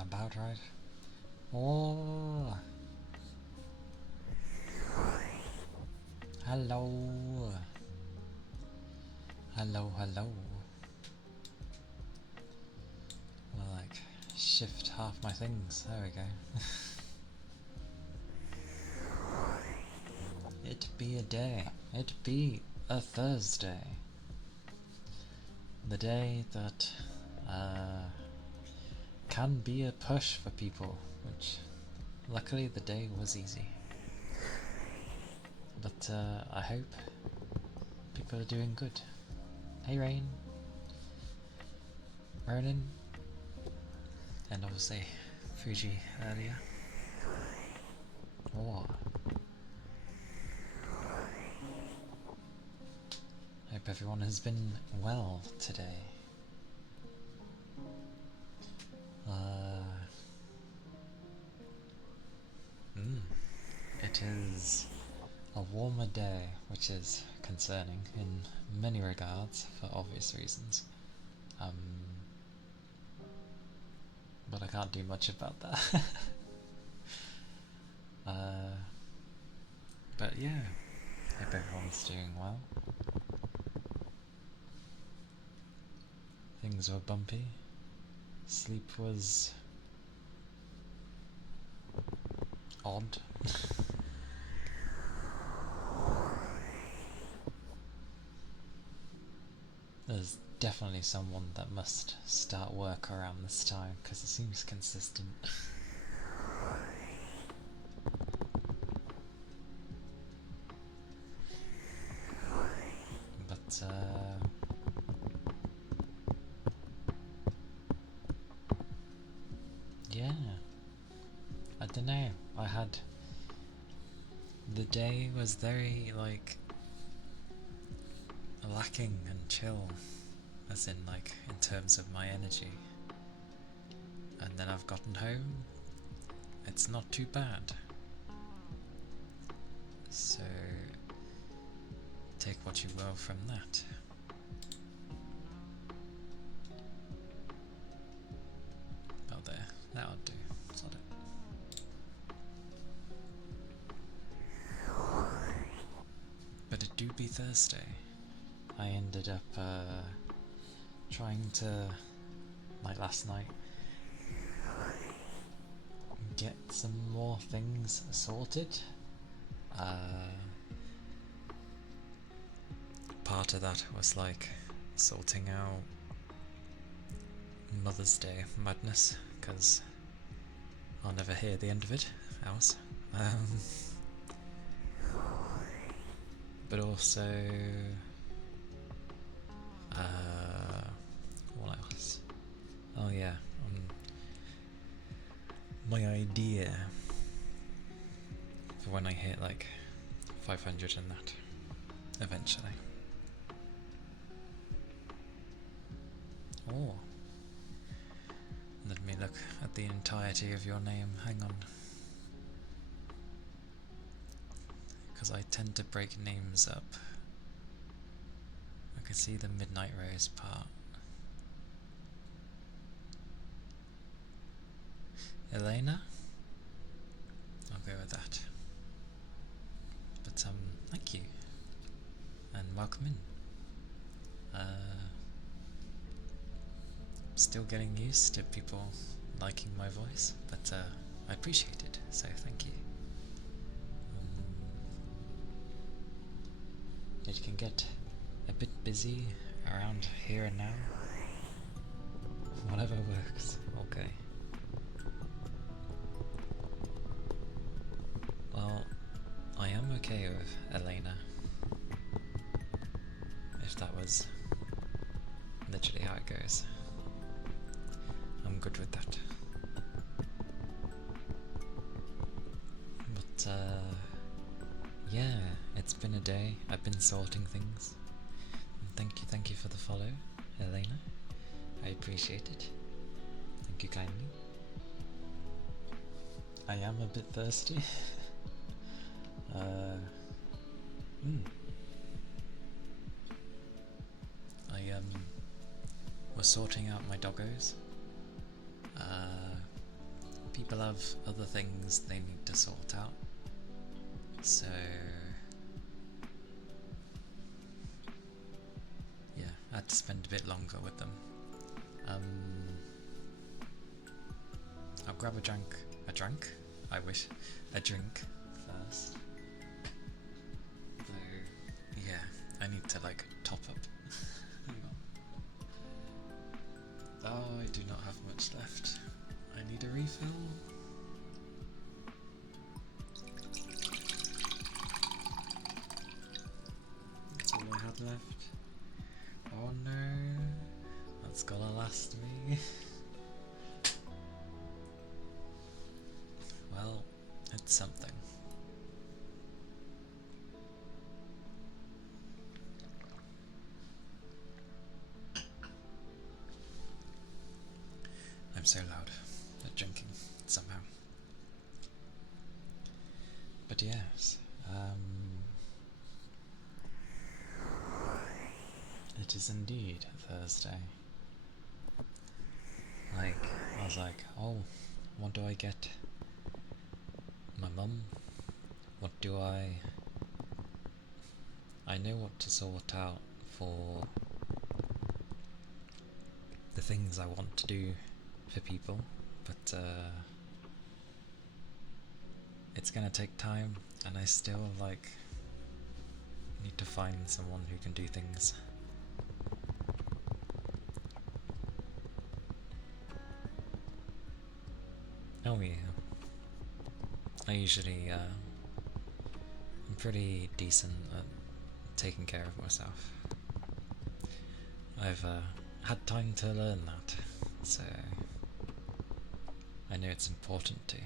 About right. Oh, hello, hello. Well, like, shift half my things. There we go. It be a day. It be a Thursday. The day that can be a push for people, which luckily the day was easy. But I hope people are doing good. Hey Rain, Ronan, and obviously Fuji earlier. Oh. Hope everyone has been well today. It is a warmer day, which is concerning in many regards for obvious reasons. But I can't do much about that. But yeah, hope everyone's doing well. Things were bumpy. Sleep was odd. There's definitely someone that must start work around this time because it seems consistent. But yeah, I don't know. The day was very like lacking and chill, as in like in terms of my energy. And then I've gotten home. It's not too bad. So take what you will from that. Oh there, that'll do. Sod it. But it do be Thursday. I ended up trying to, like last night, get some more things sorted. Part of that was like sorting out Mother's Day madness, because I'll never hear the end of it, else. But also, what else? Oh yeah, my idea for when I hit like 500 and that, eventually. Oh, let me look at the entirety of your name, hang on. Because I tend to break names up. I can see the Midnight Rose part. Elena? I'll go with that. But thank you. And welcome in. Still getting used to people liking my voice, but I appreciate it, so thank you. It can get a bit busy around here and now. Whatever works, okay. Well, I am okay with Elena. If that was literally how it goes. I'm good with that. But yeah, it's been a day. I've been sorting things. And thank you for the follow, Elena. I appreciate it. Thank you kindly. I am a bit thirsty. I was sorting out my doggos. People have other things they need to sort out, so yeah, I had to spend a bit longer with them. I'll grab a drink first. So yeah, I need to like top up. Oh, I do not have much left. I need a refill. That's all I had left. Oh no, that's gonna last me. Well, it's something. I'm so loud at drinking somehow. But yes, it is indeed Thursday. Like, I was like, oh, what do I get my mum? What do I know what to sort out for the things I want to do for people, but it's gonna take time, and I still like need to find someone who can do things. Oh yeah. I usually I'm pretty decent at taking care of myself. I've had time to learn that, so I know it's important too.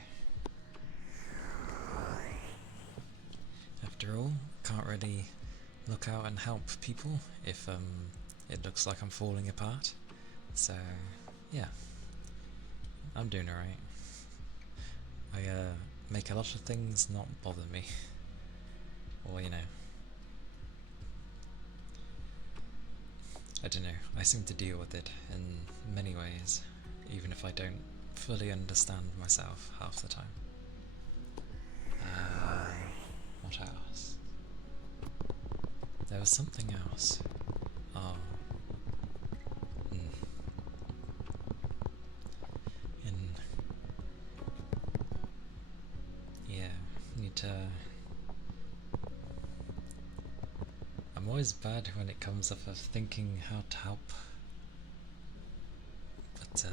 After all, can't really look out and help people if it looks like I'm falling apart. So yeah, I'm doing alright. I make a lot of things not bother me, or you know, I don't know. I seem to deal with it in many ways, even if I don't fully understand myself half the time. What else? There was something else. Oh. Mm. In. Yeah, need to. I'm always bad when it comes up of thinking how to help, but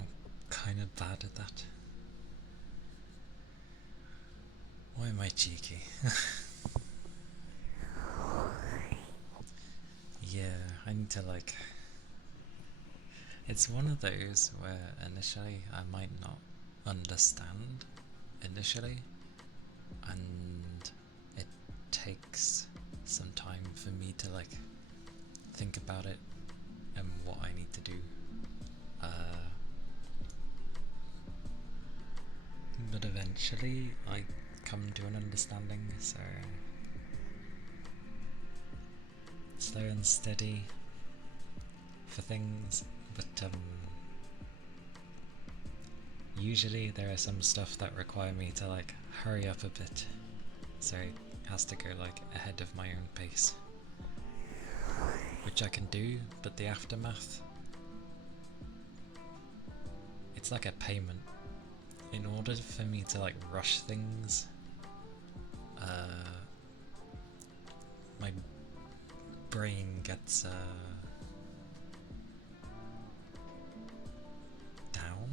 I'm kind of bad at that. Why am I cheeky? Yeah, I need to like. It's one of those where initially I might not understand initially, and it takes some time for me to like think about it and what I need to do. But eventually I come to an understanding, so slow and steady for things, but usually there are some stuff that require me to like hurry up a bit, so it has to go like ahead of my own pace, which I can do, but the aftermath, it's like a payment. In order for me to like rush things, my brain gets down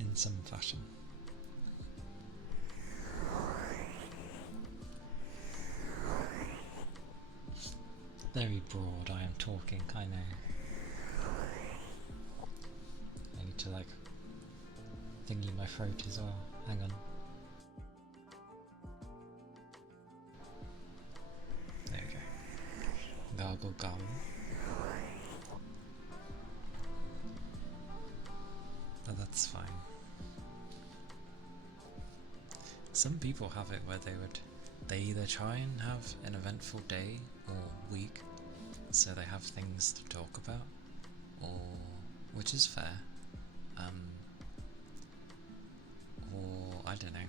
in some fashion. Very broad I am talking, I know. I need to like thingy my throat as well. Hang on. There we go. Gargle gargle. Oh, that's fine. Some people have it where they either try and have an eventful day or week, so they have things to talk about, or which is fair. Or I don't know.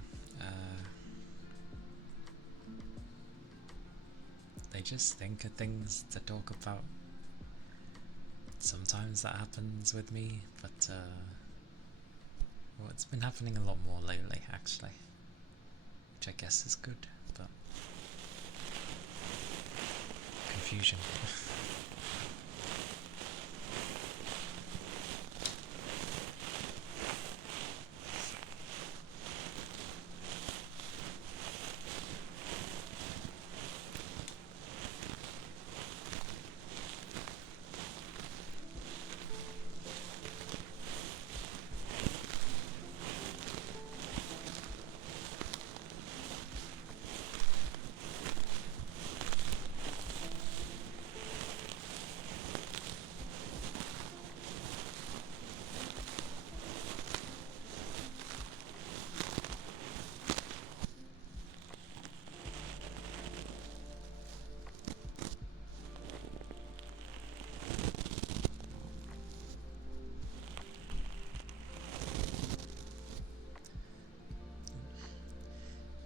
They just think of things to talk about. Sometimes that happens with me, but well, it's been happening a lot more lately, actually, which I guess is good, but confusion.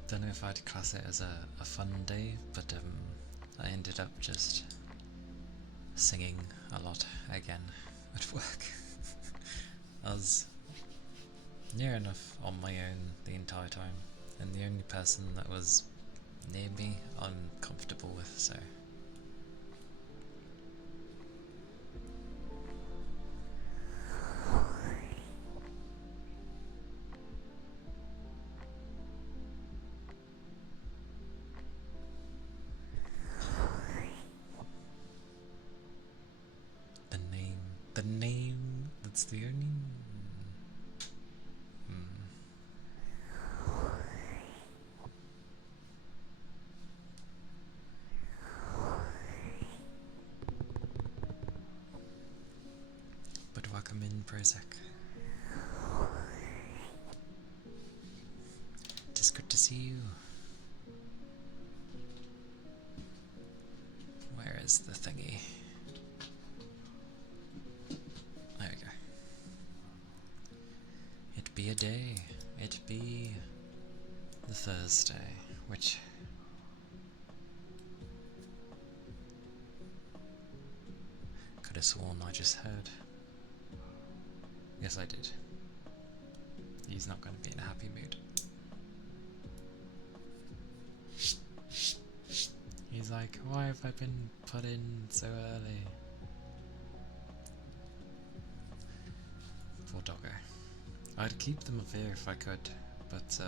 Don't know if I'd class it as a fun day, but I ended up just singing a lot again at work. I was near enough on my own the entire time, and the only person that was near me I'm comfortable with, so. The name, that's the only... But welcome in, Prozac. It is good to see you. Where is the thingy? There we go. It be a day. It be the Thursday, which... could have sworn I just heard. Yes, I did. He's not going to be in a happy mood. He's like, why have I been put in so early? Poor doggo. I'd keep them up here if I could, but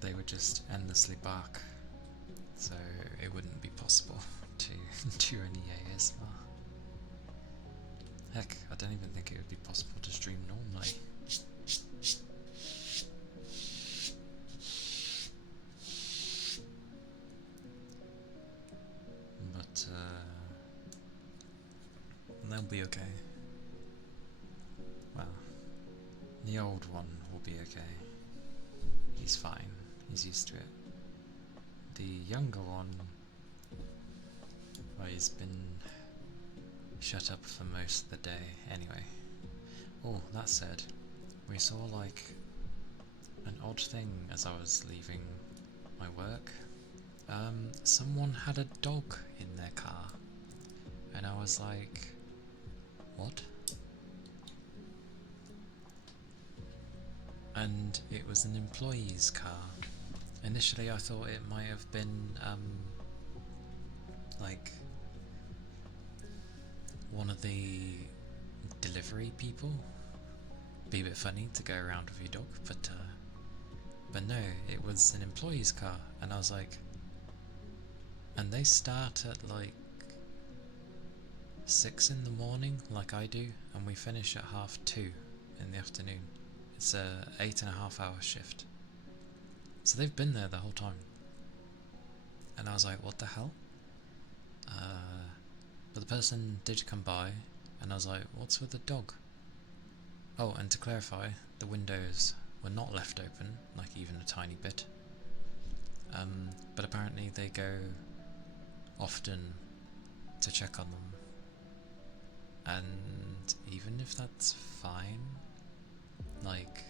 they would just endlessly bark, so it wouldn't be possible to do any ASMR. Heck, I don't even think it would be possible to stream normally. But they'll be okay. Well, the old one will be okay. He's fine, he's used to it. The younger one, well, he's been shut up for most of the day anyway. Oh, that said, we saw like an odd thing as I was leaving my work. Someone had a dog in their car, and I was like, what? And it was an employee's car. Initially I thought it might have been like one of the delivery people. Be a bit funny to go around with your dog, but no, it was an employee's car, and I was like, and they start at like 6 in the morning like I do, and we finish at 2:30 in the afternoon. It's a 8.5 hour shift. So they've been there the whole time. And I was like, what the hell? But the person did come by, and I was like, what's with the dog? Oh, and to clarify, the windows were not left open, like even a tiny bit. But apparently they go often to check on them. And even if that's fine, like,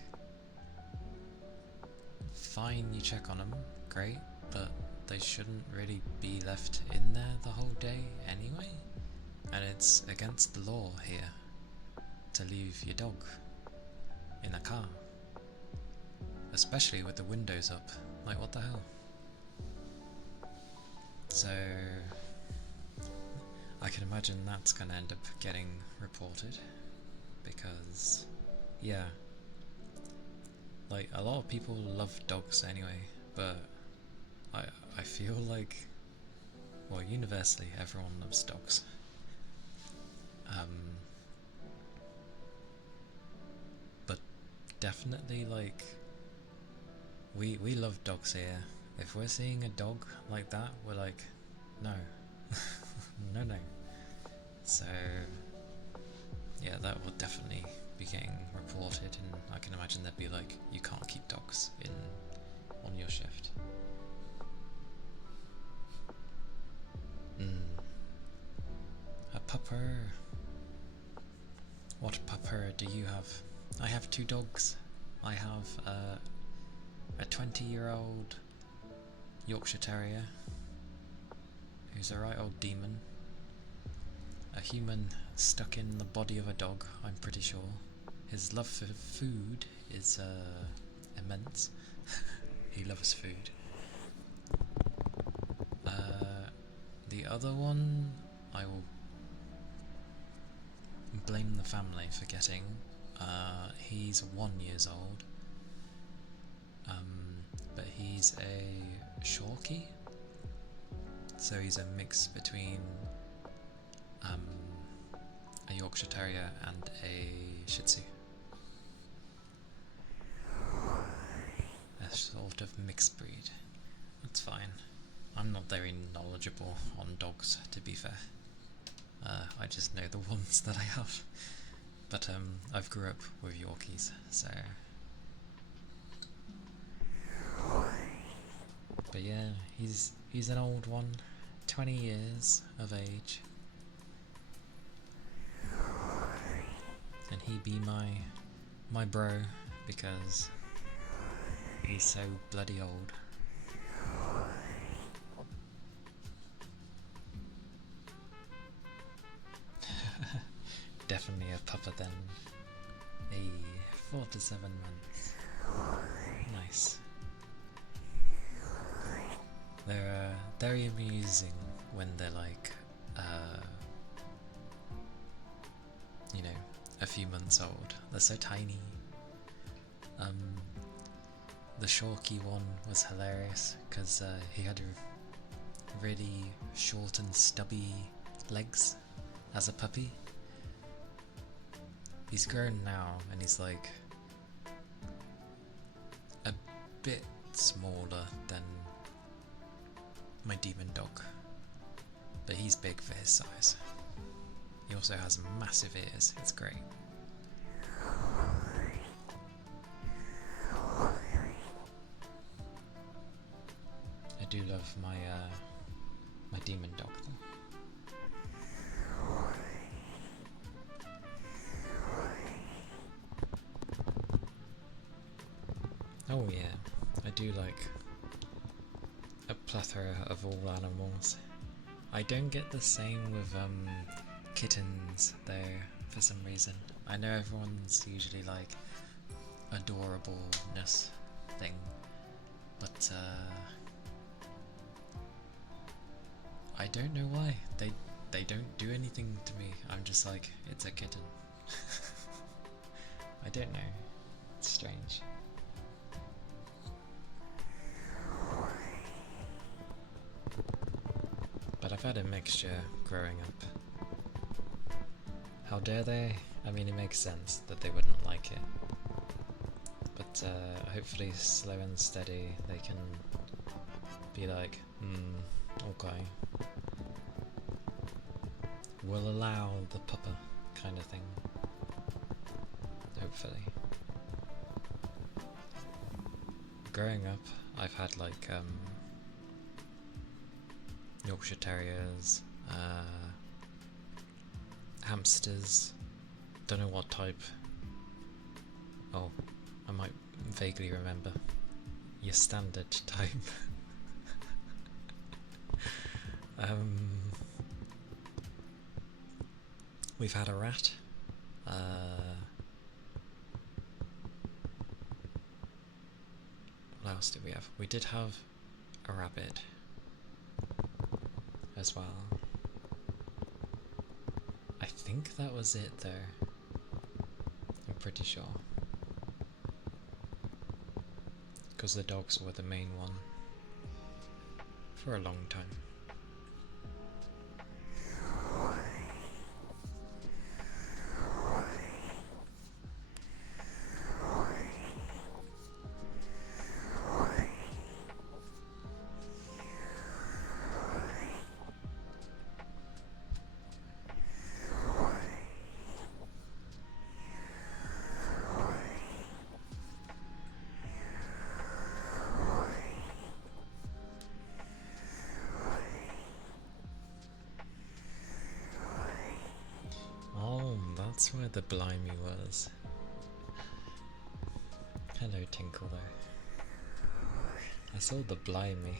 fine you check on them, great, but they shouldn't really be left in there the whole day anyway. And it's against the law here to leave your dog in a car, especially with the windows up. Like, what the hell? So I can imagine that's gonna end up getting reported, because yeah, like, a lot of people love dogs anyway, but I feel like, well, universally everyone loves dogs. But definitely, like, we love dogs here. If we're seeing a dog like that, we're like, no. no. So yeah, that will definitely be getting reported, and I can imagine they'd be like, you can't keep dogs on your shift. A pupper. What pupper do you have? I have 2 dogs. I have a 20-year-old Yorkshire Terrier, who's a right old demon, a human stuck in the body of a dog, I'm pretty sure. His love for food is immense. He loves food. The other one, I will blame the family for getting. He's 1 year old, but he's a Shorkie, so he's a mix between a Yorkshire Terrier and a Shih Tzu. A sort of mixed breed. That's fine. I'm not very knowledgeable on dogs, to be fair. I just know the ones that I have. But I've grew up with Yorkies, so... But yeah, he's an old one, 20 years of age. And he be my bro, because he's so bloody old. Definitely a pupper then. 4 to 7 months. Nice. They're very amusing when they're like, you know, a few months old. They're so tiny. The Shorkie one was hilarious because he had really short and stubby legs as a puppy. He's grown now and he's like a bit smaller than my demon dog, but he's big for his size. He also has massive ears, it's great. I do love my my demon dog though. Oh yeah, I do like a plethora of all animals. I don't get the same with kittens though, for some reason. I know everyone's usually like adorableness thing, but I don't know why. They don't do anything to me. I'm just like, it's a kitten. I don't know. It's strange. But I've had a mixture growing up. How dare they? I mean, it makes sense that they wouldn't like it. But hopefully slowly and steady they can be like, okay. We'll allow the pupper kind of thing. Hopefully. Growing up, I've had like Yorkshire Terriers, hamsters, don't know what type. Oh, I might vaguely remember. Your standard type. We've had a rat. What else did we have? We did have a rabbit as well. I think that was it though. I'm pretty sure. Because the dogs were the main one for a long time. That's where the blimey was. Hello, Tinkle there. I saw the blimey.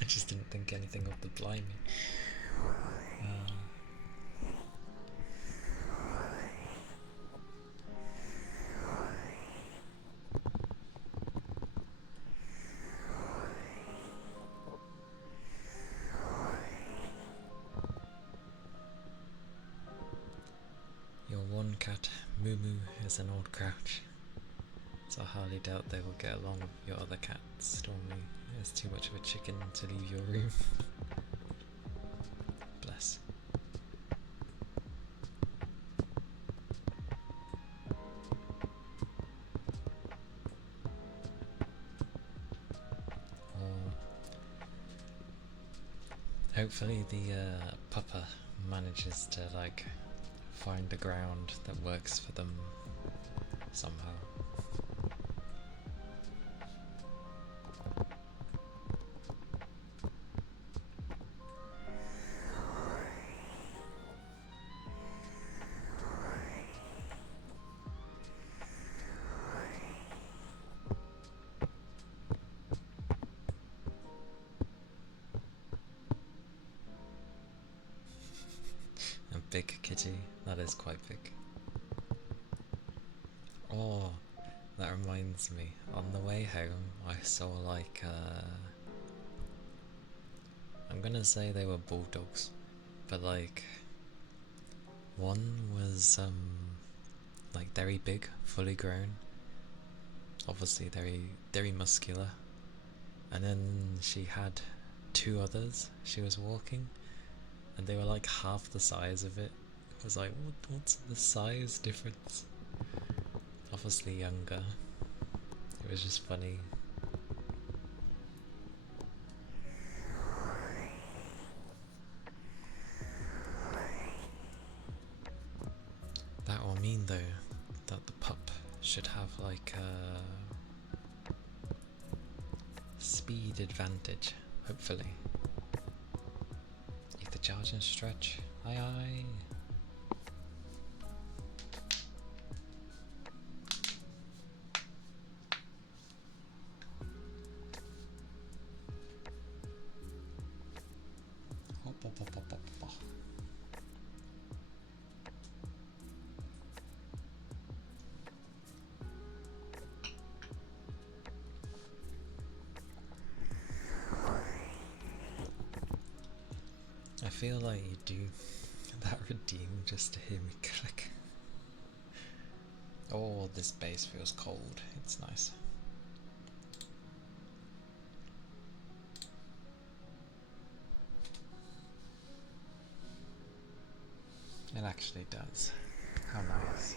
I just didn't think anything of the blimey. one cat. Moo Moo is an old grouch, so I hardly doubt they will get along with your other cats. Stormy is too much of a chicken to leave your room. Bless. Hopefully the pupper manages to like find a ground that works for them somehow. A big kitty, that is quite big. Oh, that reminds me, on the way home I saw like I'm gonna say they were bulldogs, but like one was like very big, fully grown, obviously very muscular, and then she had two others she was walking, and they were like half the size of it. I was like, what's the size difference? Obviously younger. It was just funny. That will mean though that the pup should have like a speed advantage, hopefully. If the charge and stretch. Aye aye. Hop, hop, hop, hop, hop, hop. I feel like you do that redeem just to hear me click. Oh, this base feels cold. It's nice. It actually does. How nice.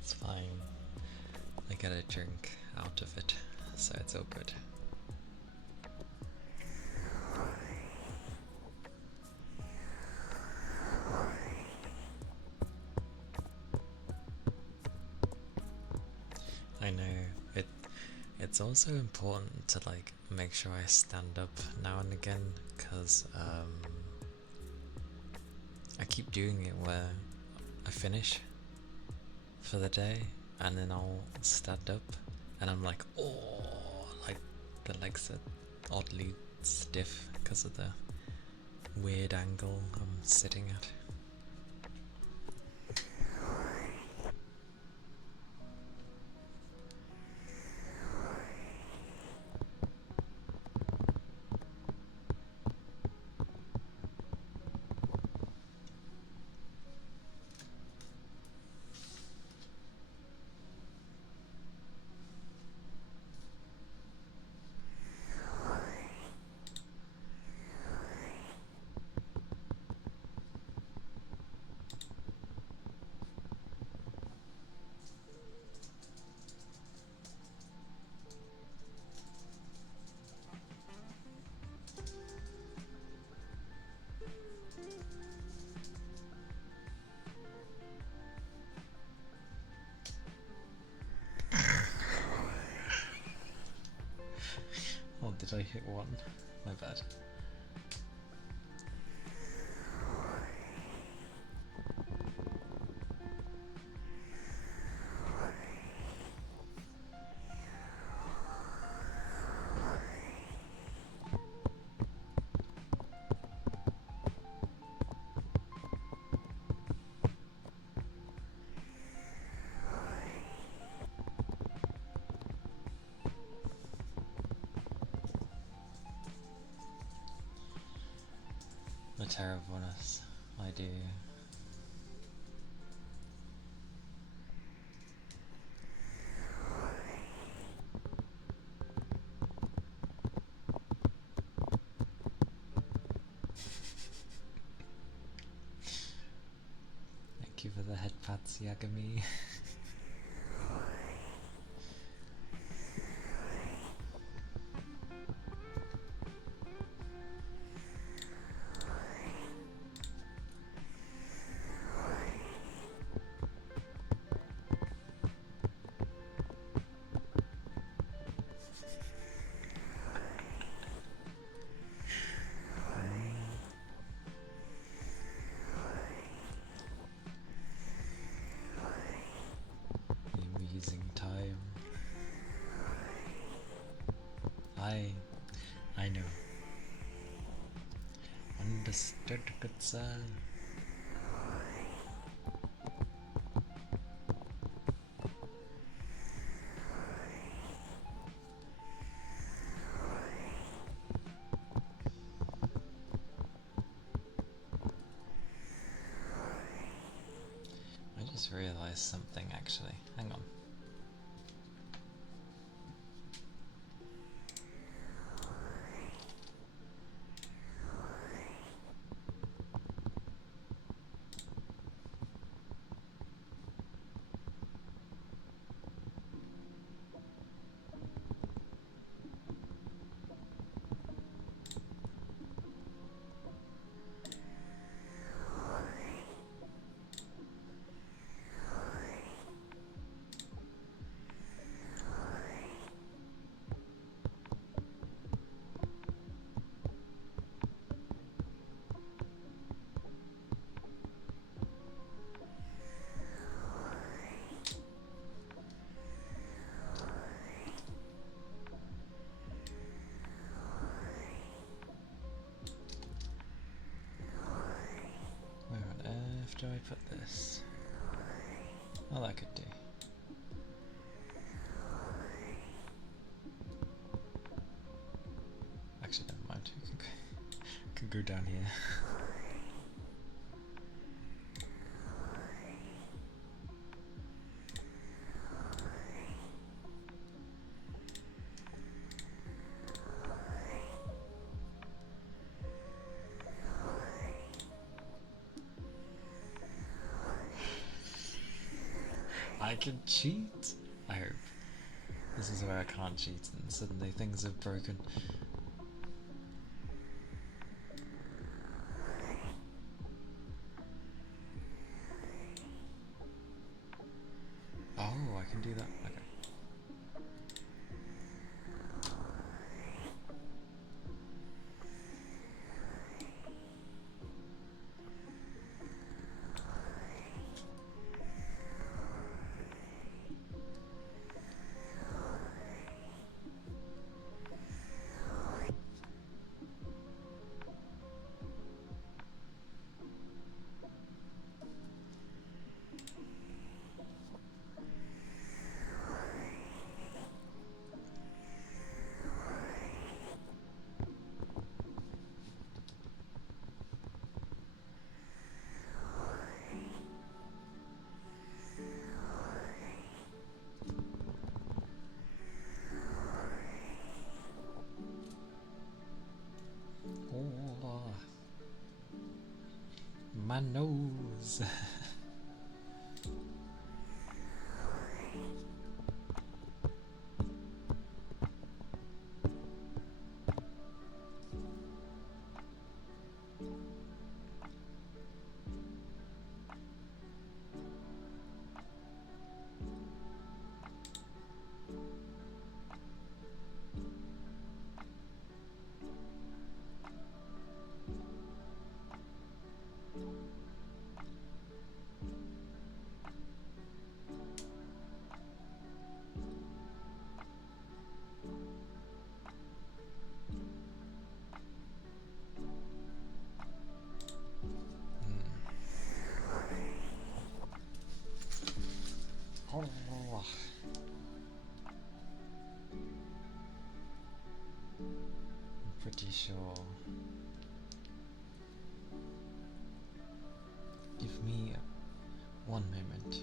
It's fine. I get a drink out of it, so it's all good. I know, it's also important to like make sure I stand up now and again, because I keep doing it where I finish for the day and then I'll stand up and I'm like, oh, like the legs are oddly stiff because of the weird angle I'm sitting at. Oh, did I hit one? My bad. terribleness. I do. Thank you for the head pats, Yagami. Amusing time. I know. Understood, good sir. I just realised something actually. Hang on. Where on earth do I put this? Oh, that could do. Actually, never mind. We can go down here. I can cheat? I hope. This is where I can't cheat and suddenly things have broken. Oh, I can do that? Okay. Oh, my nose. Oh. I'm pretty sure give me one moment.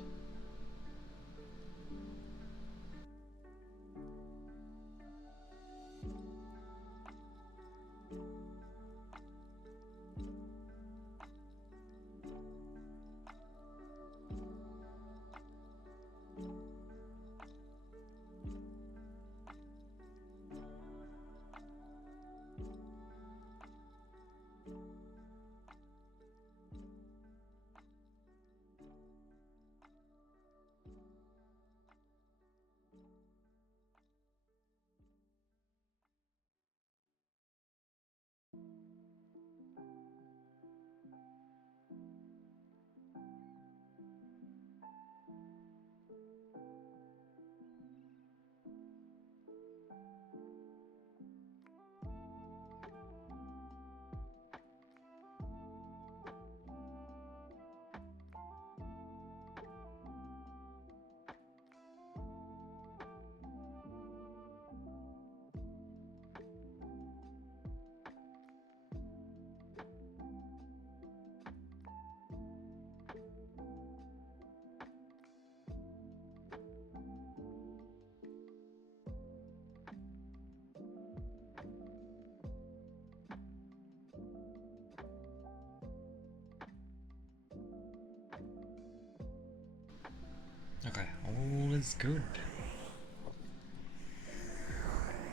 Okay, all is good.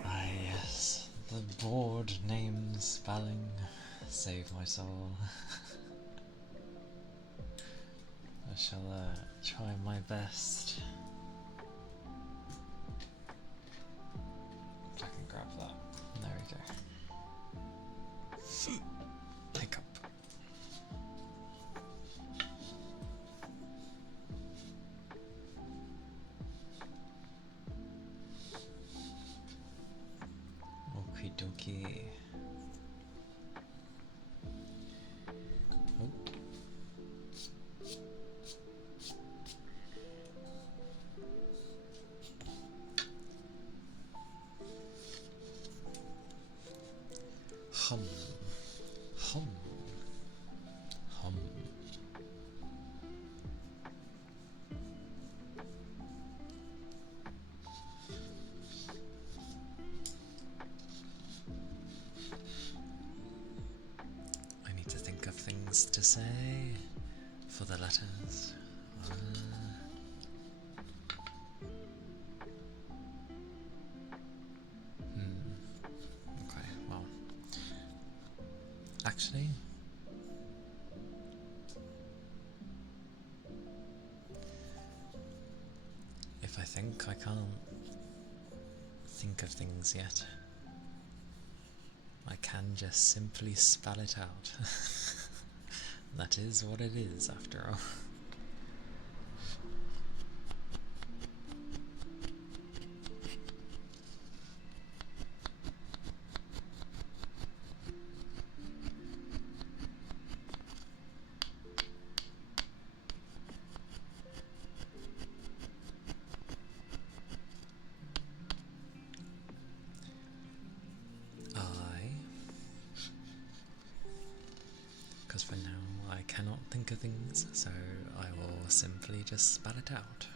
Ah yes, the board name spelling save my soul. I shall try my best. If I can grab that. There we go. Hiccup. Okie dokie. Oh. Hum. Hum. Hum. I need to think of things to say for the letters. Okay, well. Actually, if I think I can't think of things yet, I can just simply spell it out. That is what it is, after all. Because for now I cannot think of things, so I will simply just spell it out.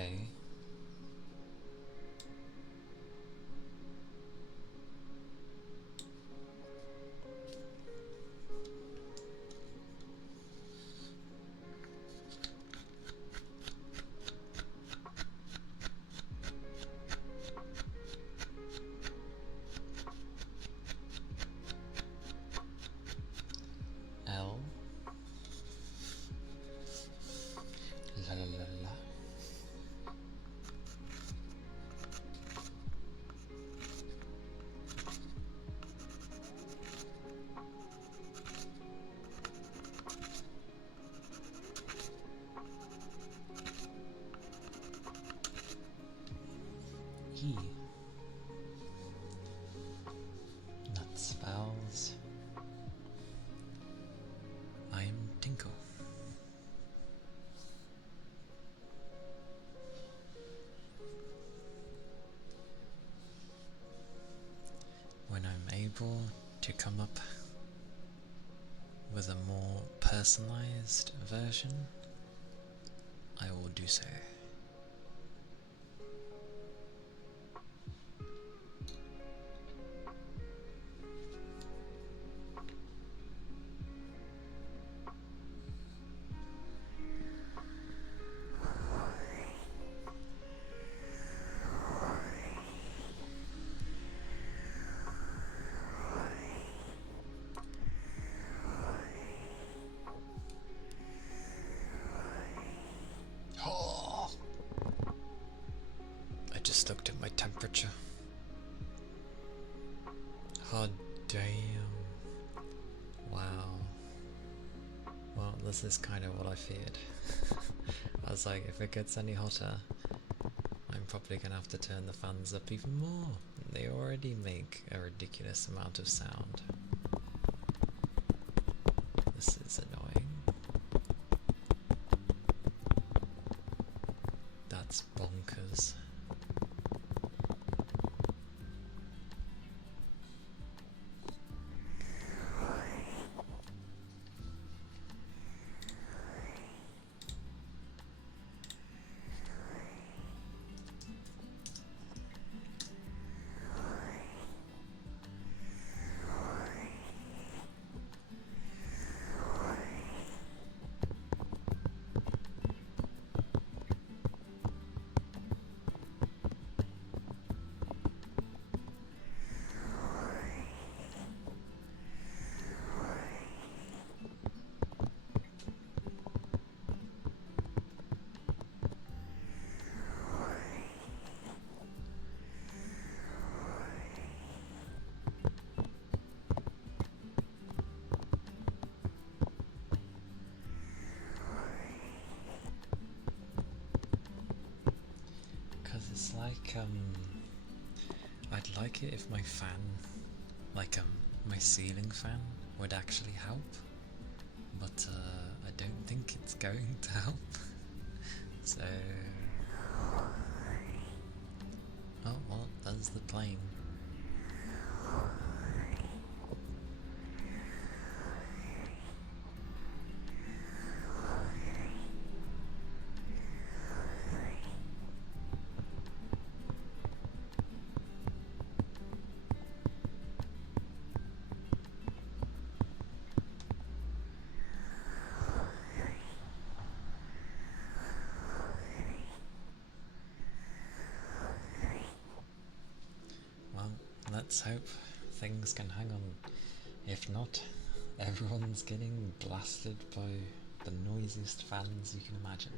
Okay. L. La la la la. E. Nuts, vowels. I'm Tinkle. When I'm able to come up with a more personalized version, I will do so. Oh, I just looked at my temperature. Oh damn. Wow. Well, this is kind of what I feared. I was like, if it gets any hotter, I'm probably gonna have to turn the fans up even more. They already make a ridiculous amount of sound. This is annoying. That's bonkers. It's like, I'd like it if my fan, like, my ceiling fan would actually help, but, I don't think it's going to help, so... Oh, well, there's the plane. Well, let's hope things can hang on. If not, everyone's getting blasted by the noisiest fans you can imagine.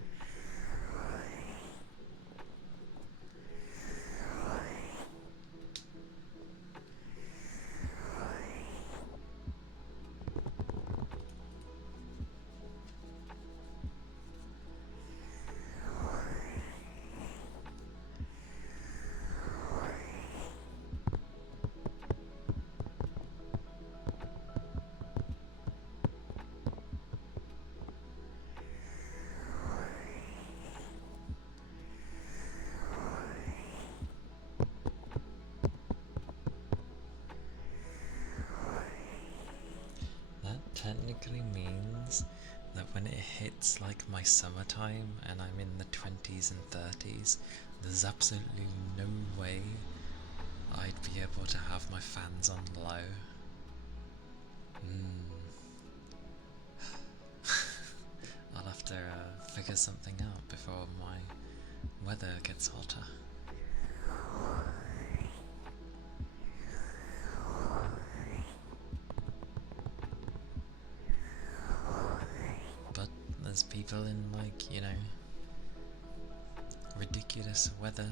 That technically means that when it hits like my summertime and I'm in the 20s and 30s, there's absolutely no way I'd be able to have my fans on low. I'll have to figure something out before my weather gets hotter. But there's people in, like, you know, ridiculous weather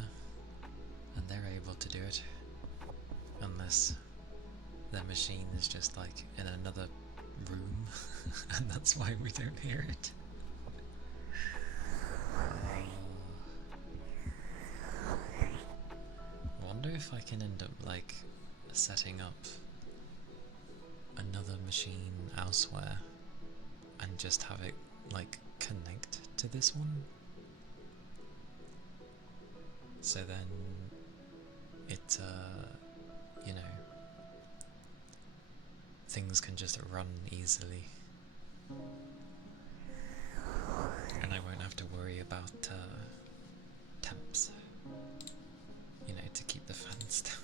and they're able to do it. Unless their machine is just like in another room and that's why we don't hear it. I wonder if I can end up like setting up another machine elsewhere and just have it like connect to this one, so then it you know, things can just run easily and I won't have to worry about temps, you know, to keep the fans down.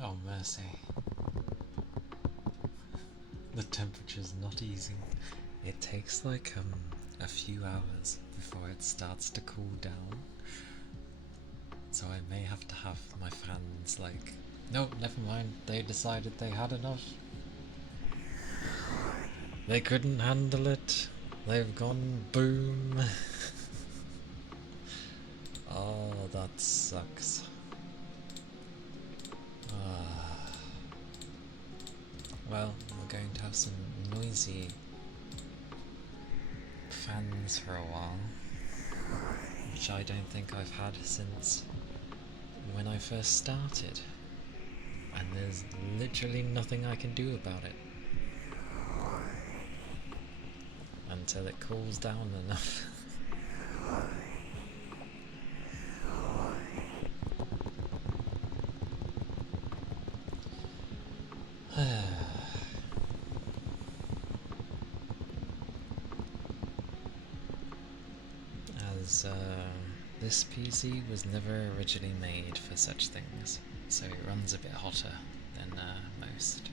Oh mercy. The temperature's not easing. It takes like a few hours before it starts to cool down. So I may have to have my fans like... No, never mind. They decided they had enough. They couldn't handle it. They've gone boom. Oh, that sucks. Well, we're going to have some noisy fans for a while, which I don't think I've had since when I first started, and there's literally nothing I can do about it until it cools down enough. As this PC was never originally made for such things, so it runs a bit hotter than most.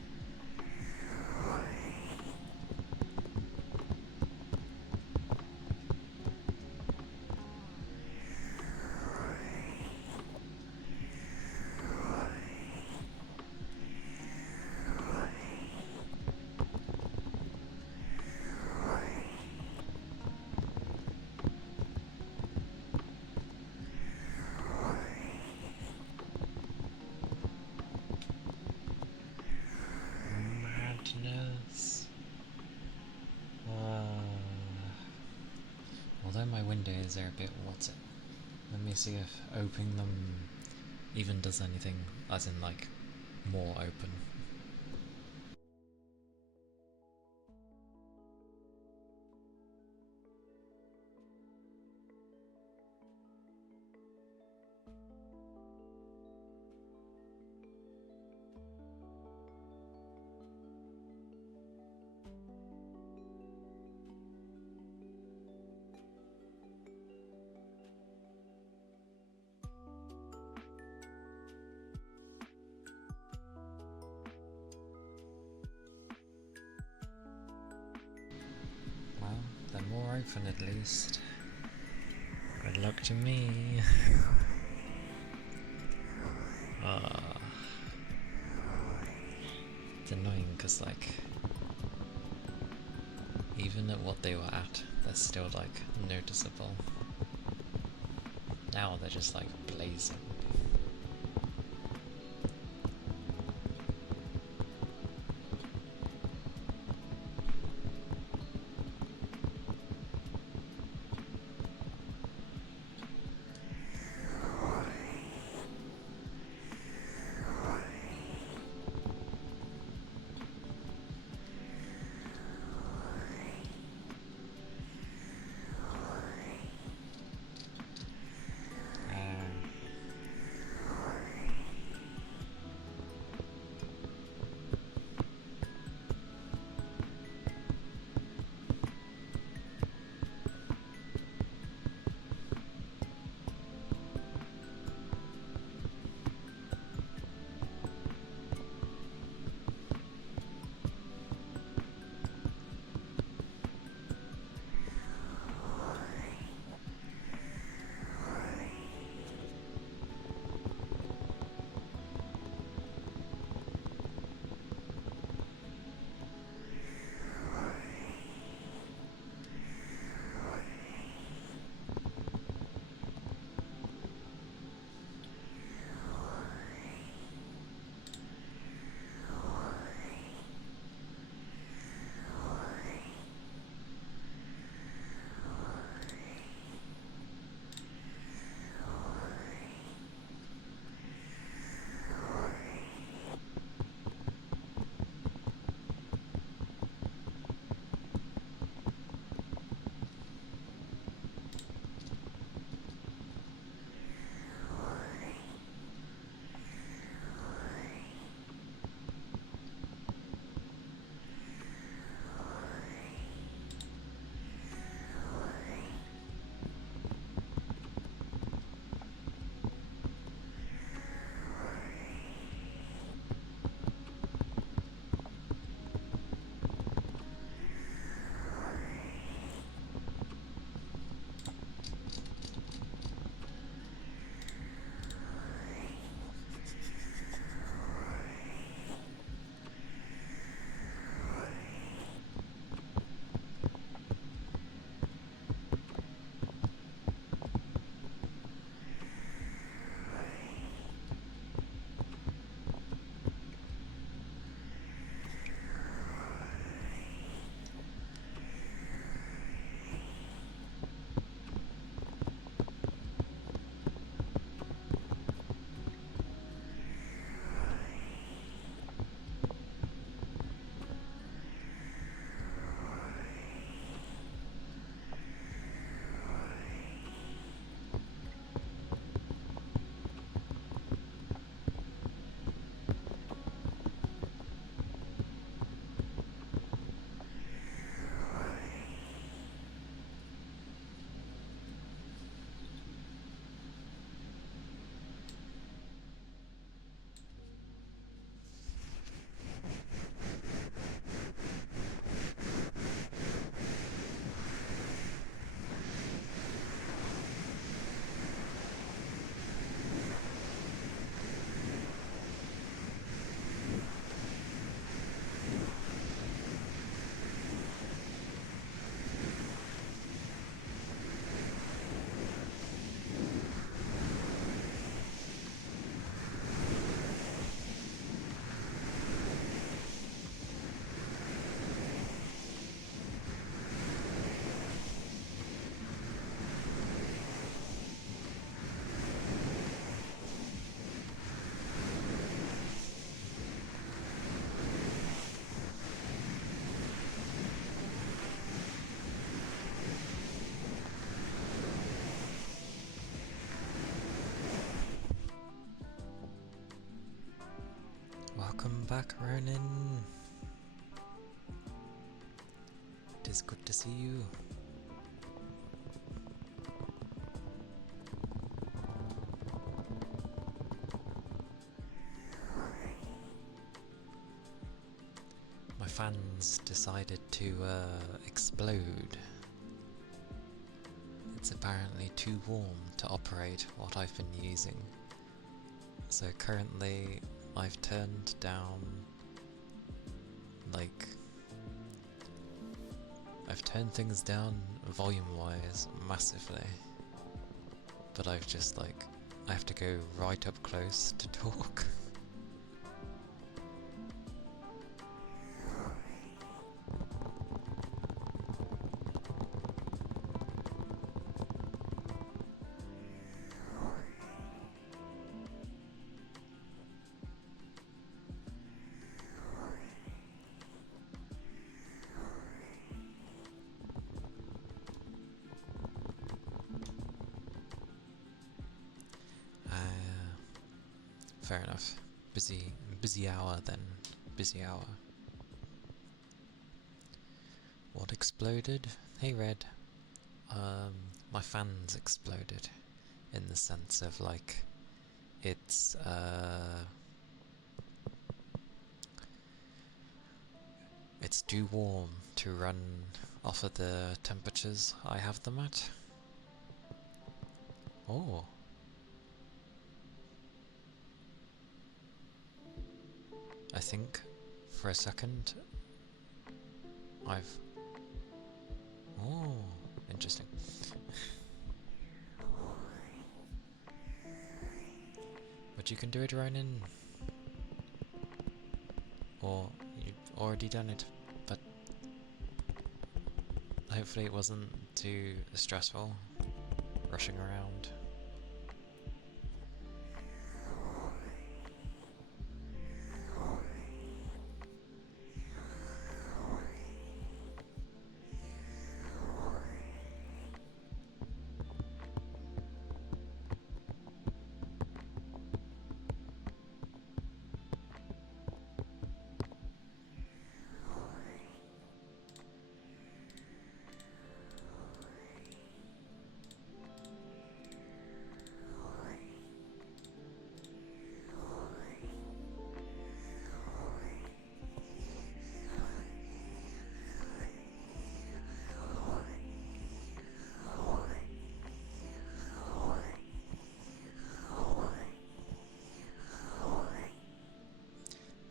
Madness. Although my windows are a bit what's it? Let me see if opening them even does anything, as in like more open. Well, they're more open at least. Good luck to me. It's annoying because, like, even at what they were at, they're still, like, noticeable. Now they're just, like, blazing. Welcome back, Ronin. It is good to see you. My fans decided to explode. It's apparently too warm to operate what I've been using. So currently I've turned down, I've turned things down volume-wise massively, but I've just I have to go right up close to talk. Fair enough. Busy hour then. Busy hour. What exploded? Hey Red. My fans exploded. In the sense of it's it's too warm to run off of the temperatures I have them at. Oh. I think for a second Oh, interesting. But you can do it, Ronin. Or you've already done it, but hopefully it wasn't too stressful, rushing around.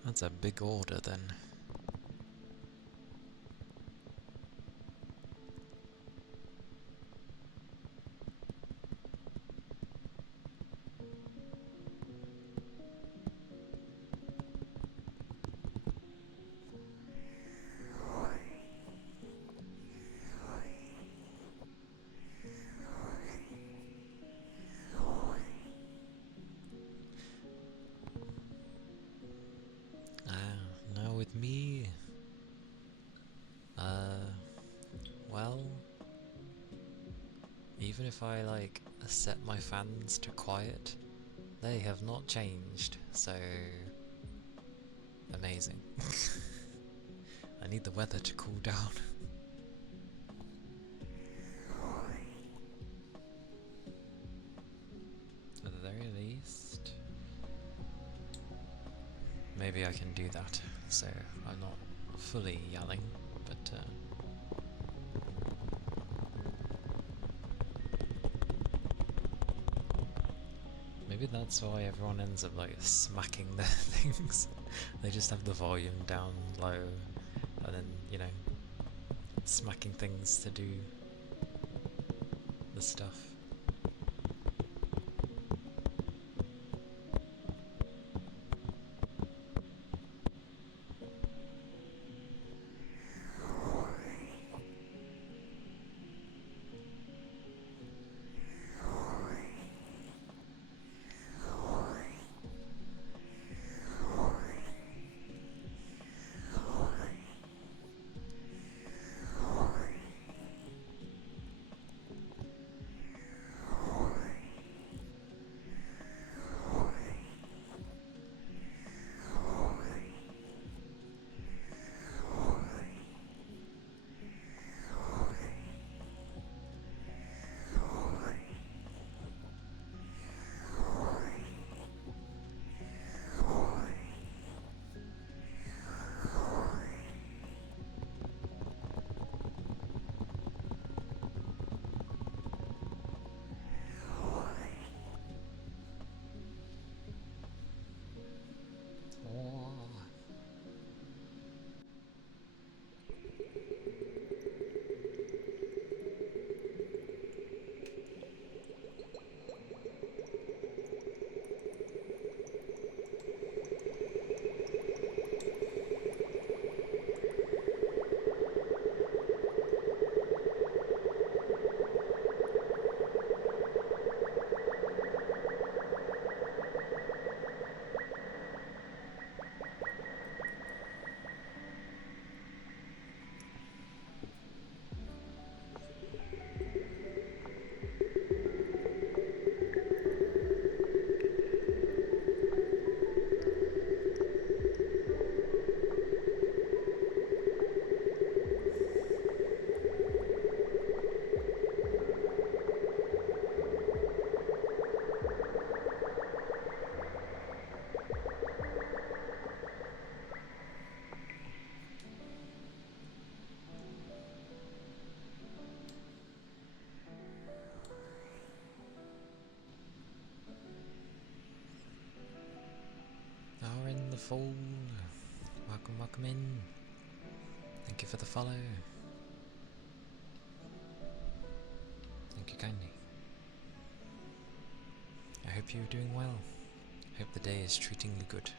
That's a big order then. Now with me, well, even if I set my fans to quiet, they have not changed, so amazing. I need the weather to cool down. At the very least, maybe I can do that, so I'm not fully yelling, but maybe that's why everyone ends up smacking their things. They just have the volume down low, and then, smacking things to do the stuff. wonderful. Welcome, welcome in. Thank you for the follow. Thank you kindly. I hope you're doing well. Hope the day is treating you good.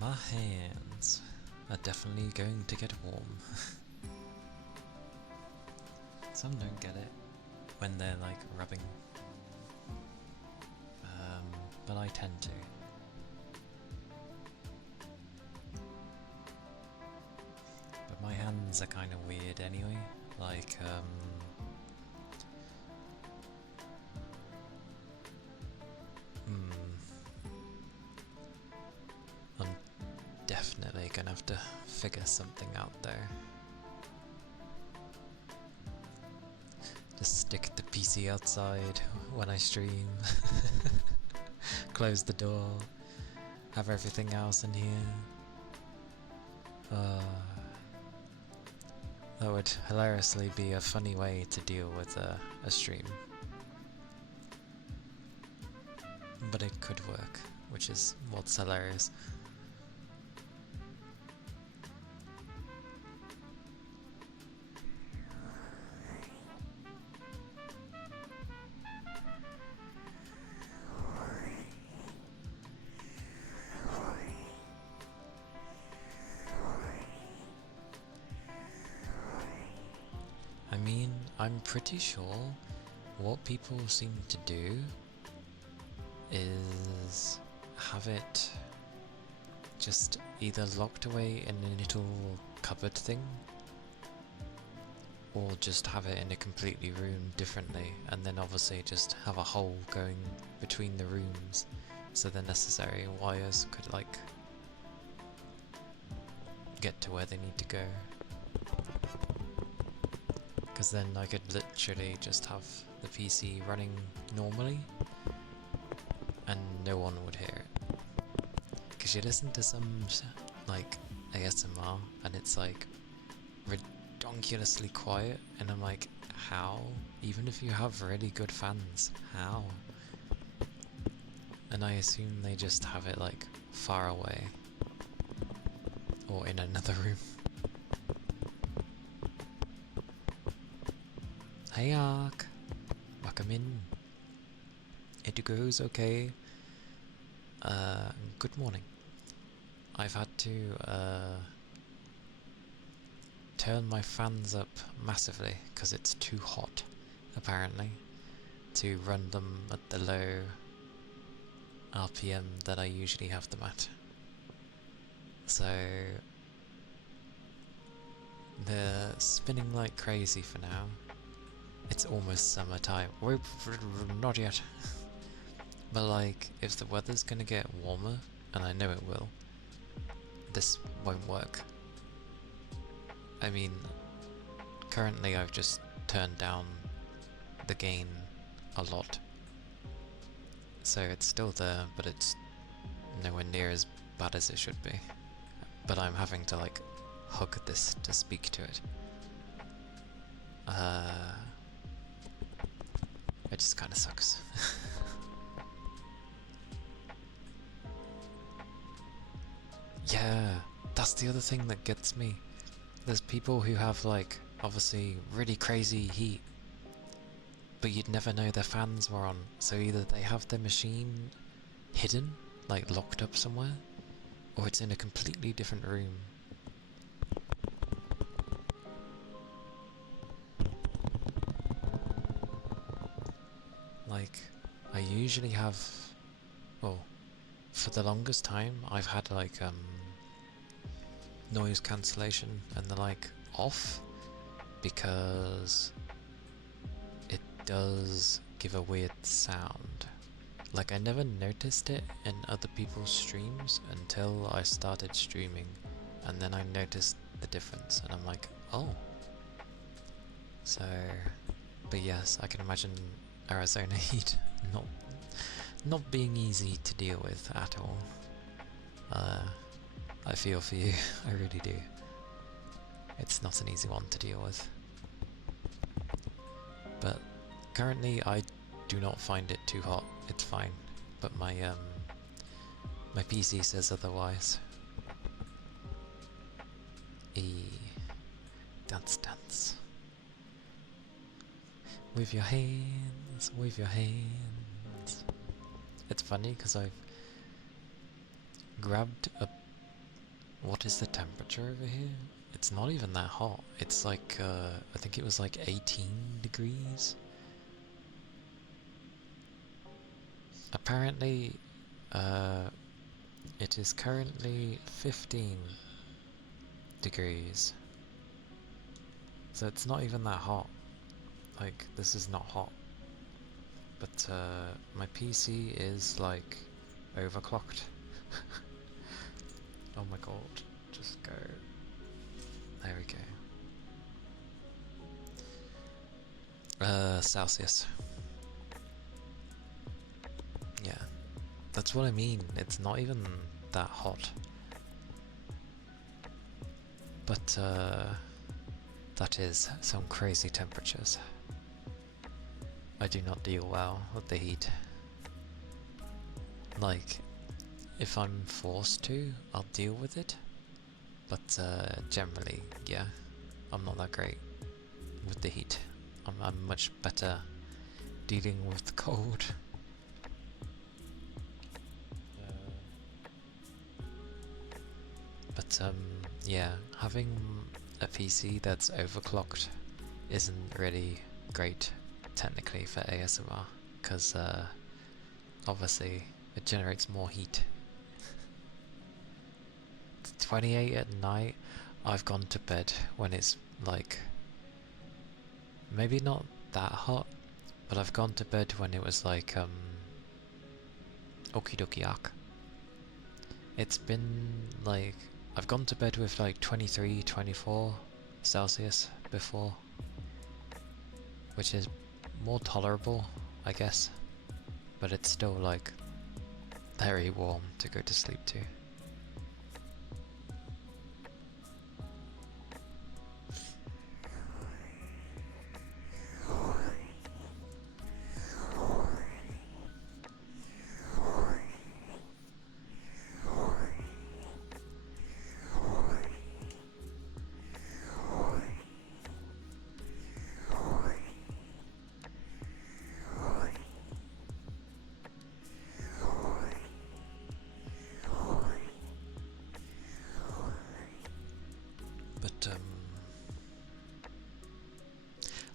My hands are definitely going to get warm. Some don't get it when they're like rubbing, but I tend to. But my hands are kind of weird anyway, like I'm definitely gonna have to figure something out there. Just stick the PC outside when I stream, close the door, have everything else in here. That would hilariously be a funny way to deal with a stream. But it could work, which is what's hilarious. I mean, I'm pretty sure what people seem to do is have it just either locked away in a little cupboard thing, or just have it in a completely room differently, and then obviously just have a hole going between the rooms so the necessary wires could like get to where they need to go. Because then I could literally just have the PC running normally and no one would hear it. Because you listen to some like ASMR and it's like ridiculously quiet, and I'm like, how? Even if you have really good fans, how? And I assume they just have it like far away or in another room. Hey Ark, welcome in. It goes okay. Good morning. I've had to turn my fans up massively because it's too hot, apparently, to run them at the low RPM that I usually have them at. So they're spinning like crazy for now. it's almost summertime. Not yet. But like, if the weather's gonna get warmer, and I know it will, this won't work. I mean, currently I've just turned down the gain a lot. So it's still there, but it's nowhere near as bad as it should be. But I'm having to like hug this to speak to it. It just kinda sucks. Yeah, that's the other thing that gets me. There's people who have like, obviously, really crazy heat, but you'd never know their fans were on, so either they have their machine hidden, like locked up somewhere, or it's in a completely different room. Like, I usually have, well, for the longest time, I've had like noise cancellation and the like off, because it does give a weird sound. Like, I never noticed it in other people's streams until I started streaming, and then I noticed the difference, and I'm like, oh. So, but yes, I can imagine Arizona heat not being easy to deal with at all. I feel for you, I really do. It's not an easy one to deal with. But currently I do not find it too hot, it's fine. But my PC says otherwise. Dance dance. With your hands, with your hands. It's funny because I've grabbed a... What is the temperature over here? It's not even that hot. It's like, I think it was like 18 degrees. Apparently, it is currently 15 degrees. So it's not even that hot. Like, this is not hot. But, my PC is, like, overclocked. Oh my god, just go. There we go. Celsius. Yeah, that's what I mean, it's not even that hot. But, that is some crazy temperatures. I do not deal well with the heat. Like, if I'm forced to, I'll deal with it. But generally, yeah, I'm not that great with the heat. I'm much better dealing with the cold. But yeah, having a PC that's overclocked isn't really great technically for ASMR, because obviously it generates more heat. It's 28 at night. I've gone to bed when it's like maybe not that hot, but I've gone to bed when it was like okie dokie yak. It's been like, I've gone to bed with like 23, 24 Celsius before, which is more tolerable, I guess, but it's still like very warm to go to sleep to.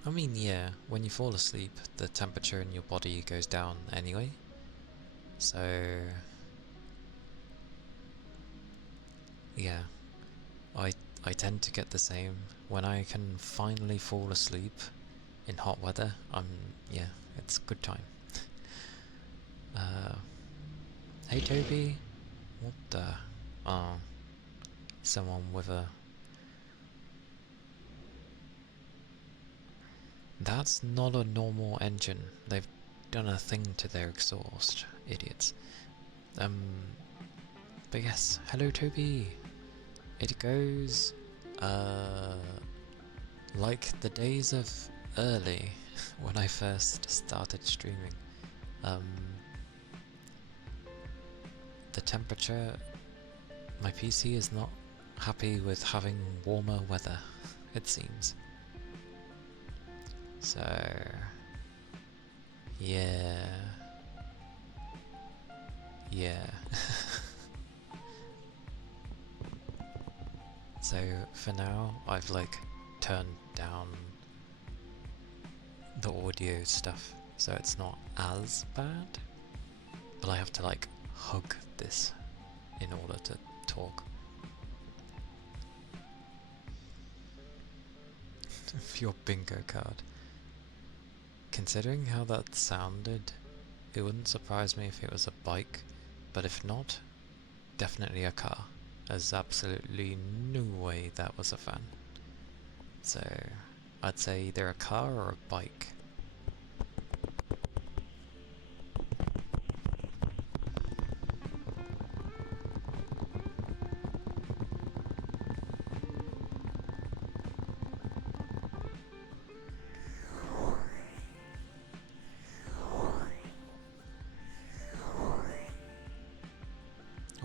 I mean, yeah, when you fall asleep, the temperature in your body goes down anyway. So, yeah, I tend to get the same. When I can finally fall asleep, in hot weather, yeah, it's a good time. Hey Toby, what the? Oh, someone with a. That's not a normal engine. They've done a thing to their exhaust, idiots. But yes, hello Toby. It goes, like the days of early, when I first started streaming. The temperature, my PC is not happy with having warmer weather, it seems. So, yeah. So for now, I've like turned down the audio stuff, so it's not as bad, but I have to like hug this in order to talk. Your bingo card. Considering how that sounded, it wouldn't surprise me if it was a bike, but if not, definitely a car. There's absolutely no way that was a fan. So, I'd say either a car or a bike.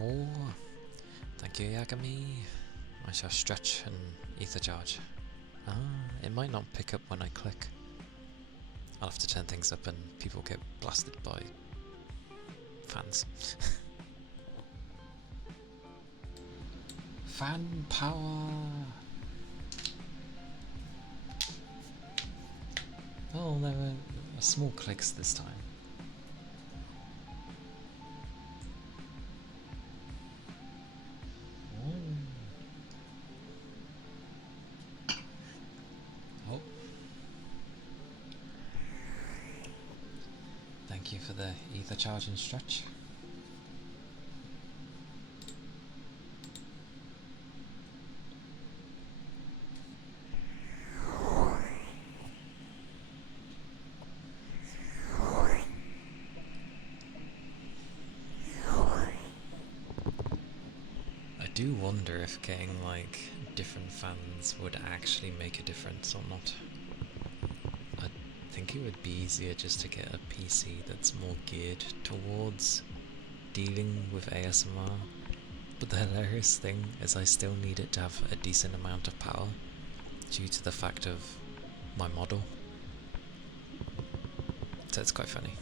Oh, thank you Yagami. I shall stretch and ether charge. Ah, it might not pick up when I click. I'll have to turn things up and people get blasted by fans. Fan power! Oh, there were small clicks this time. Oh. Thank you for the ether charge and stretch. I do wonder if getting like different fans would actually make a difference or not. I think it would be easier just to get a PC that's more geared towards dealing with ASMR, but the hilarious thing is I still need it to have a decent amount of power due to the fact of my model. So it's quite funny.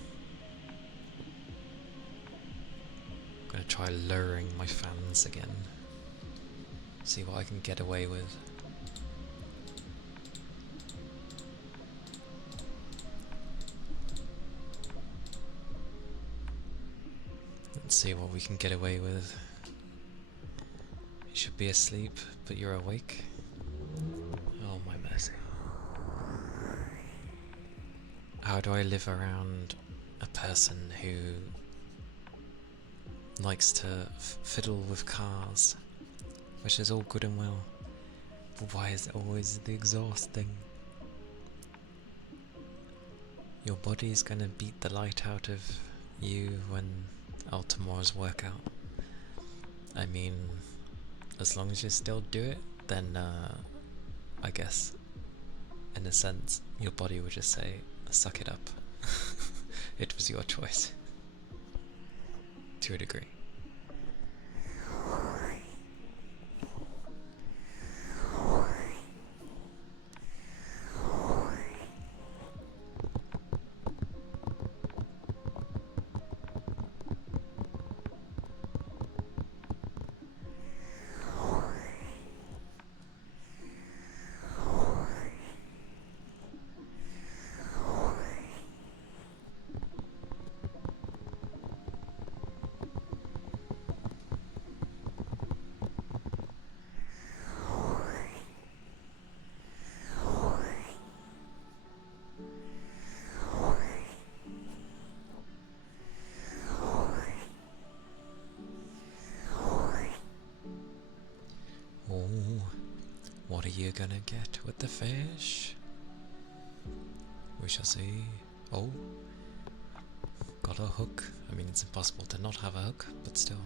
I'm gonna try lowering my fans again. See what I can get away with. Let's see what we can get away with. You should be asleep, but you're awake. Oh my mercy. How do I live around a person who likes to fiddle with cars? Which is all good and well, but why is it always the exhaust thing? Your body's gonna beat the light out of you when tomorrow's workout. I mean, as long as you still do it, then I guess, in a sense, your body would just say, suck it up. It was your choice. To a degree. Oh, what are you gonna get with the fish? We shall see. Oh, got a hook. I mean, it's impossible to not have a hook, but still.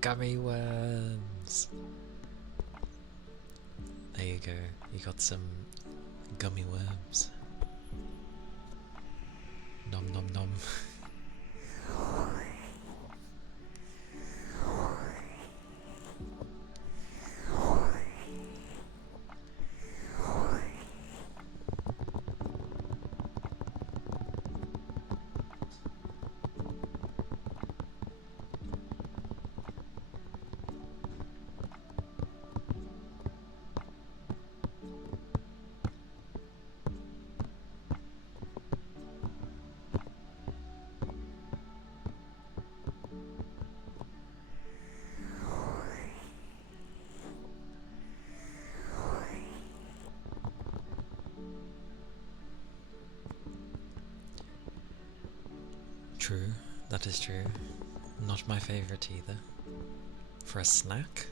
Gummy worms! There you go, you got some gummy worms. Nom nom nom. True, that is true. Not my favourite either. For a snack,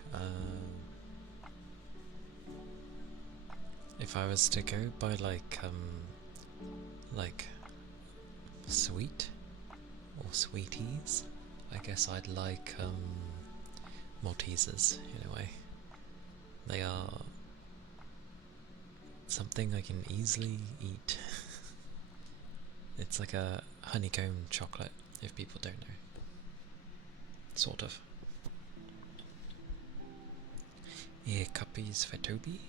if I was to go by like sweet or sweeties, I guess I'd like Maltesers in a way. They are something I can easily eat. It's like a honeycomb chocolate, if people don't know. Sort of. Ear cuppies for Toby.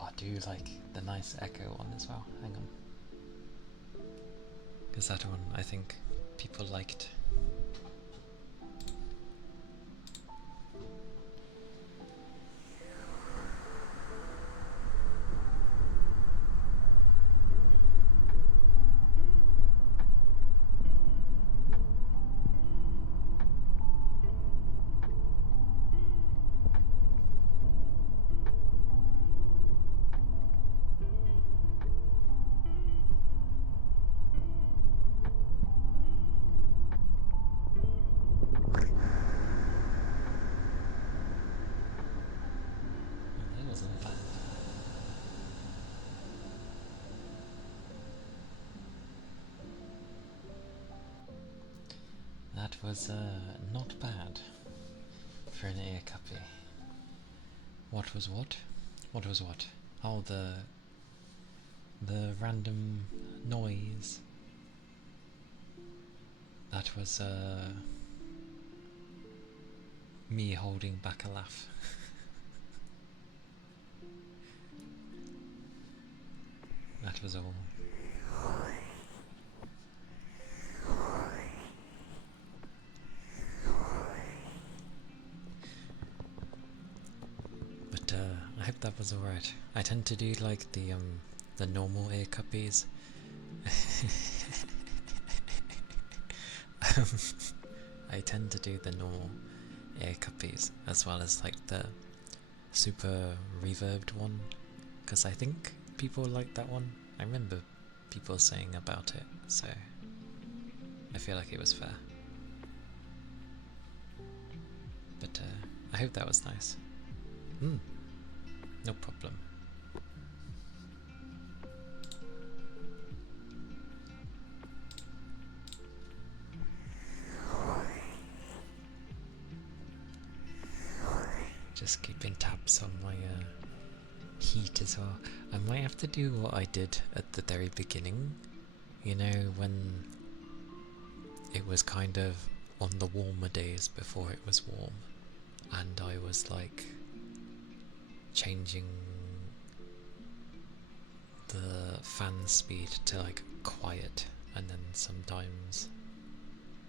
I do like the nice echo one as well. Hang on. Because that one I think people liked. That was not bad for an ear cuppy. What was what? What was what? Oh, the random noise. That was me holding back a laugh. That was all. But I hope that was alright. I tend to do like the normal ear cuppies. I tend to do the normal ear cuppies as well as like the super reverbed one, because I think people like that one. I remember people saying about it, so I feel like it was fair. But I hope that was nice. No problem. Just keeping tabs on my heat as well. I might have to do what I did at the very beginning. You know, when it was kind of on the warmer days before it was warm, and I was like changing the fan speed to like quiet, and then sometimes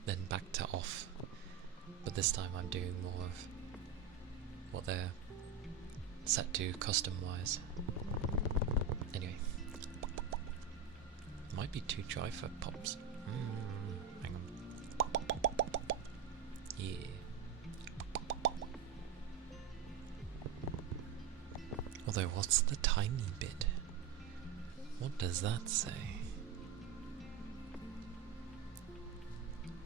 then back to off. But this time I'm doing more of what they're set to custom wise. Anyway, might be too dry for pops. Hang on. Yeah. Although, what's the tiny bit? What does that say?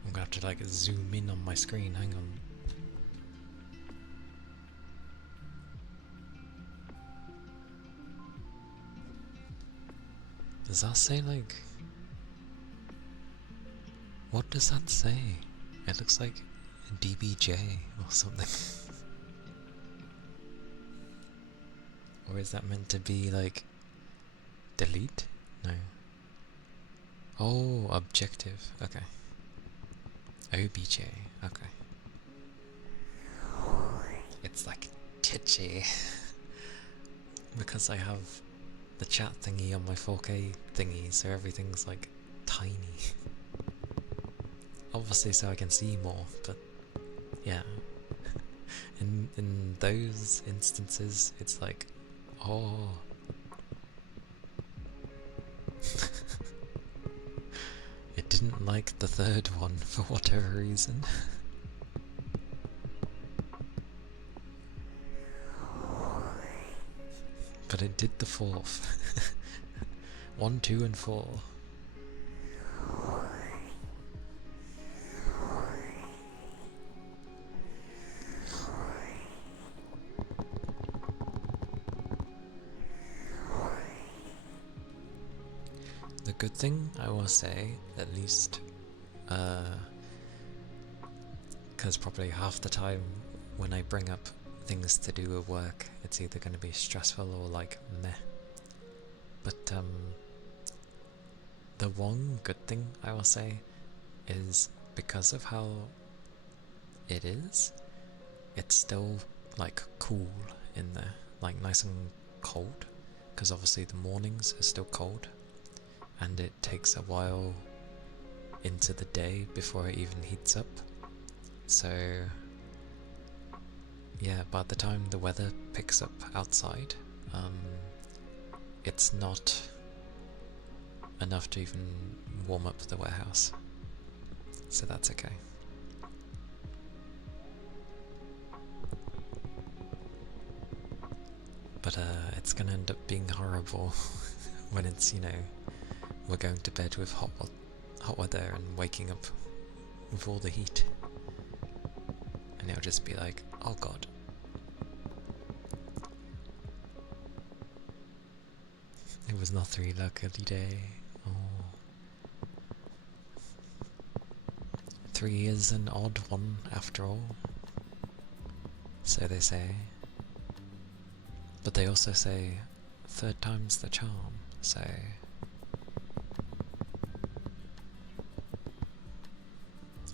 I'm gonna have to like zoom in on my screen. Hang on. Does that say like... What does that say? It looks like DBJ or something. Or is that meant to be like... delete? No. Oh, objective. Okay. OBJ. Okay. It's like titchy. Because I have the chat thingy on my 4K thingy, so everything's like tiny. Obviously so I can see more, but yeah. In those instances, it's like, oh. It didn't like the third one for whatever reason. But it did the fourth. 1, 2, and 4. The good thing, I will say, at least, because probably half the time when I bring up things to do with work, it's either going to be stressful or like meh. But the one good thing I will say is because of how it is, it's still like cool in there, like nice and cold, because obviously the mornings are still cold, and it takes a while into the day before it even heats up. So yeah, by the time the weather picks up outside, it's not enough to even warm up the warehouse, so that's okay. But it's gonna end up being horrible when it's, you know, we're going to bed with hot weather and waking up with all the heat, and it'll just be like, oh god. It was not 3 lucky day. Oh. 3 is an odd one after all, so they say. But they also say 3rd time's the charm, so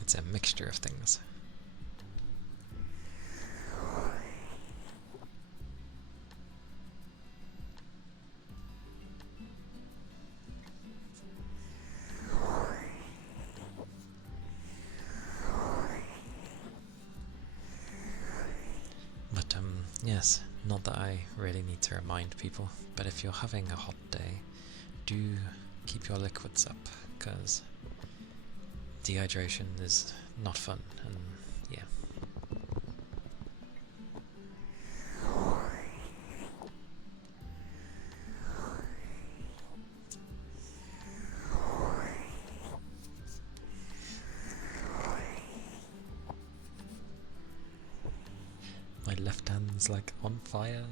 it's a mixture of things. But yes, not that I really need to remind people, but if you're having a hot day, do keep your liquids up, because dehydration is not fun, and yeah. left hand's like on fire.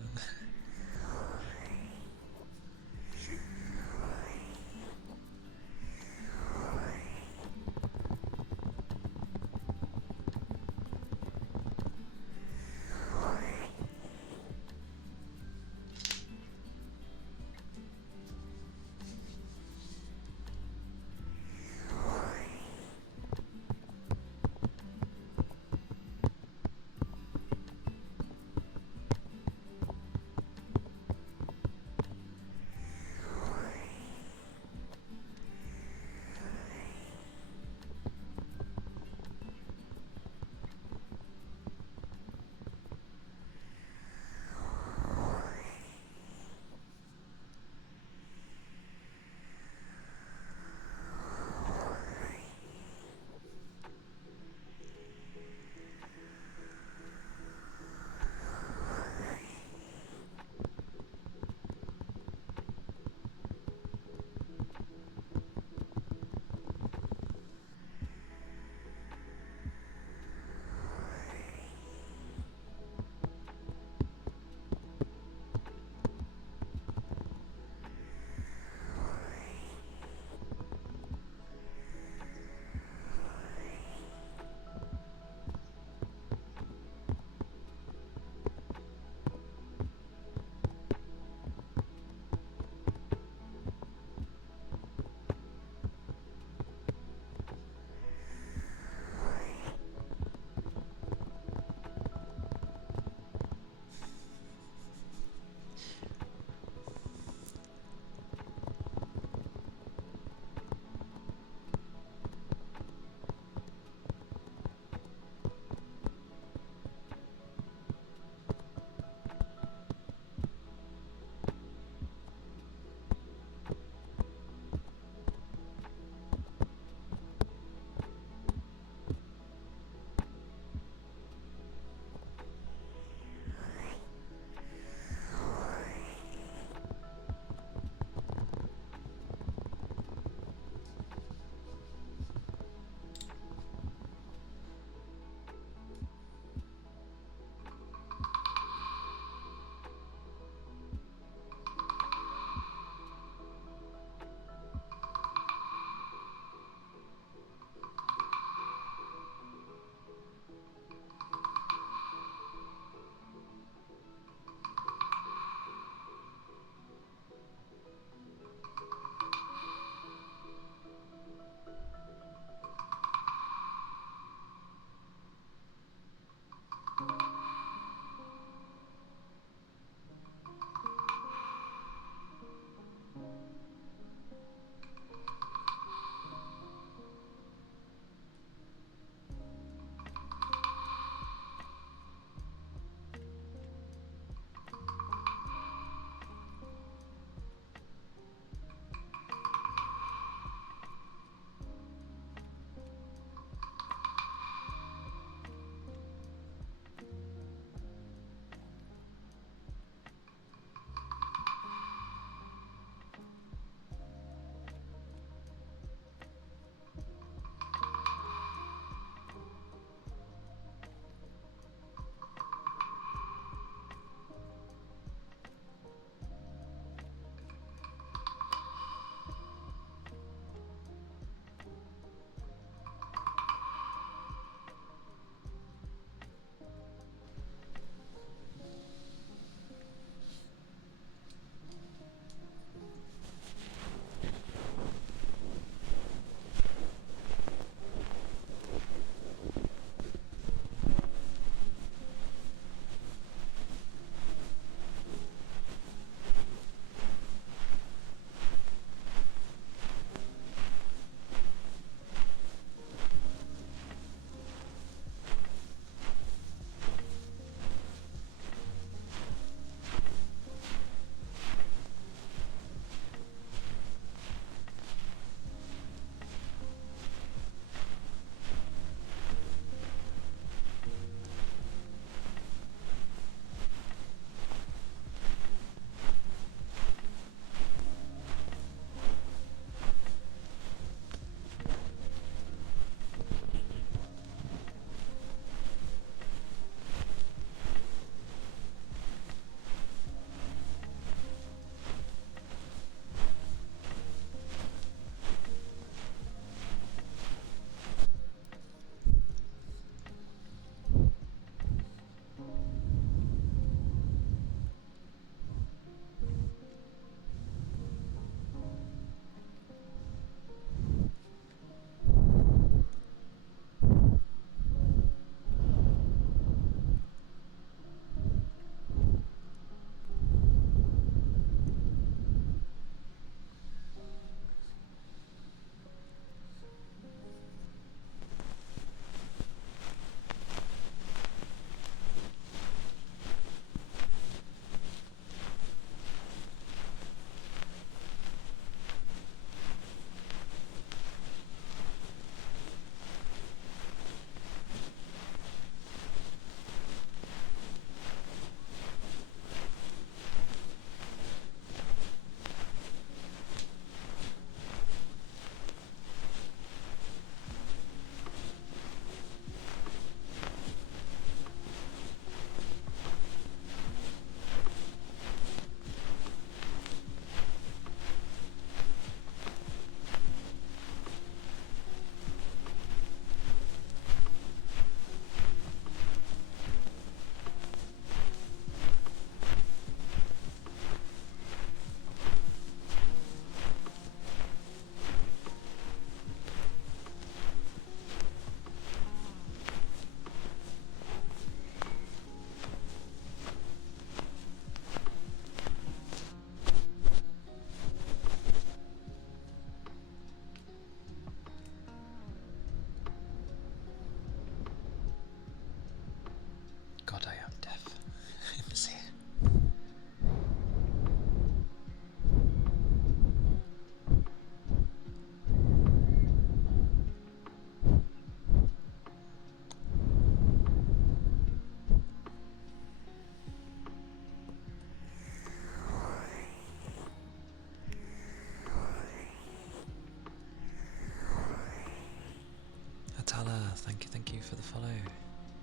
thank you for the follow.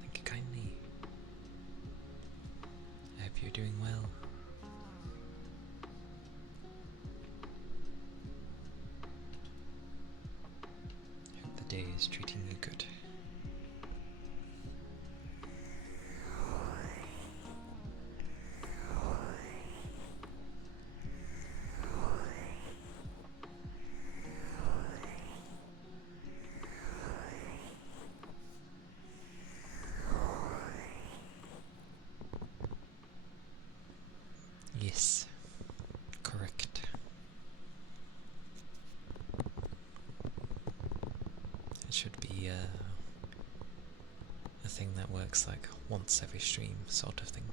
Thank you kindly. I hope you're doing well. Hope the day is treating you good. Yes, correct. It should be a thing that works like once every stream sort of thing.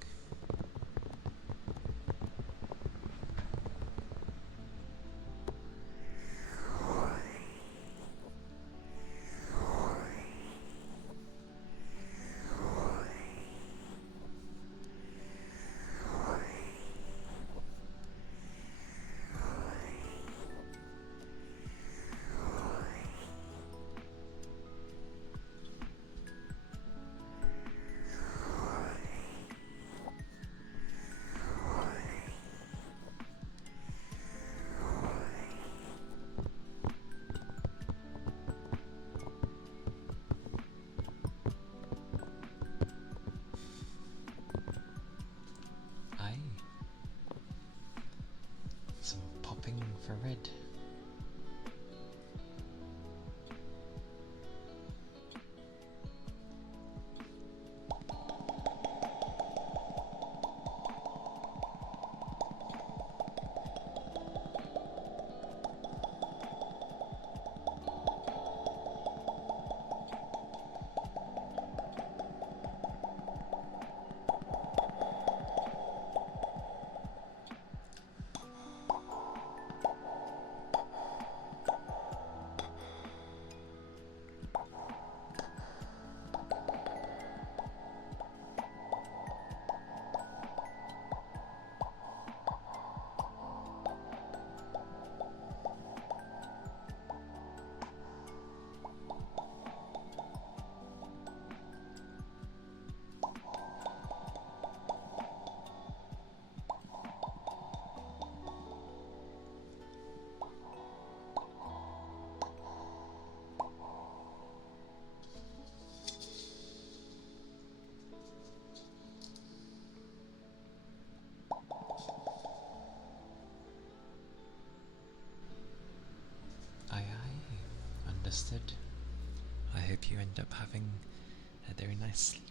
Some popping for red. Understood. I hope you end up having a very nice sleep.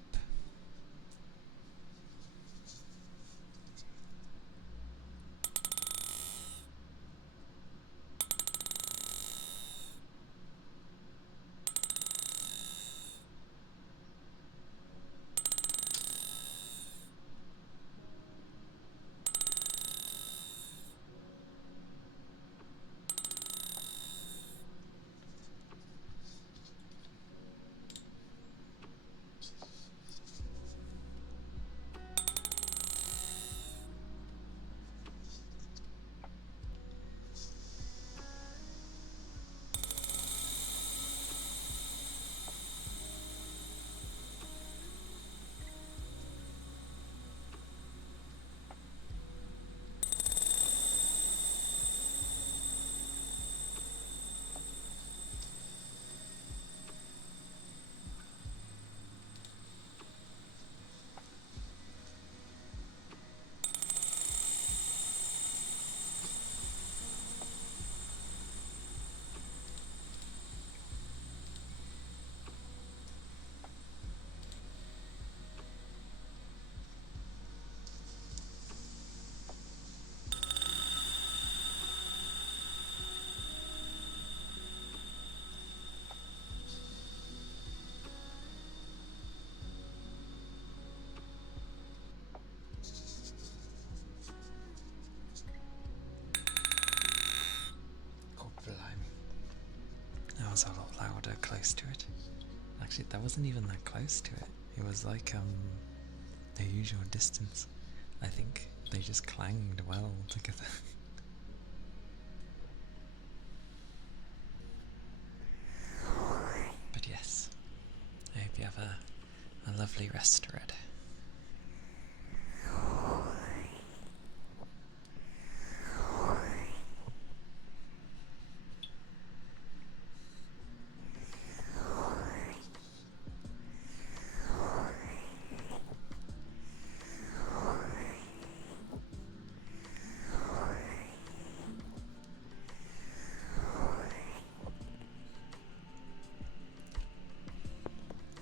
That was a lot louder close to it. Actually, that wasn't even that close to it. It was like the usual distance. I think they just clanged well together. But yes, lovely rest, Red.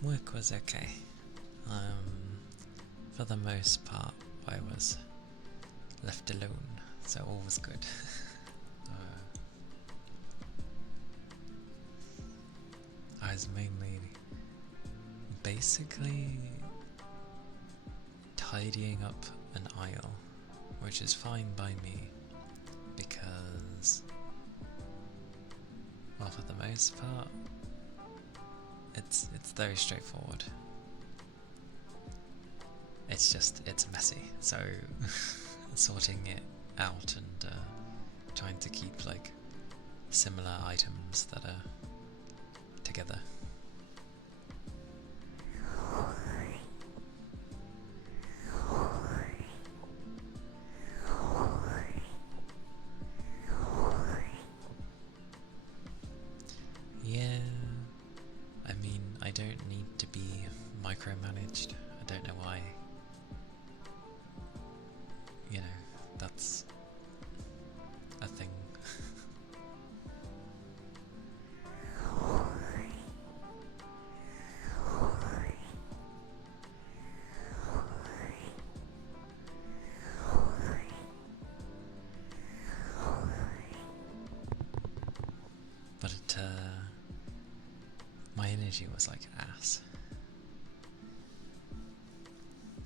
Work was okay. For the most part, I was left alone, so all was good. I was mainly basically tidying up an aisle, which is fine by me because, well, for the most part, it's very straightforward. It's messy, so sorting it out and trying to keep like similar items that are together. Yeah, I mean, I don't need to be micromanaged. I don't know why. You know, that's a thing. But my energy was like ass.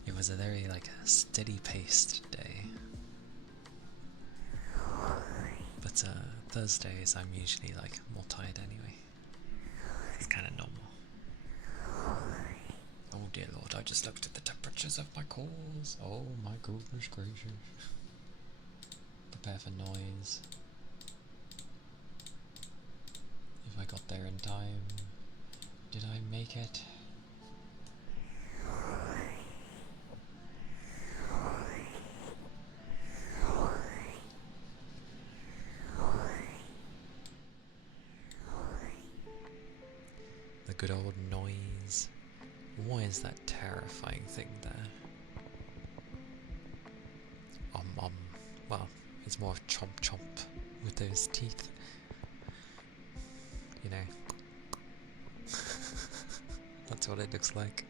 It was a very like steady paced day. But Thursdays I'm usually like more tired anyway. It's kind of normal. Oh dear lord, I just looked at the temperatures of my cores. Oh my goodness gracious. Prepare for noise. If I got there in time. Did I make it? The good old noise. Why is that terrifying thing there? Well, it's more of chomp chomp with those teeth. You know. That's what it looks like.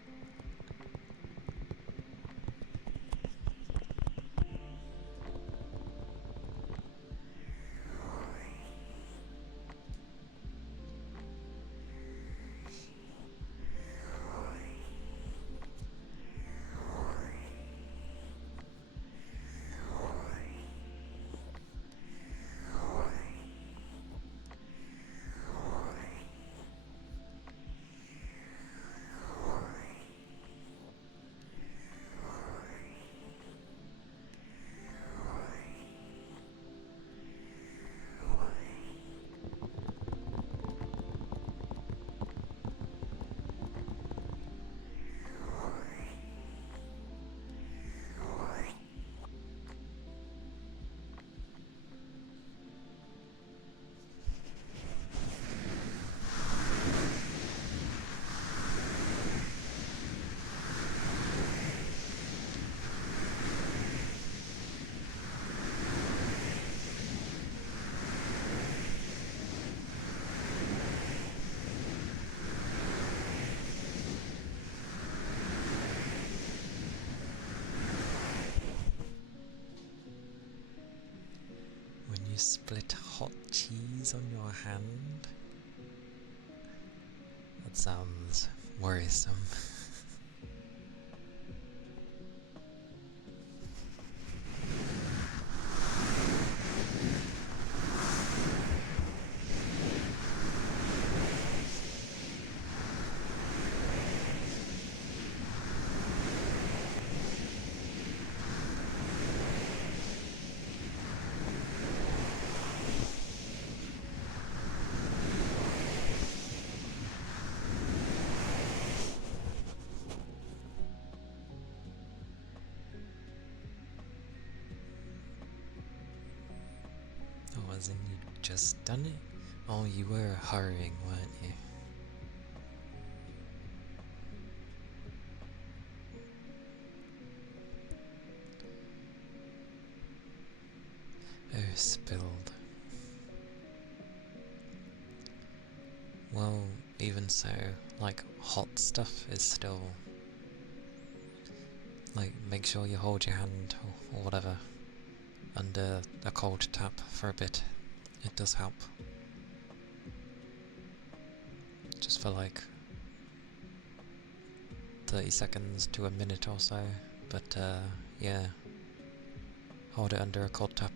You split hot cheese on your hand? That sounds worrisome. As in you just done it? Oh, you were hurrying, weren't you? Oh, spilled. Well, even so, like, hot stuff is still... Like, make sure you hold your hand, or whatever, under a cold tap for a bit. It does help. Just for like 30 seconds to a minute or so, but yeah, hold it under a cold tap.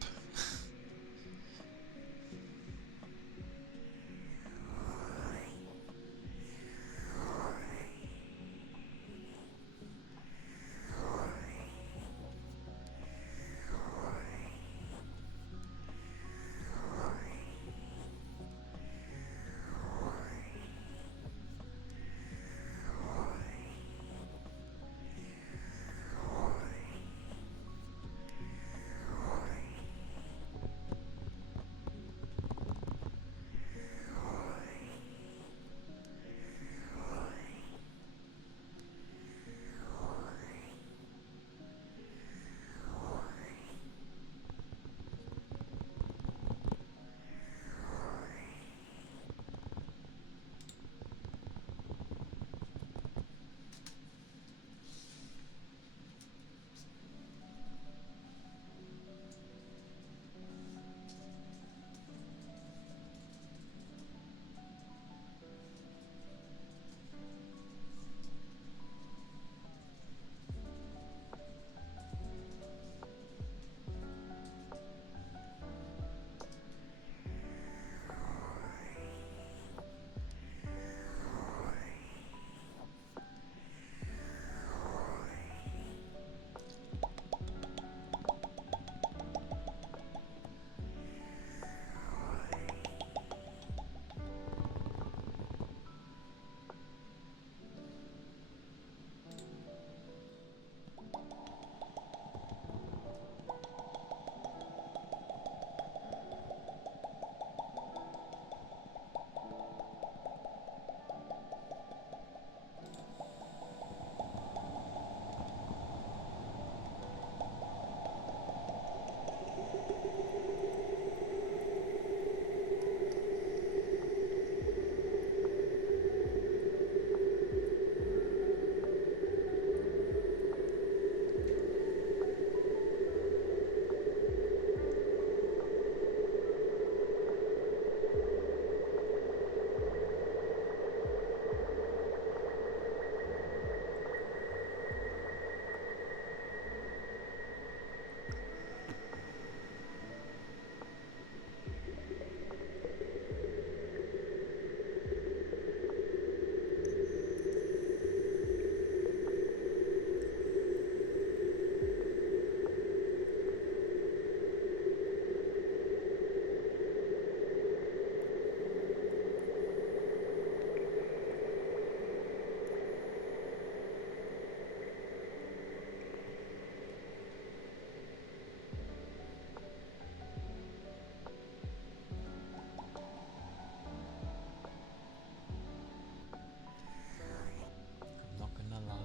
I'm not gonna lie.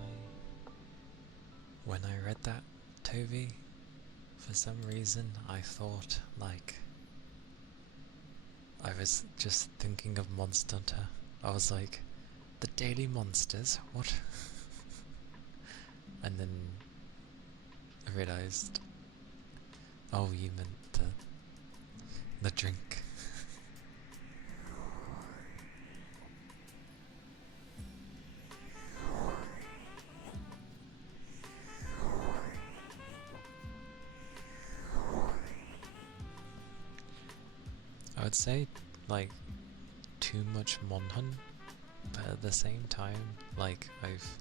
When I read that, Toby, for some reason I thought, like, I was just thinking of Monster Hunter. I was like, the daily monsters? What? And then I realised, oh, you meant the drink. I would say, like, too much Monhun, but at the same time, like, I've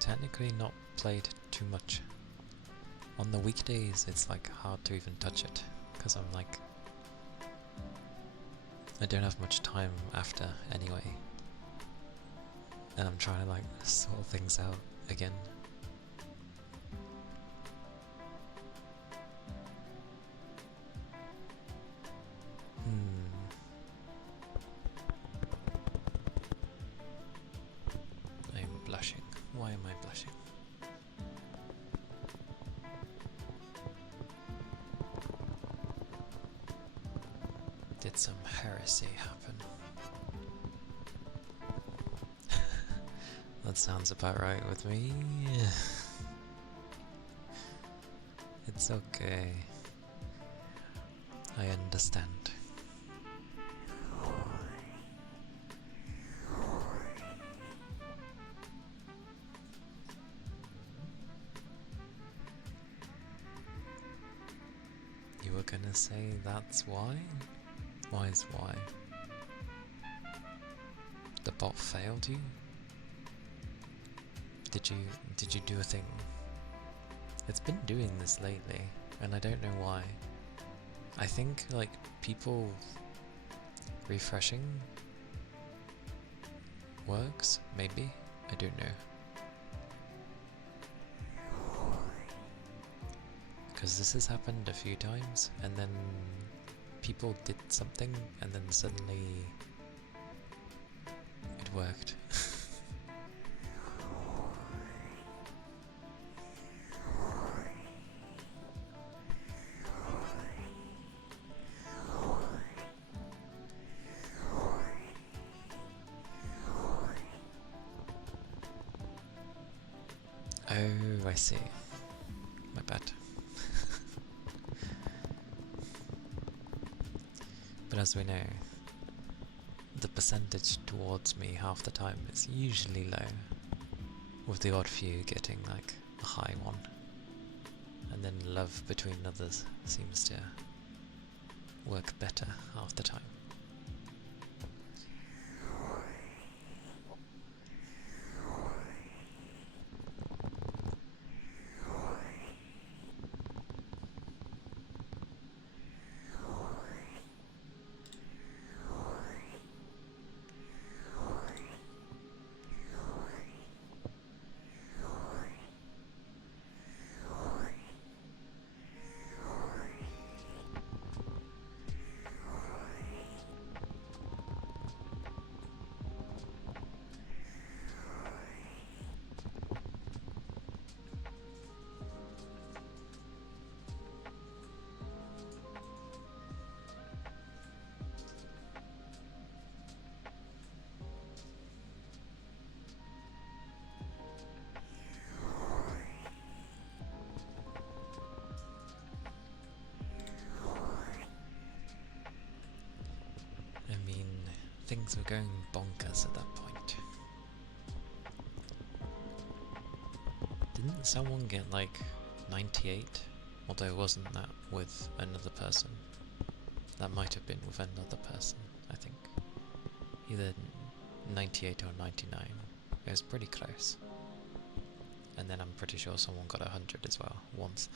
technically not played too much. On the weekdays, it's like hard to even touch it, because I'm like, I don't have much time after anyway, and I'm trying to like sort things out again. did some heresy happen? That sounds about right with me. It's okay. I understand. You were gonna say that's why? Why is why? The bot failed you? Did you do a thing? It's been doing this lately, and I don't know why. I think like people refreshing works, maybe? I don't know. Because this has happened a few times, and then people did something, and then suddenly it worked. Oh, I see. My bad. But as we know, the percentage towards me half the time is usually low, with the odd few getting like a high one. And then love between others seems to work better half the time. I mean, things were going bonkers at that point. Didn't someone get like 98? Although it wasn't that with another person. That might have been with another person, I think. Either 98 or 99. It was pretty close. And then I'm pretty sure someone got 100 as well, once.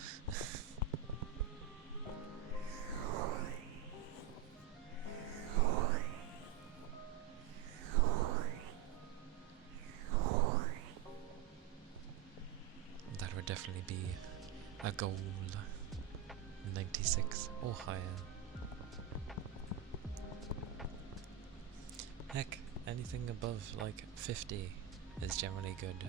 That would definitely be a goal. 96 or higher. Heck, anything above like 50 is generally good.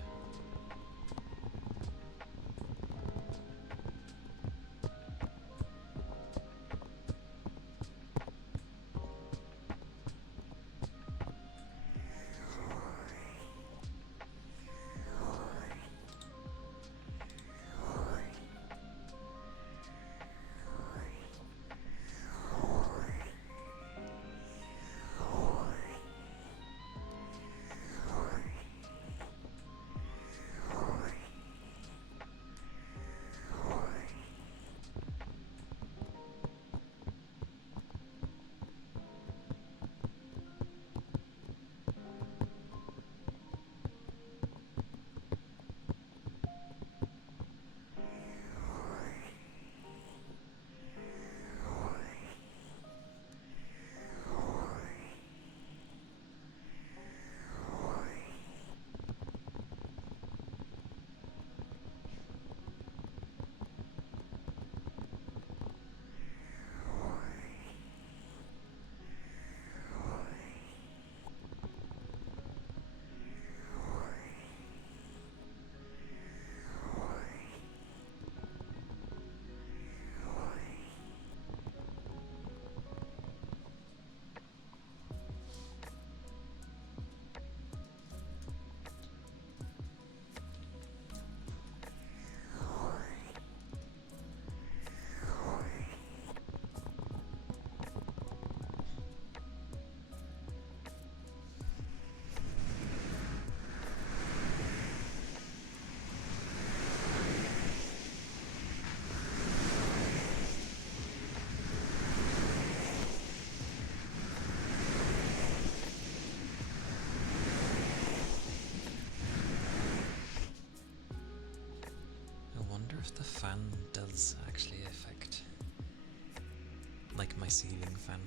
ceiling fan.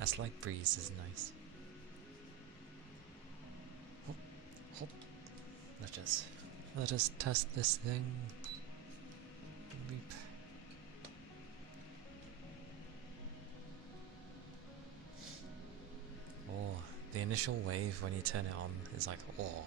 A slight breeze is nice. Hop, hop. Let us test this thing. Beep. Oh, the initial wave when you turn it on is like, oh.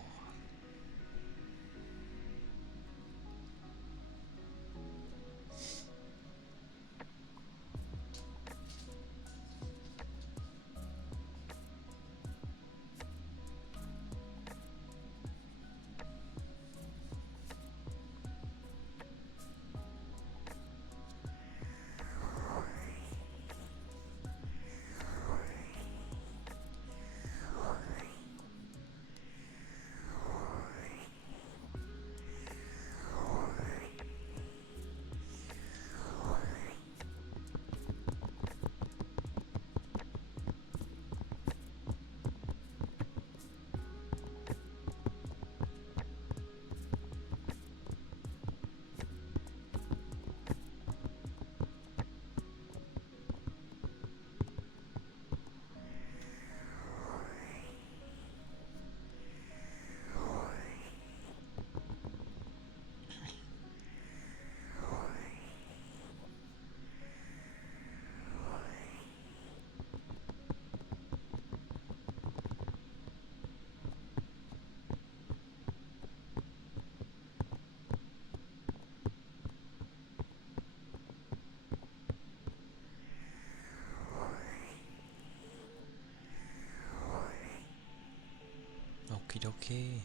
Okie dokie.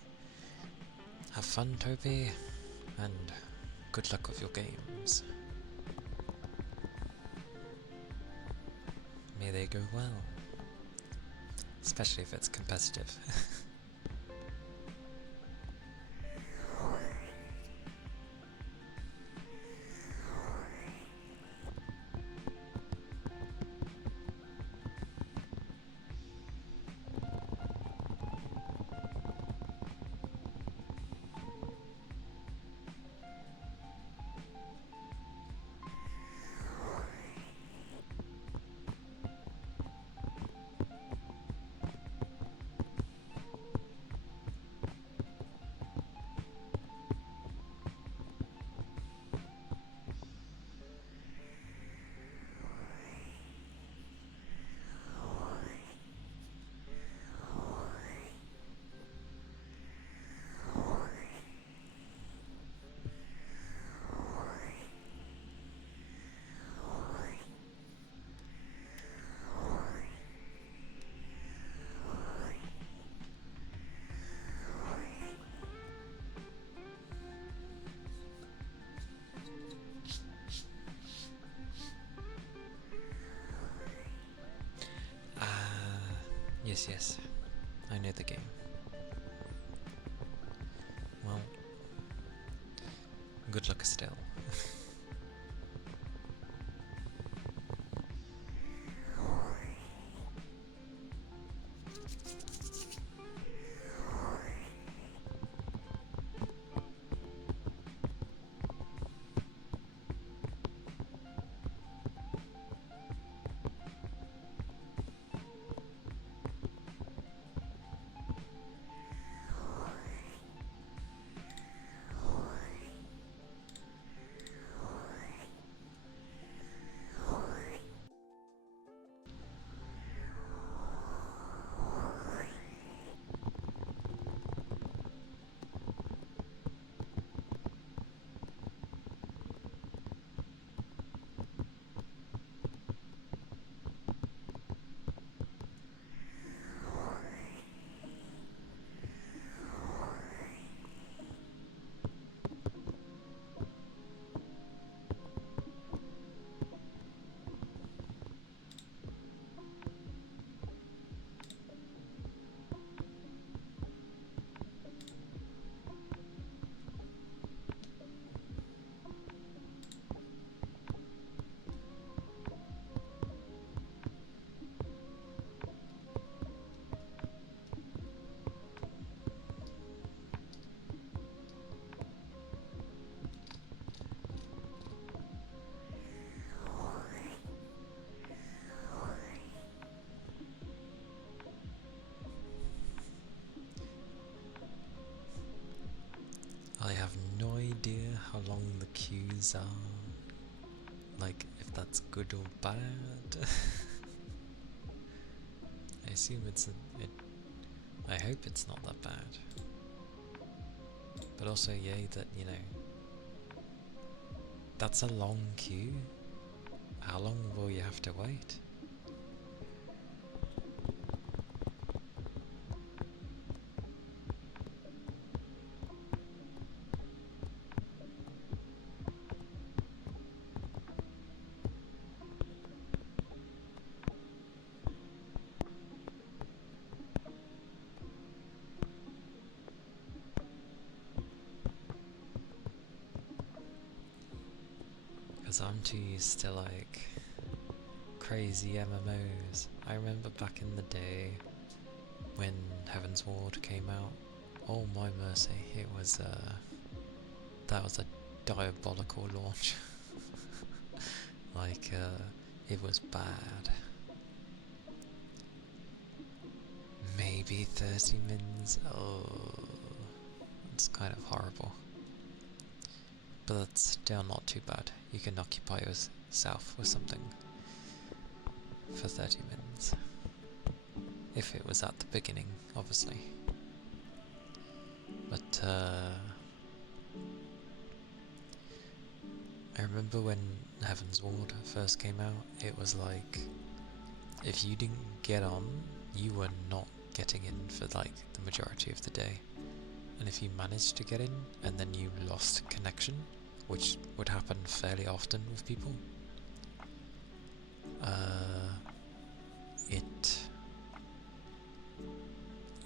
Have fun, Toby, and good luck with your games. May they go well. Especially if it's competitive. Yes, I know the game. Well, good luck still. idea how long the queues are. Like, if that's good or bad. I assume I hope it's not that bad. But also, yay that, you know, that's a long queue. How long will you have to wait? Because I'm too used to, like, crazy MMOs. I remember back in the day when Heaven's Ward came out. Oh my mercy, it was that was a diabolical launch. Like, it was bad. Maybe 30 mins. Oh, it's kind of horrible. But that's still not too bad. You can occupy yourself with something for 30 mins. If it was at the beginning, obviously. But, I remember when Heaven's Ward first came out, it was like, if you didn't get on, you were not getting in for like the majority of the day. And if you managed to get in, and then you lost connection, which would happen fairly often with people,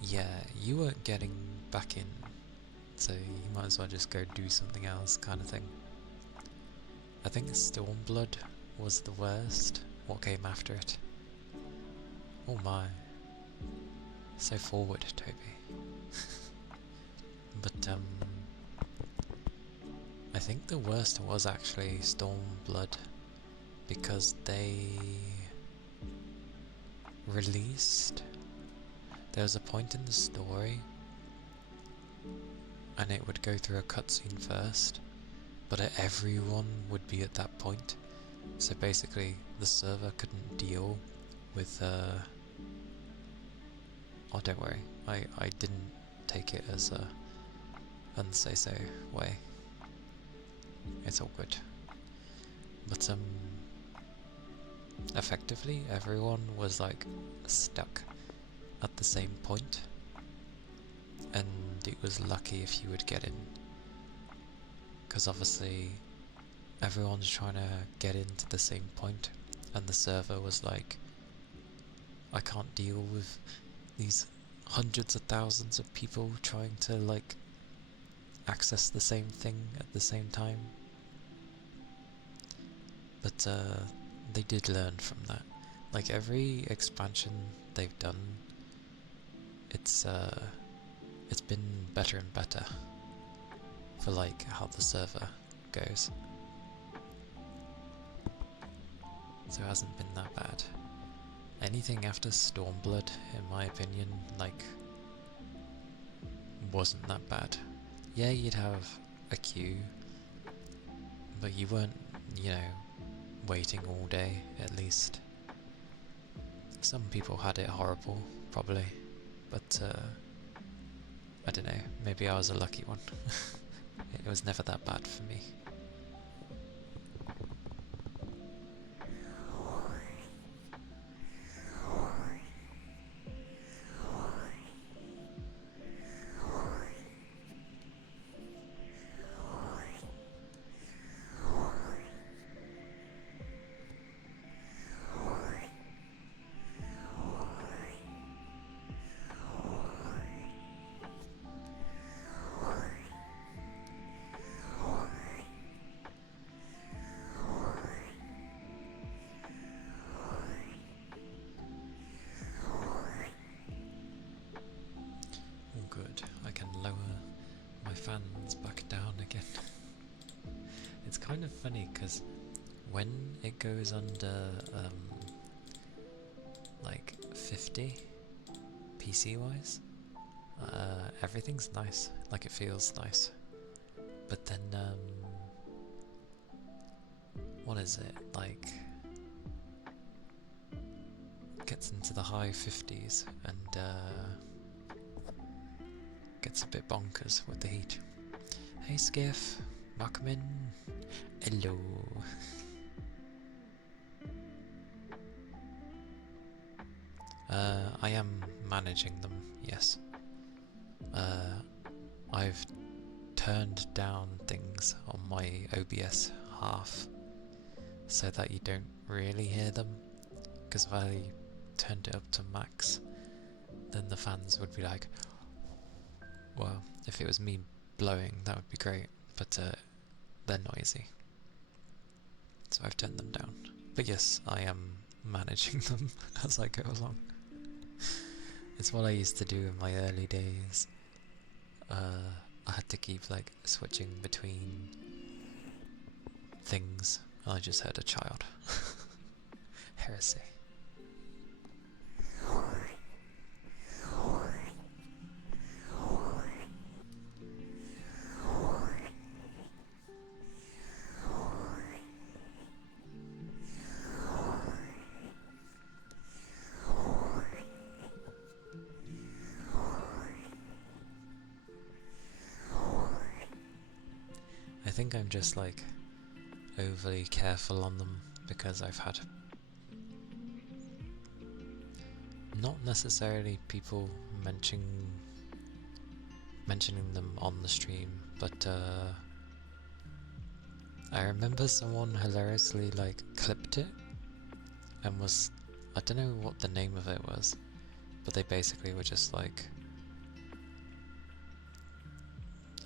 yeah, you weren't getting back in, so you might as well just go do something else kind of thing. I think Stormblood was the worst. What came after it? Oh my. So forward, Toby. But, I think the worst was actually Stormblood, because they released... There was a point in the story, and it would go through a cutscene first, but everyone would be at that point, so basically the server couldn't deal with, oh don't worry, I didn't take it as a unsay-so way, it's all good, but effectively everyone was like stuck at the same point, and it was lucky if you would get in, because obviously everyone's trying to get into the same point, and the server was like, I can't deal with these hundreds of thousands of people trying to like access the same thing at the same time. But they did learn from that. Like every expansion they've done, it's been better and better for like how the server goes. So it hasn't been that bad. Anything after Stormblood, in my opinion, like, wasn't that bad. Yeah, you'd have a queue, but you weren't, you know, waiting all day, at least. Some people had it horrible, probably, but I don't know, maybe I was a lucky one. It was never that bad for me. Good, I can lower my fans back down again. It's kind of funny because when it goes under like 50 PC wise, everything's nice, like it feels nice. But then, what is it, like, gets into the high 50s and gets a bit bonkers with the heat. Hey Skiff, welcome in. Hello. I am managing them, yes. I've turned down things on my OBS half so that you don't really hear them, because if I turned it up to max, then the fans would be like, well, if it was me blowing, that would be great, but they're noisy. So I've turned them down. But yes, I am managing them as I go along. It's what I used to do in my early days. I had to keep like switching between things. I just heard a child. Heresy. I think I'm just like overly careful on them because I've had not necessarily people mentioning them on the stream, but I remember someone hilariously like clipped it and was, I don't know what the name of it was, but they basically were just like,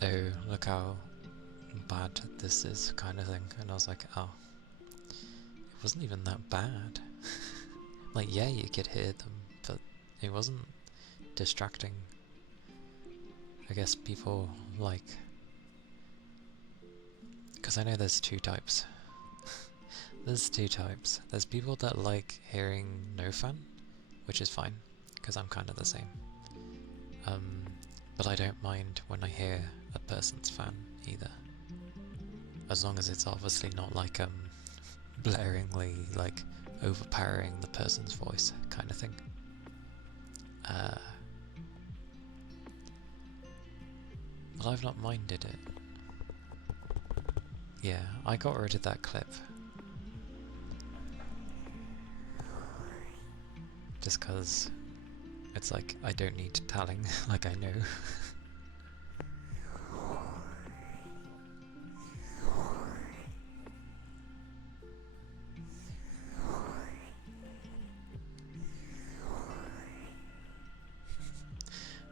oh, look how bad this is, kind of thing. And I was like, oh, it wasn't even that bad. Like, yeah, you could hear them, but it wasn't distracting. I guess people like, because I know there's two types. There's two types. There's people that like hearing no fan, which is fine, because I'm kind of the same. But I don't mind when I hear a person's fan either. As long as it's obviously not like blaringly like overpowering the person's voice kind of thing. But I've not minded it. Yeah, I got rid of that clip. Just cause it's like I don't need telling, like I know.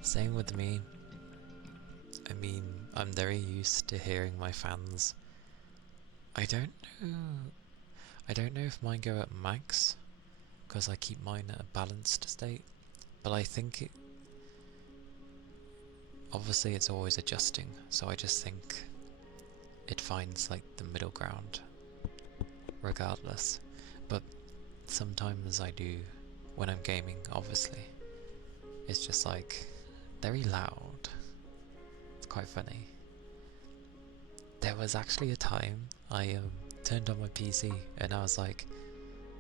Same with me. I mean, I'm very used to hearing my fans. I don't know if mine go at max, because I keep mine at a balanced state, but I think it, obviously it's always adjusting, so I just think it finds like the middle ground regardless. But sometimes I do, when I'm gaming obviously, it's just like very loud. It's quite funny. There was actually a time I turned on my PC and I was like,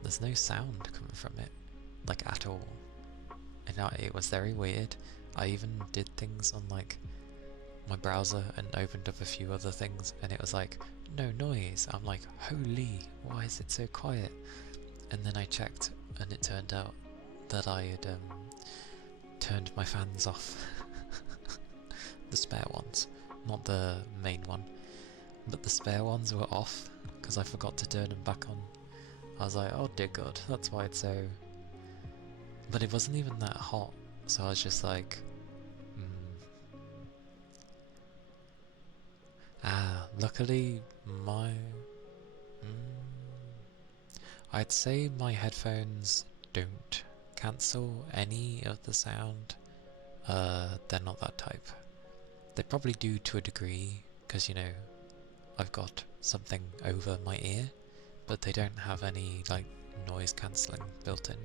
there's no sound coming from it, like at all. And it was very weird. I even did things on like my browser and opened up a few other things and it was like, no noise. I'm like, holy, why is it so quiet? And then I checked and it turned out that I had turned my fans off. The spare ones, not the main one, but the spare ones were off because I forgot to turn them back on. I was like, oh dear god, that's why it's so... But it wasn't even that hot, so I was just like, luckily my... I'd say my headphones don't cancel any of the sound. They're not that type. They probably do to a degree, because, you know, I've got something over my ear, but they don't have any, like, noise cancelling built in.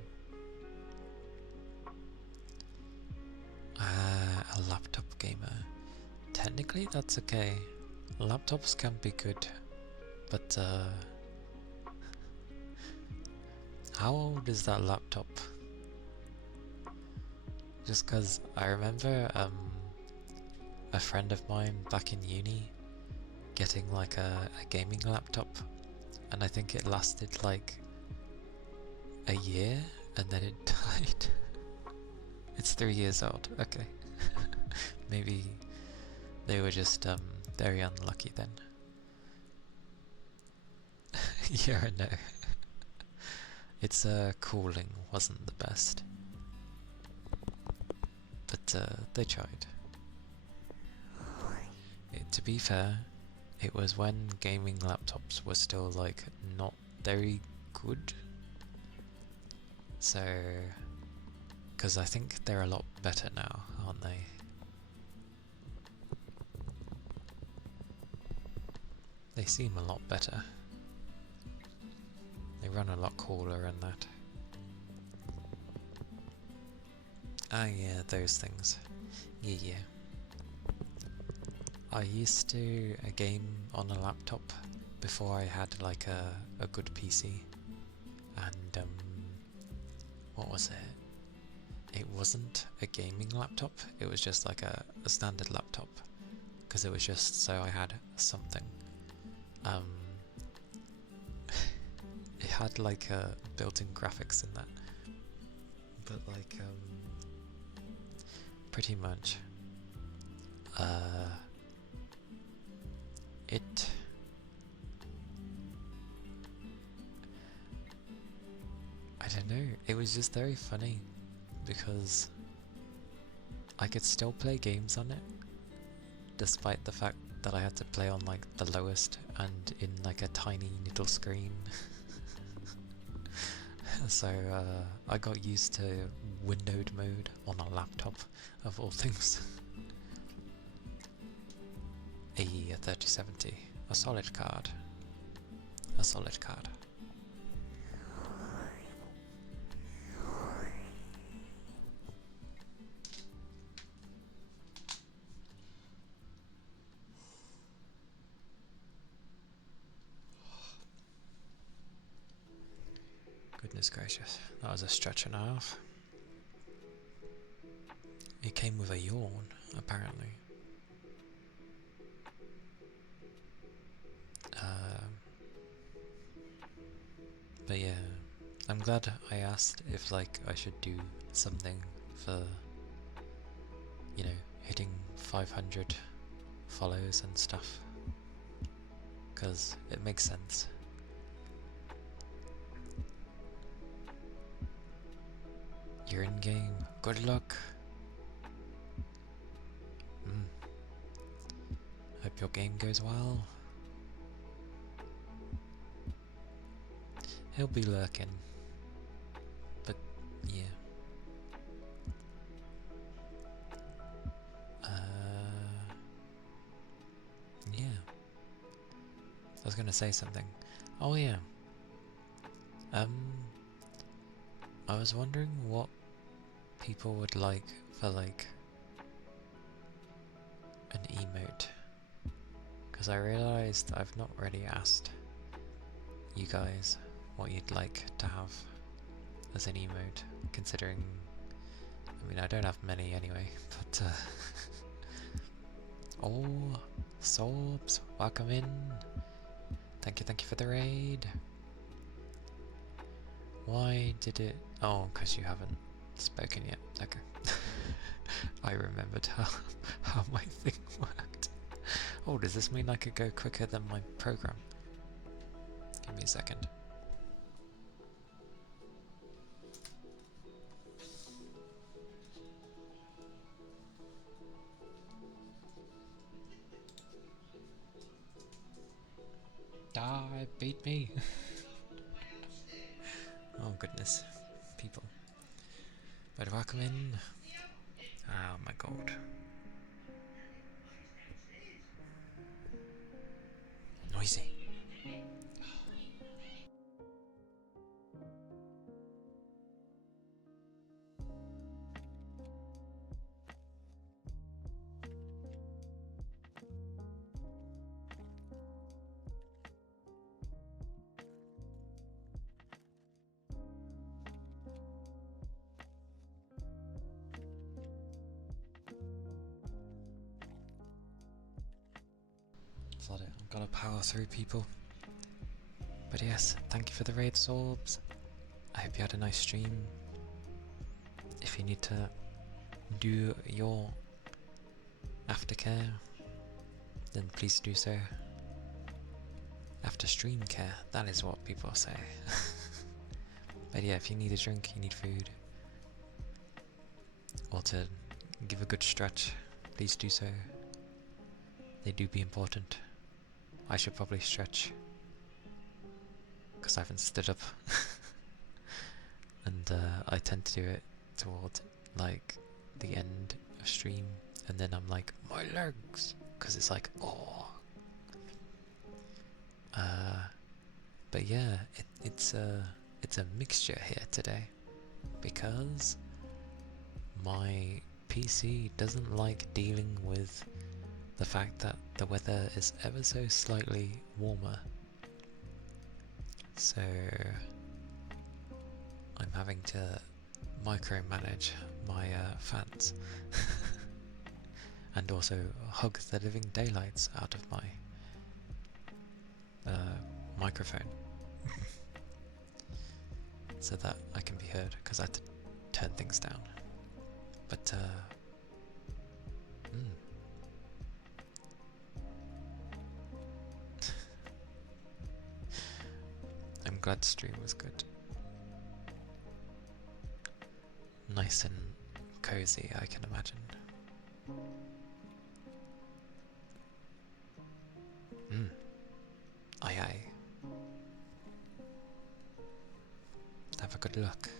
A laptop gamer. Technically, that's okay. Laptops can be good, but how old is that laptop? Just because I remember a friend of mine back in uni getting like a gaming laptop, and I think it lasted like a year and then it died. It's 3 years old, okay. Maybe they were just very unlucky then. Yeah, I know. Its cooling wasn't the best, but they tried. To be fair, it was when gaming laptops were still like not very good, so because I think they're a lot better now, aren't they? They seem a lot better. They run a lot cooler and that. Ah yeah, those things. Yeah. I used to game on a laptop before I had like a good PC, and what was it? It wasn't a gaming laptop, it was just like a standard laptop, because it was just so I had something. It had like built-in graphics in that, but like pretty much it I don't know, it was just very funny because I could still play games on it despite the fact that I had to play on like the lowest and in like a tiny little screen. So I got used to windowed mode on a laptop, of all things. A 3070, a solid card. A solid card. Goodness gracious, that was a stretch and a half. It came with a yawn, apparently. But yeah, I'm glad I asked if like I should do something for, you know, hitting 500 follows and stuff, because it makes sense. You're in game. Good luck. Hope your game goes well. He'll be lurking, but yeah. Yeah. I was gonna say something. Oh yeah. I was wondering what people would like for like an emote, because I realised I've not really asked you guys what you'd like to have as an emote, considering, I mean, I don't have many anyway, but oh, Sobs, welcome in. Thank you for the raid. Why did it... Oh, because you haven't spoken yet. Okay. I remembered how my thing worked. Oh, does this mean I could go quicker than my program? Give me a second. Die, beat me. Oh goodness, people. But welcome in. Oh my god. Noisy. sod it. I've got to power through, people. But yes, thank you for the raid sorbs. I hope you had a nice stream. If you need to do your aftercare, then please do so. After stream care, that is what people say. But yeah, if you need a drink, you need food, or to give a good stretch, please do so. They do be important. I should probably stretch, because I haven't stood up. And I tend to do it towards like the end of stream, and then I'm like, my legs, because it's like, oh. But yeah, it's a mixture here today, because my PC doesn't like dealing with the fact that the weather is ever so slightly warmer. So I'm having to micromanage my fans and also hug the living daylights out of my microphone so that I can be heard, because I had to turn things down. But I'm glad stream was good. Nice and cozy, I can imagine. Aye aye. Have a good look.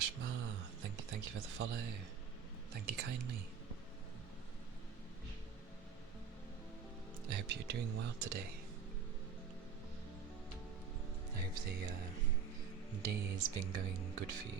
Ashma, thank you for the follow. Thank you kindly. I hope you're doing well today. I hope the day has been going good for you.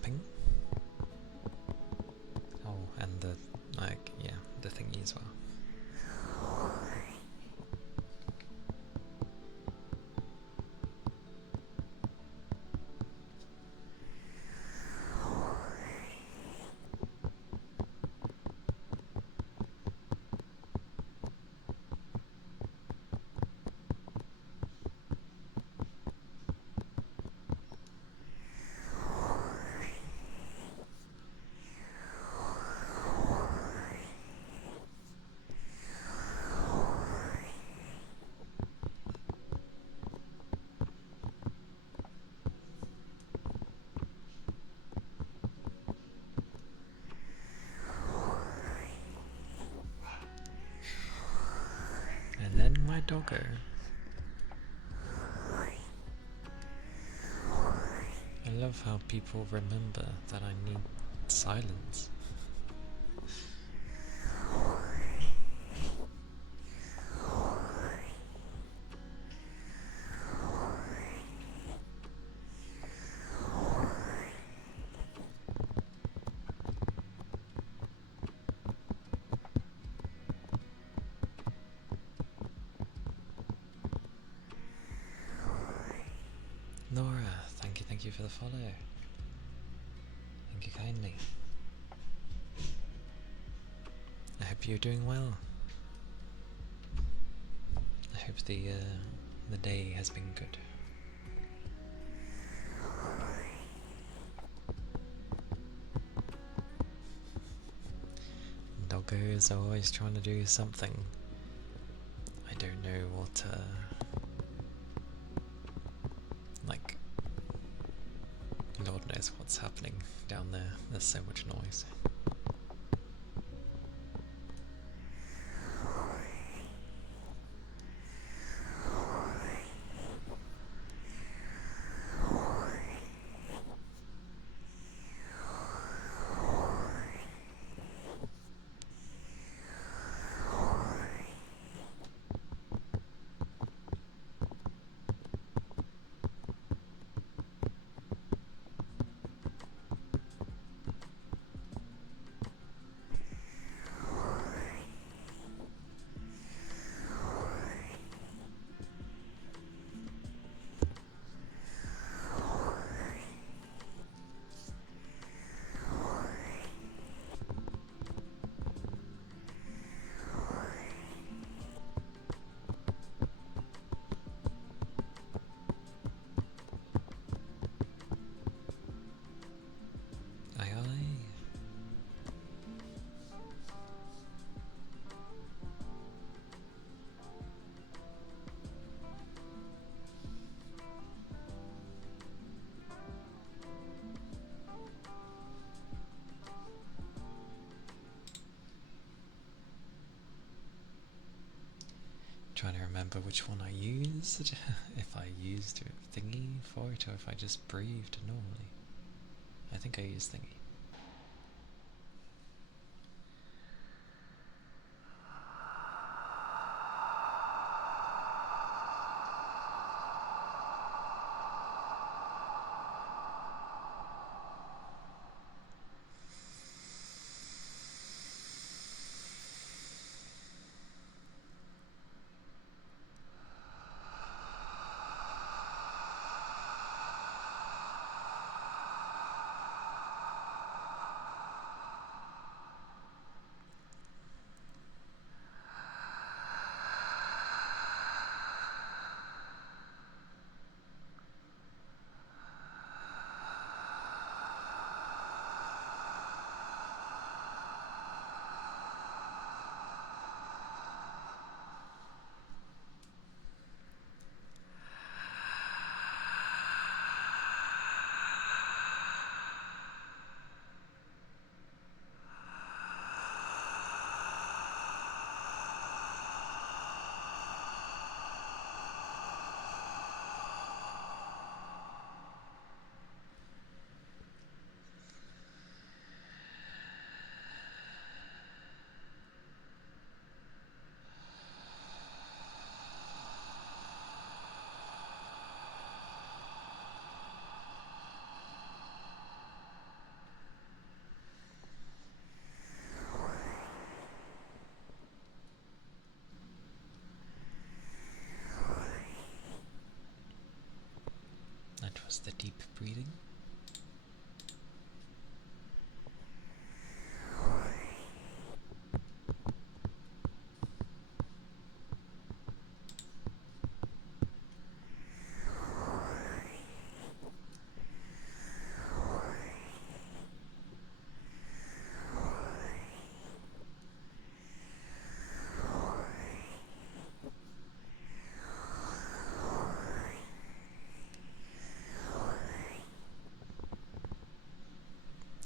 tapping. Oh, and the, like, yeah, the thingy as well. And then my doggo. I love how people remember that I need silence. Nora, thank you for the follow. Thank you kindly. I hope you're doing well. I hope the day has been good. Doggo is always trying to do something. I don't know what, like, Lord knows what's happening down there. There's so much noise. Aye aye. Trying to remember which one I used. If I used thingy for it or if I just breathed normally. I think I used thingy. was the deep breathing.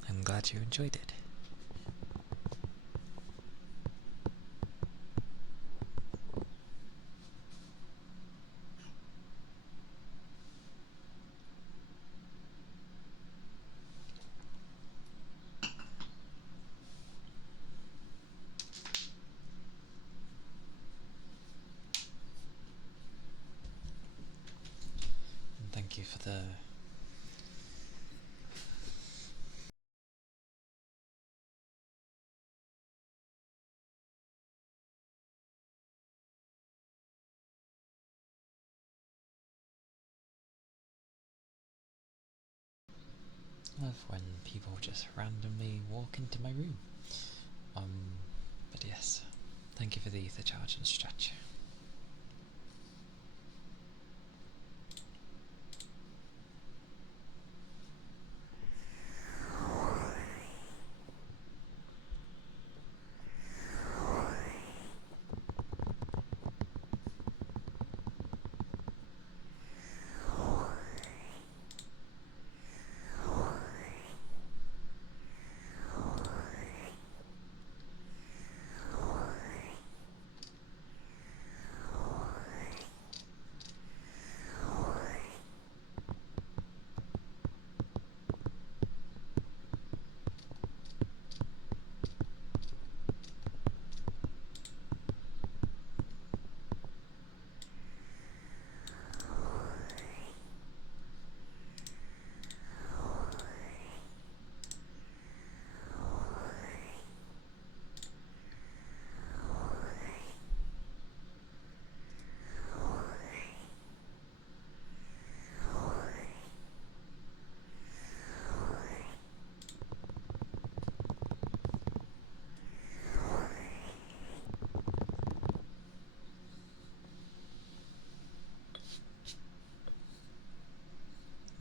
I'm glad you enjoyed it. And thank you for the love when people just randomly walk into my room. But yes, thank you for the ether charge and stretch.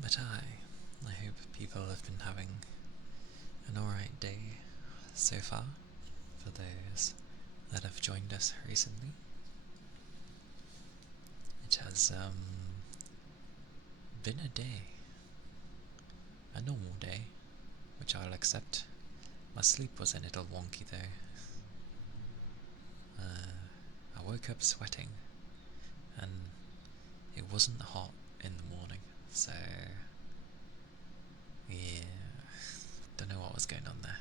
But I hope people have been having an alright day so far, for those that have joined us recently. It has been a day, a normal day, which I'll accept. My sleep was a little wonky though. I woke up sweating, and it wasn't hot in the morning, so yeah, don't know what was going on there.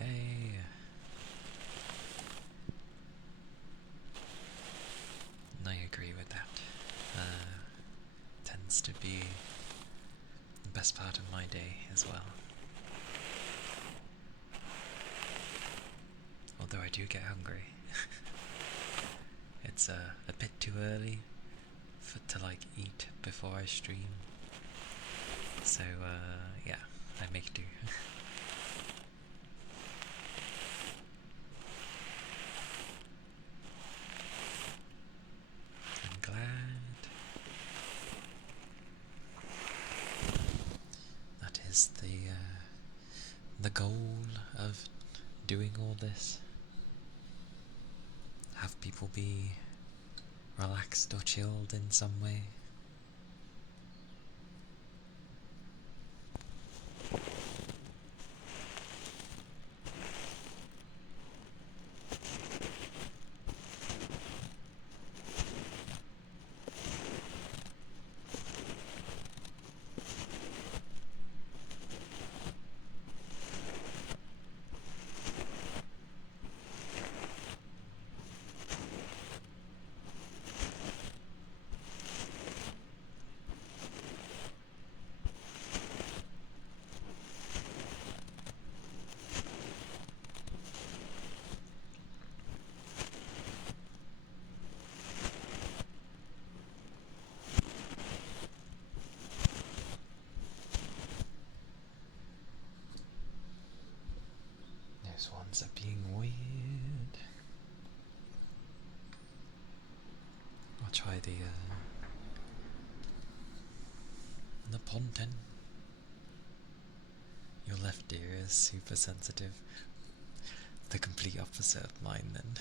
Yay! And I agree with that. Tends to be the best part of my day as well. Although I do get hungry. It's a bit too early to like eat before I stream. So yeah, I make do. I'm glad. That is the goal of doing all this. Have people be relaxed or chilled in some way. Those ones are being weird. I'll try the Naponten. Your left ear is super sensitive. The complete opposite of mine then.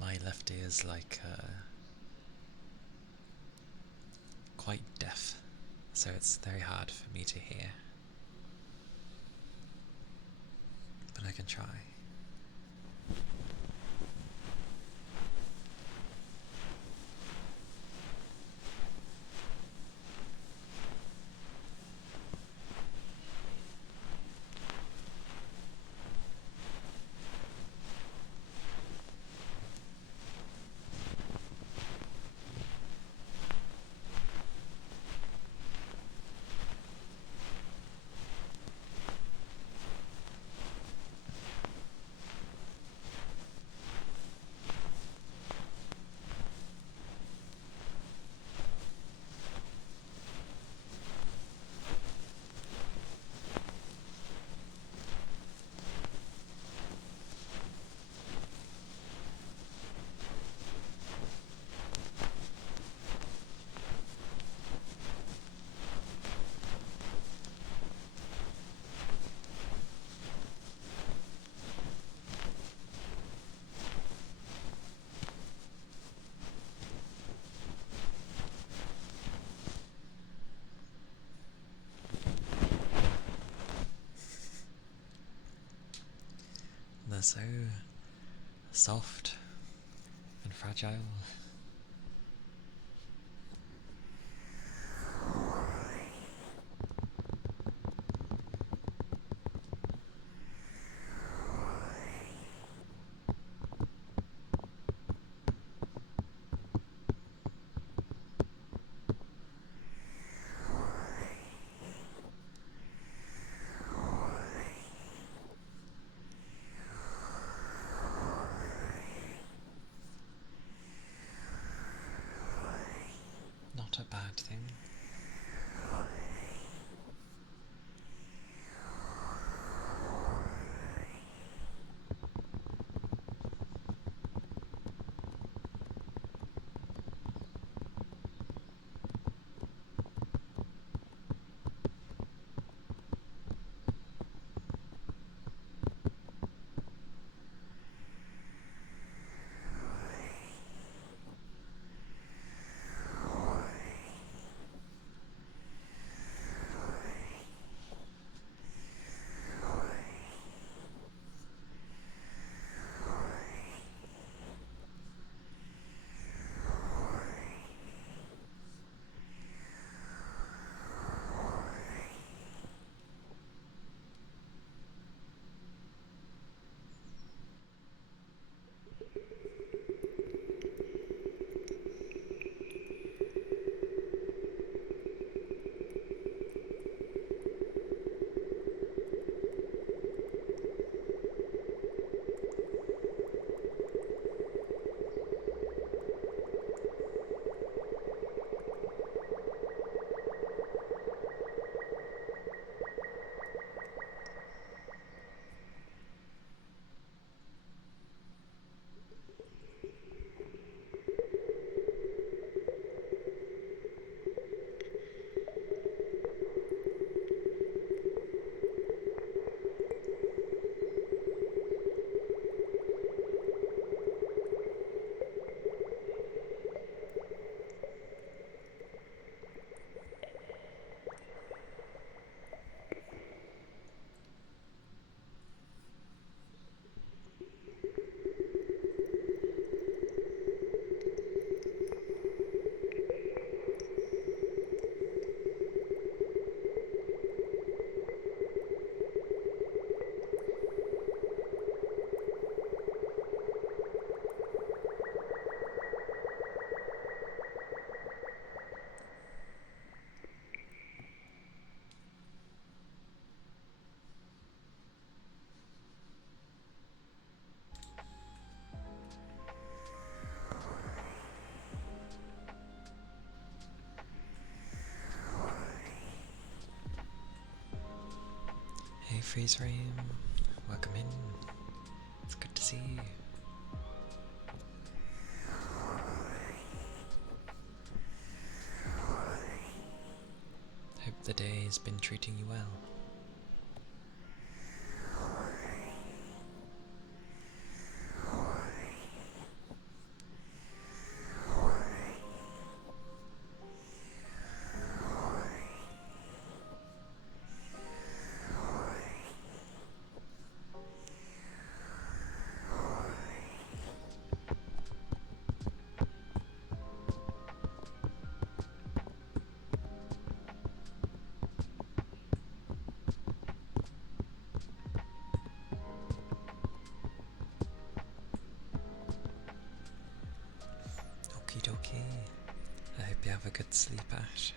My left ear is like quite deaf, so it's very hard for me to hear. But I can try. They're so soft and fragile. Not a bad thing. Hey freeze rain, Welcome in. It's good to see you. Hope the day has been treating you well. Okie dokie. I hope you have a good sleep, Ash.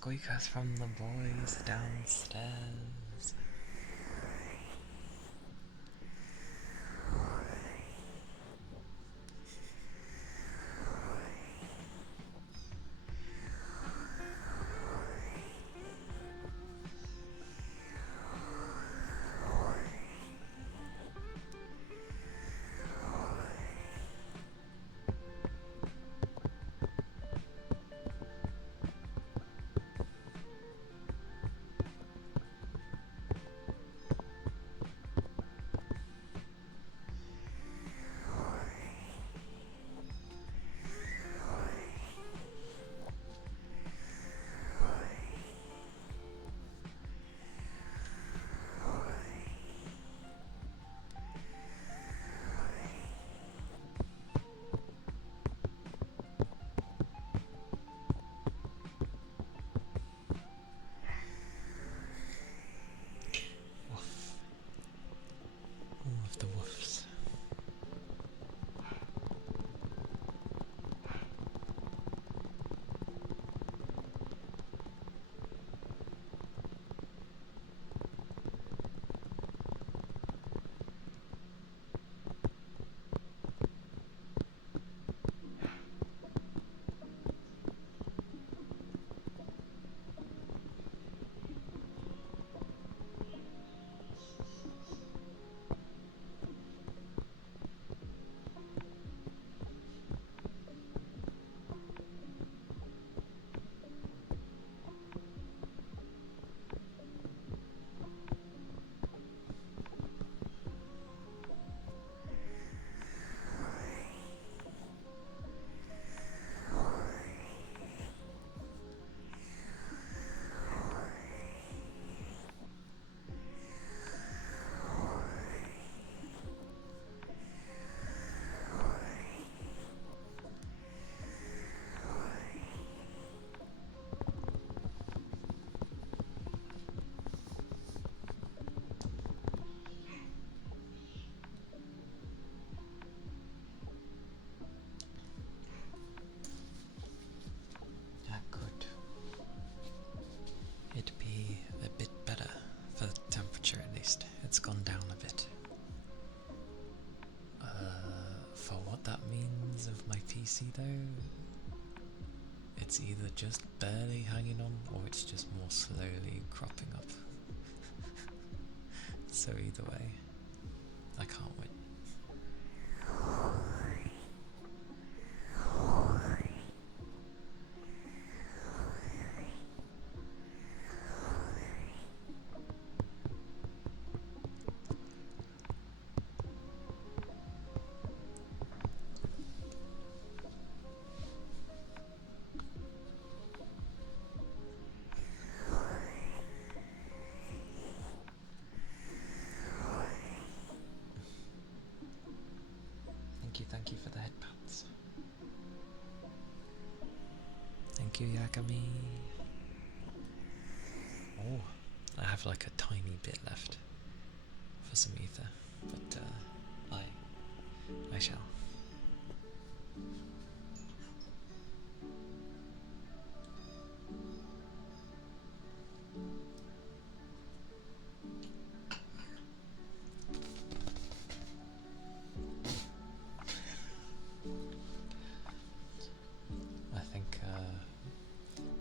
squeakers from the boys downstairs. All of the woofs. It'd be a bit better for the temperature at least. It's gone down a bit. For what that means of my PC though, it's either just barely hanging on or it's just more slowly cropping up. So either way, I can't win. Thank you for the headpats. Thank you, Yakami. Oh, I have like a tiny bit left for some ether, but I shall. I think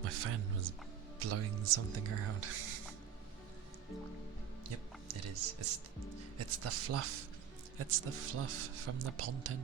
my fan was blowing something around. Yep, it is. It's the fluff. It's the fluff from the ponton.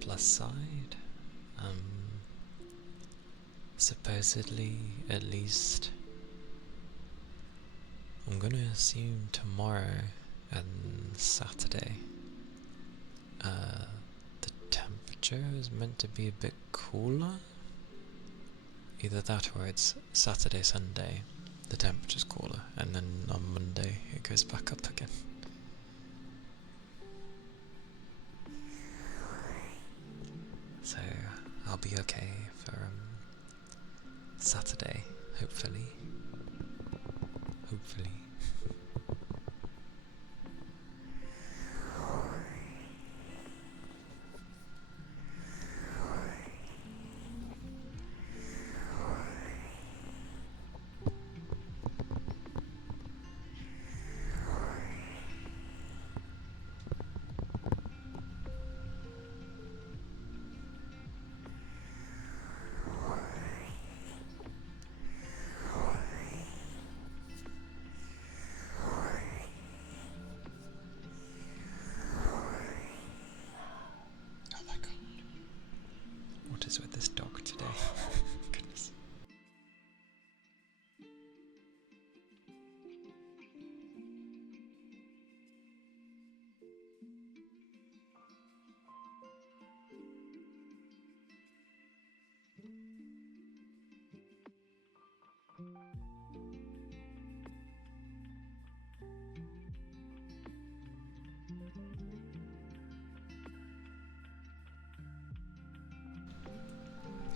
plus side, supposedly, at least, I'm gonna assume tomorrow and Saturday, the temperature is meant to be a bit cooler. Either that or it's Saturday, Sunday, the temperature's cooler, and then on Monday it goes back up again. So I'll be okay for Saturday, hopefully. Hopefully. Oh my god. What is with this dog today? Goodness.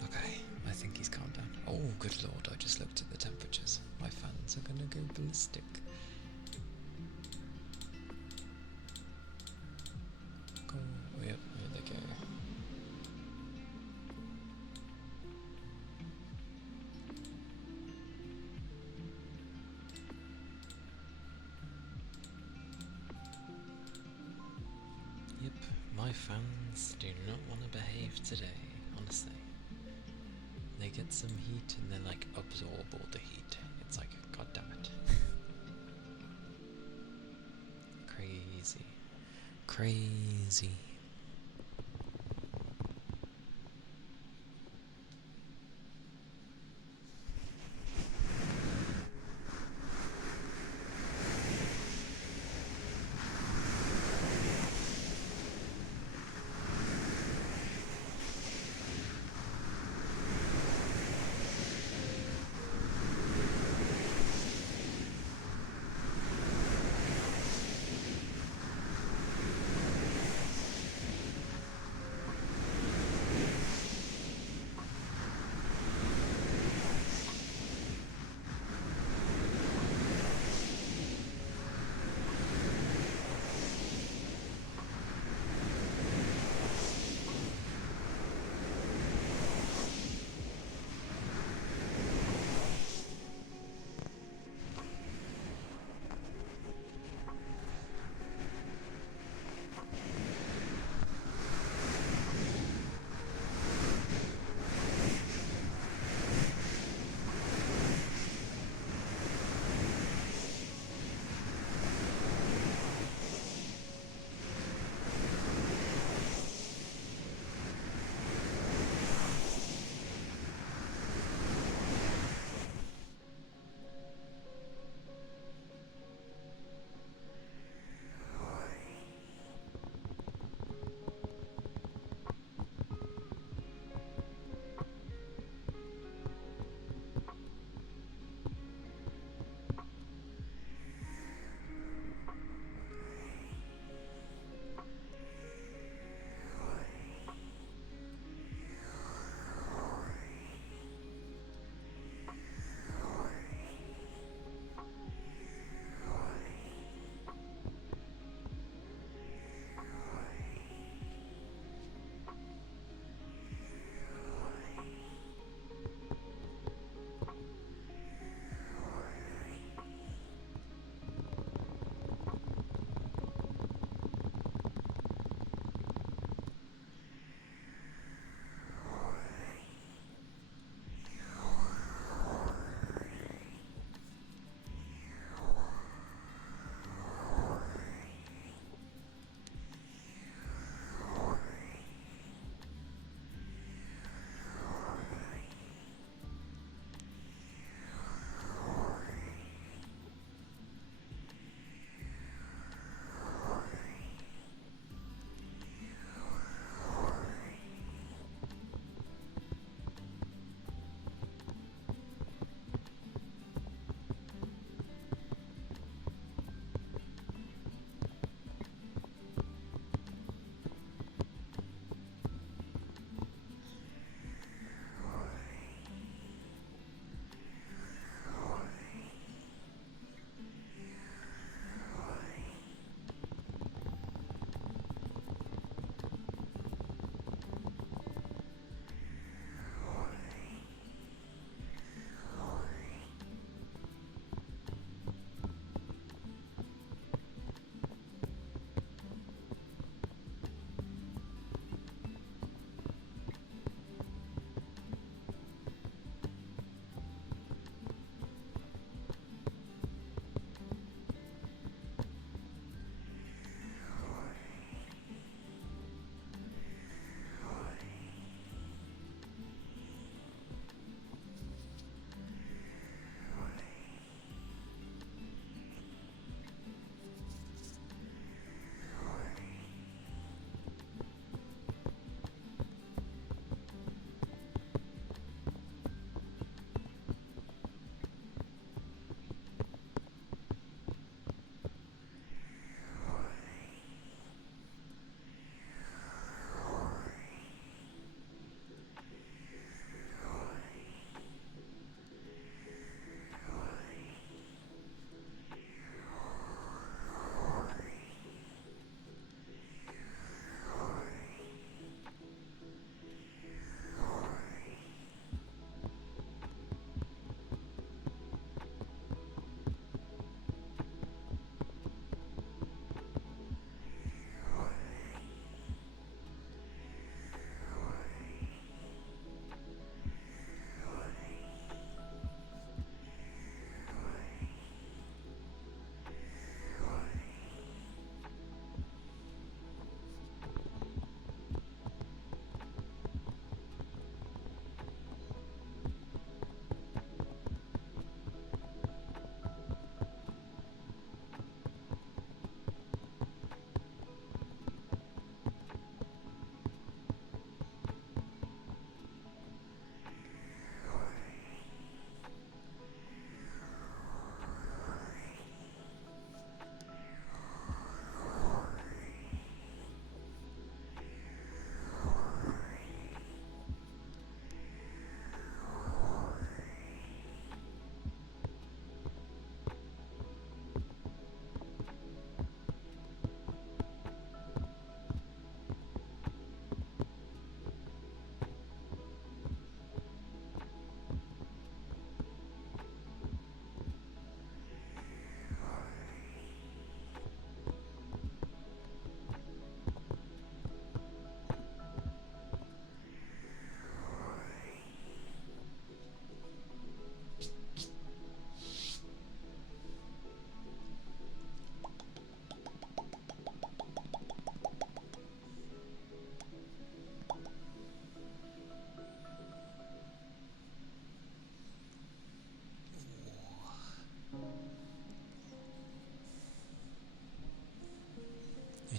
Okay, I think he's calmed down. Oh, good lord, I just looked at the temperatures. My fans are gonna go ballistic. Go. Oh, yep, here they go. Yep, my fans do not want to behave today, honestly. They get some heat and then like absorb all the heat. It's like, god damn it. Crazy. Crazy.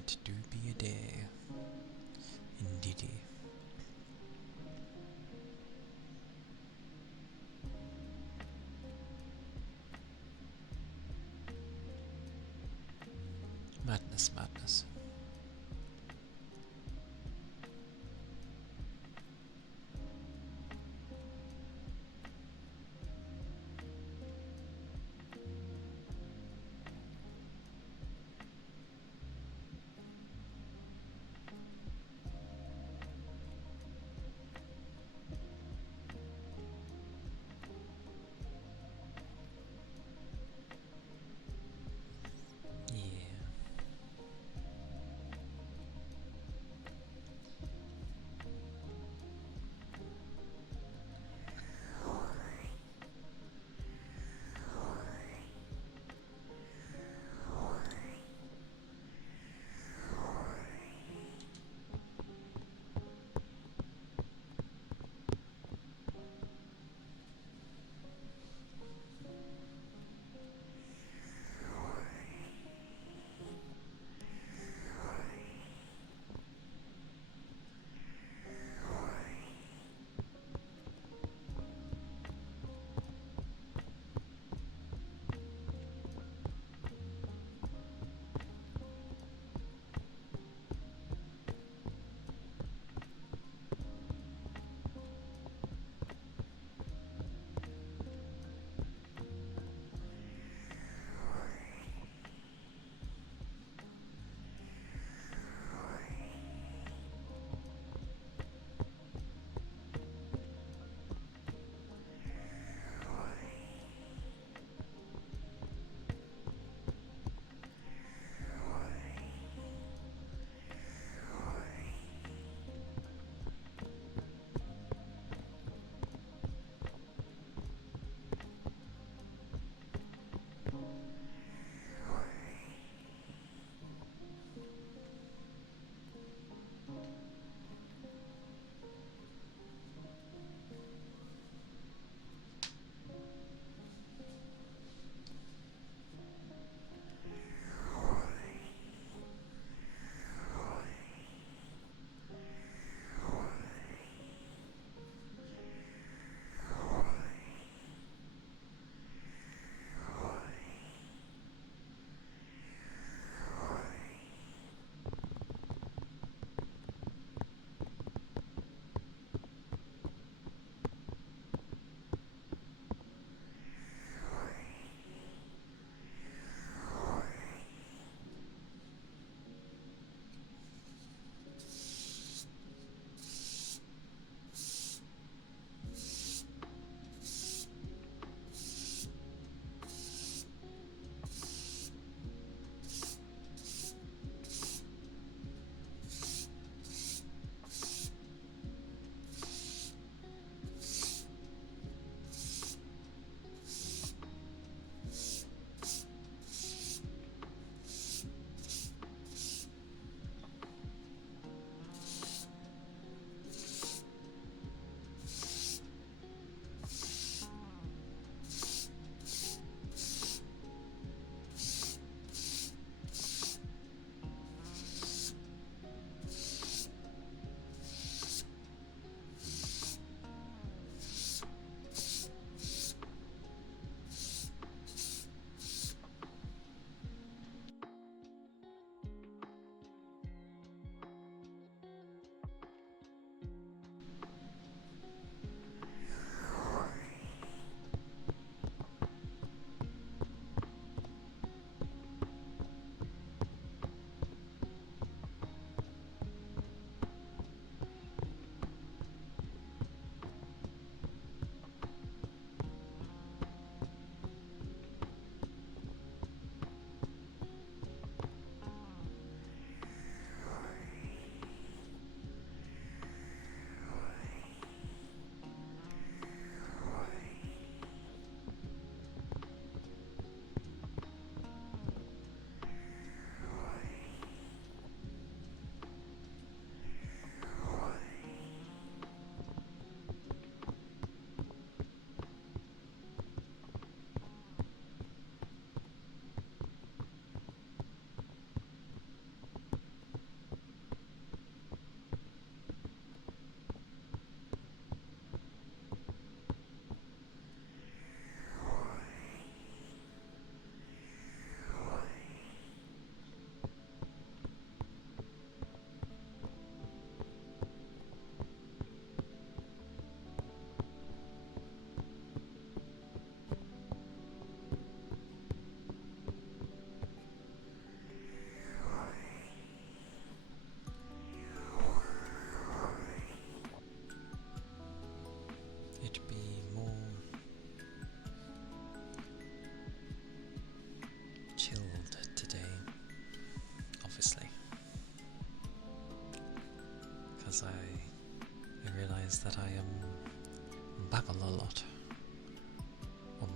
It do be a day. Indeedy. Madness, madness. Yeah.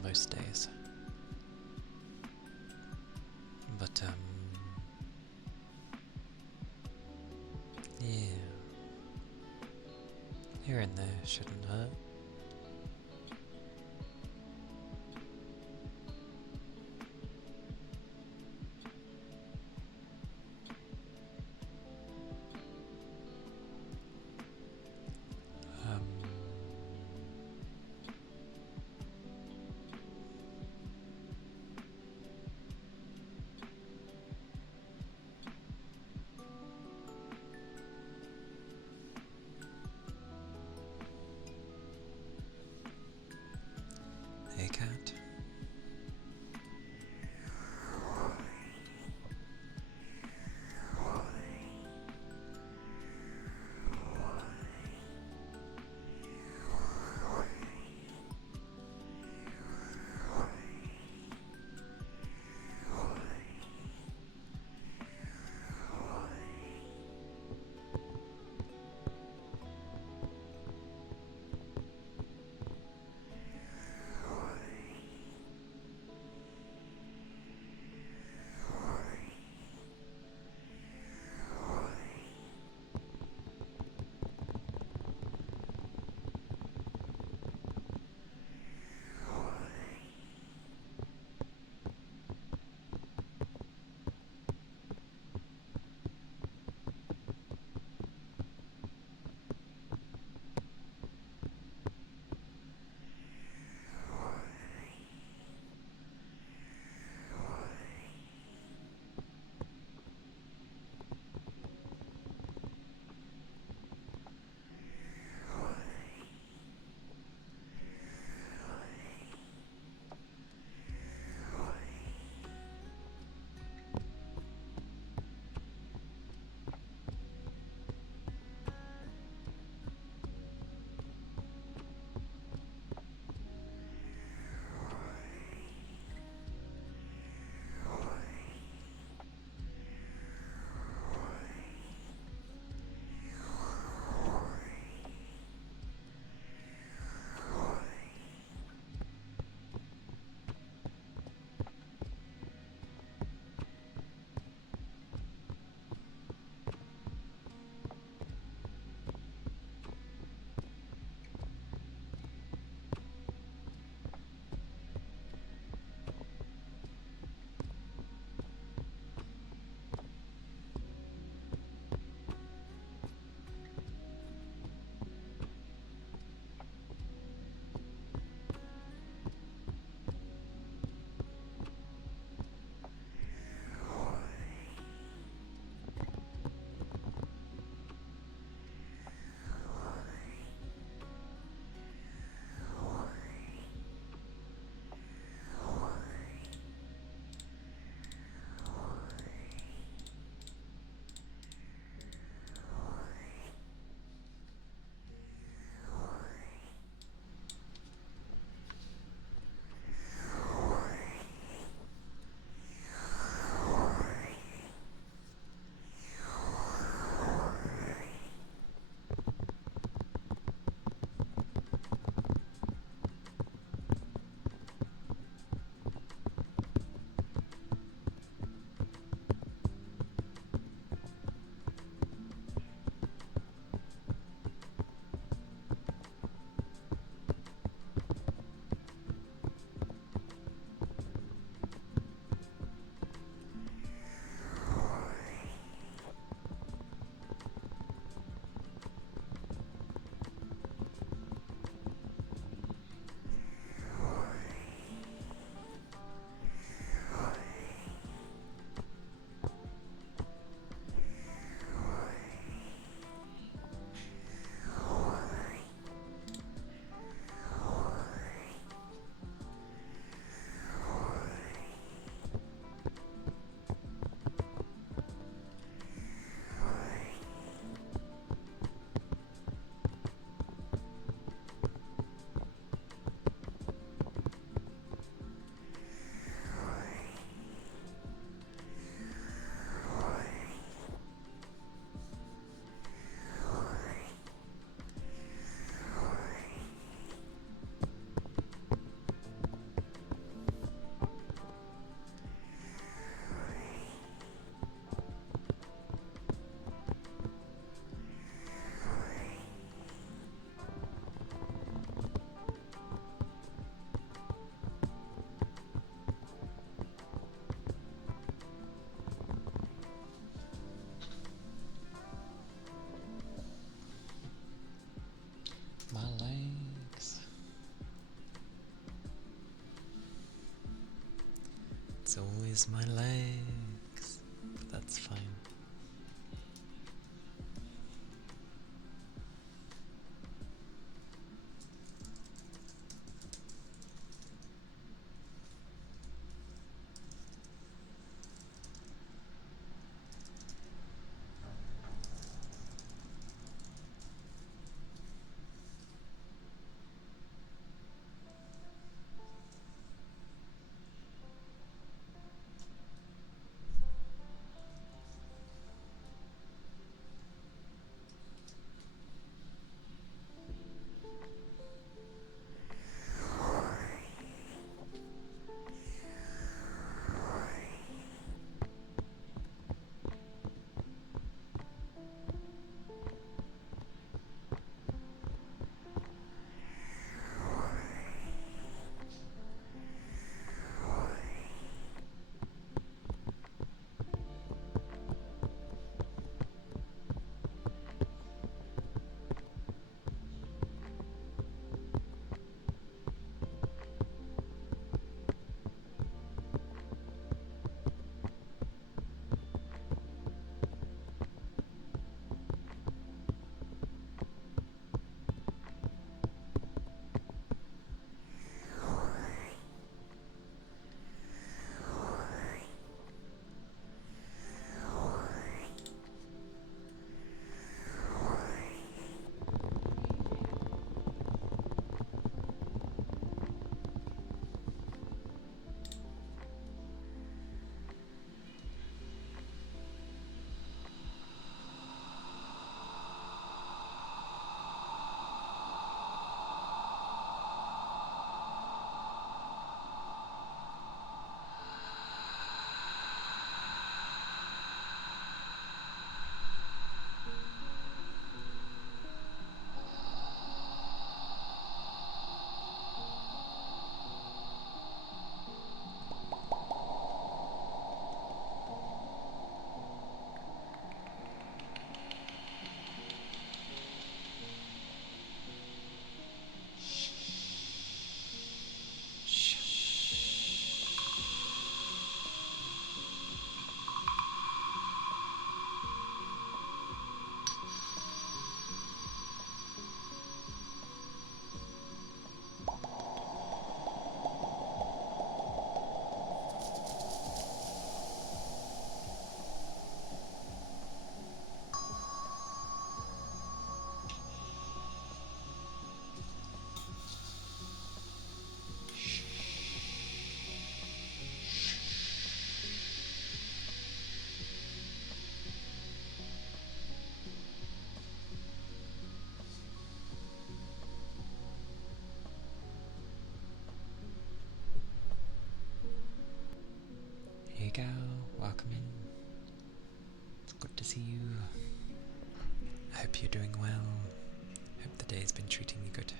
most days. But, yeah. Here and there shouldn't hurt. Um, It's always my legs, but that's fine. Hey gal, welcome in. It's good to see you. I hope you're doing well. Hope the day's been treating you good.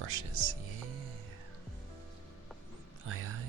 brushes, yeah. Aye aye.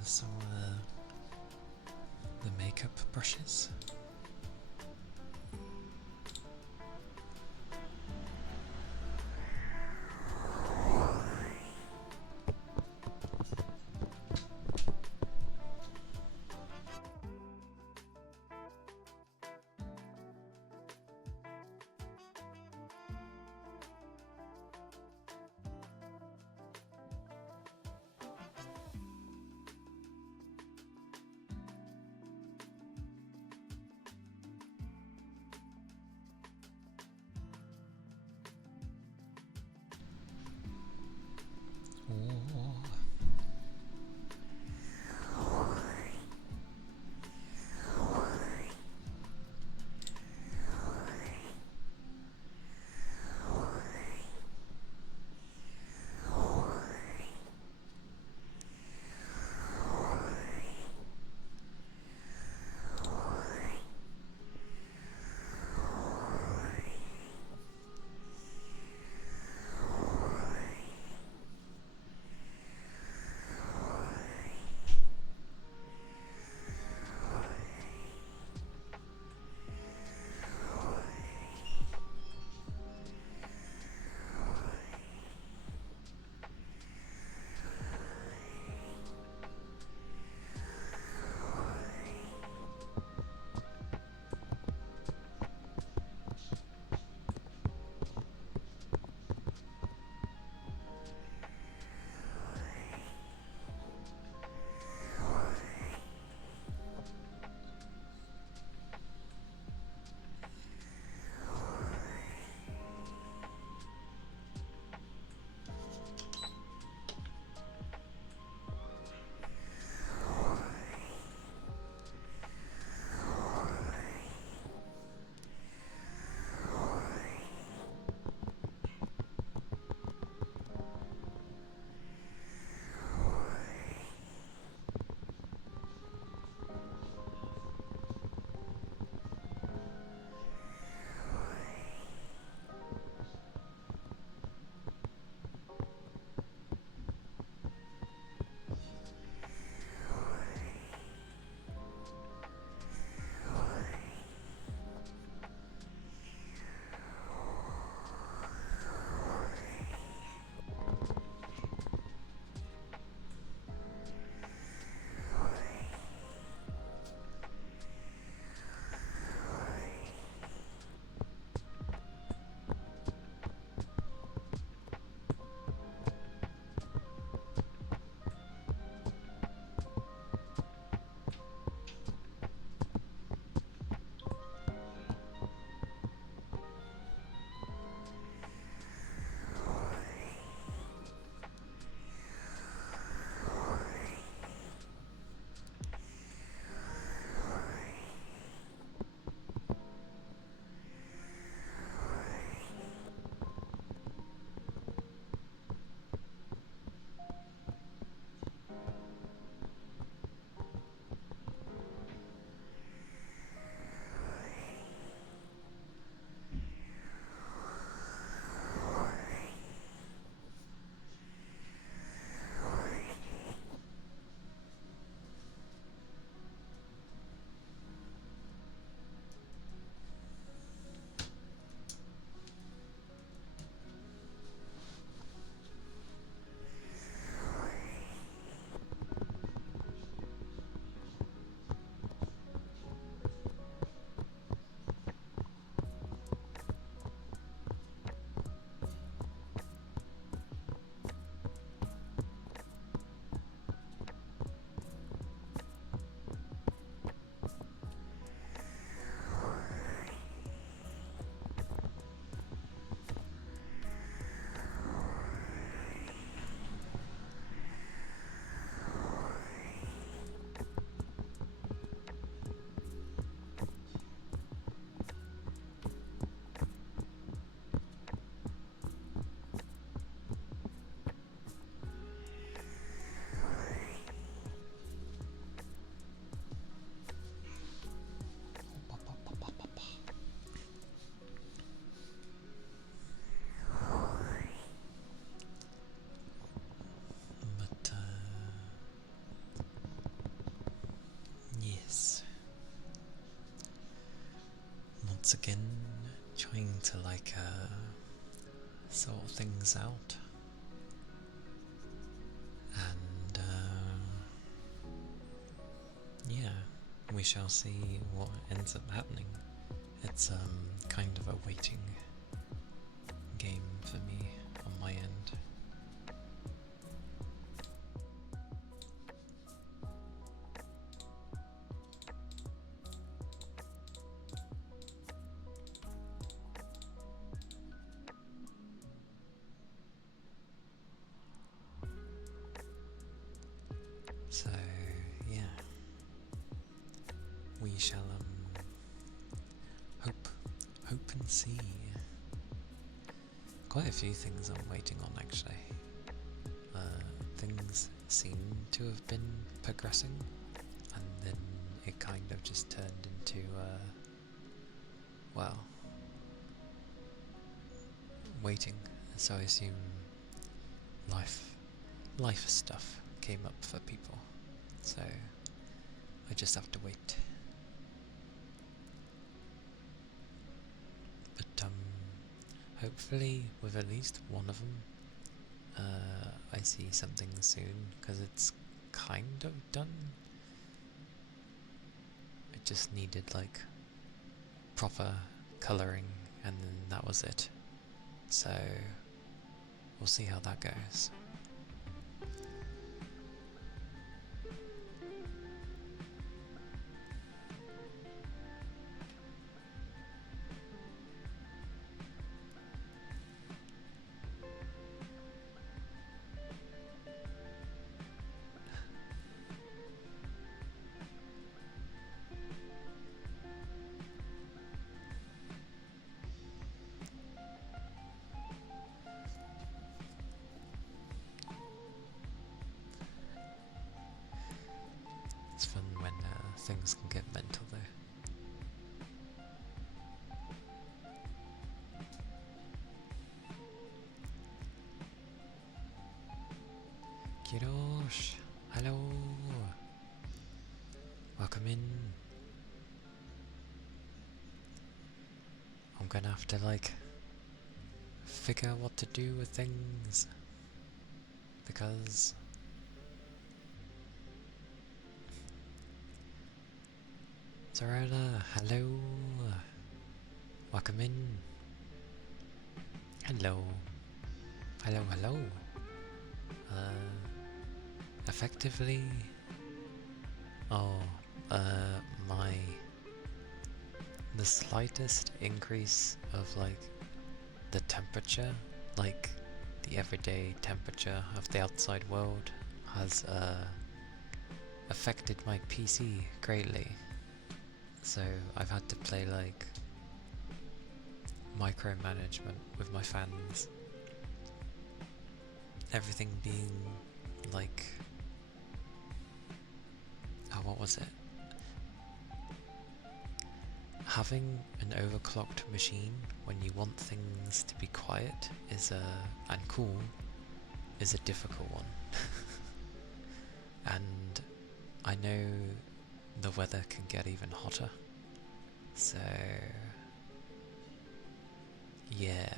Those are the makeup brushes. once again trying to like sort things out, and yeah, we shall see what ends up happening. It's kind of a waiting game for me on my end. So yeah, we shall hope and see. Quite a few things I'm waiting on actually. Things seem to have been progressing, and then it kind of just turned into well, waiting. So I assume life stuff came up for people, so I just have to wait. But hopefully with at least one of them I see something soon, because it's kind of done. It just needed like proper colouring, and then that was it. So we'll see how that goes. It's fun when things can get mental though. Kirosh, hello. Welcome in. I'm gonna have to like figure out what to do with things, because Zarella, hello. Welcome in. Hello. Hello. Effectively, the slightest increase of like the temperature, like the everyday temperature of the outside world, has affected my PC greatly. So I've had to play like micromanagement with my fans. Everything being like, oh, what was it? Having an overclocked machine when you want things to be quiet is and cool is a difficult one. And I know the weather can get even hotter, so yeah,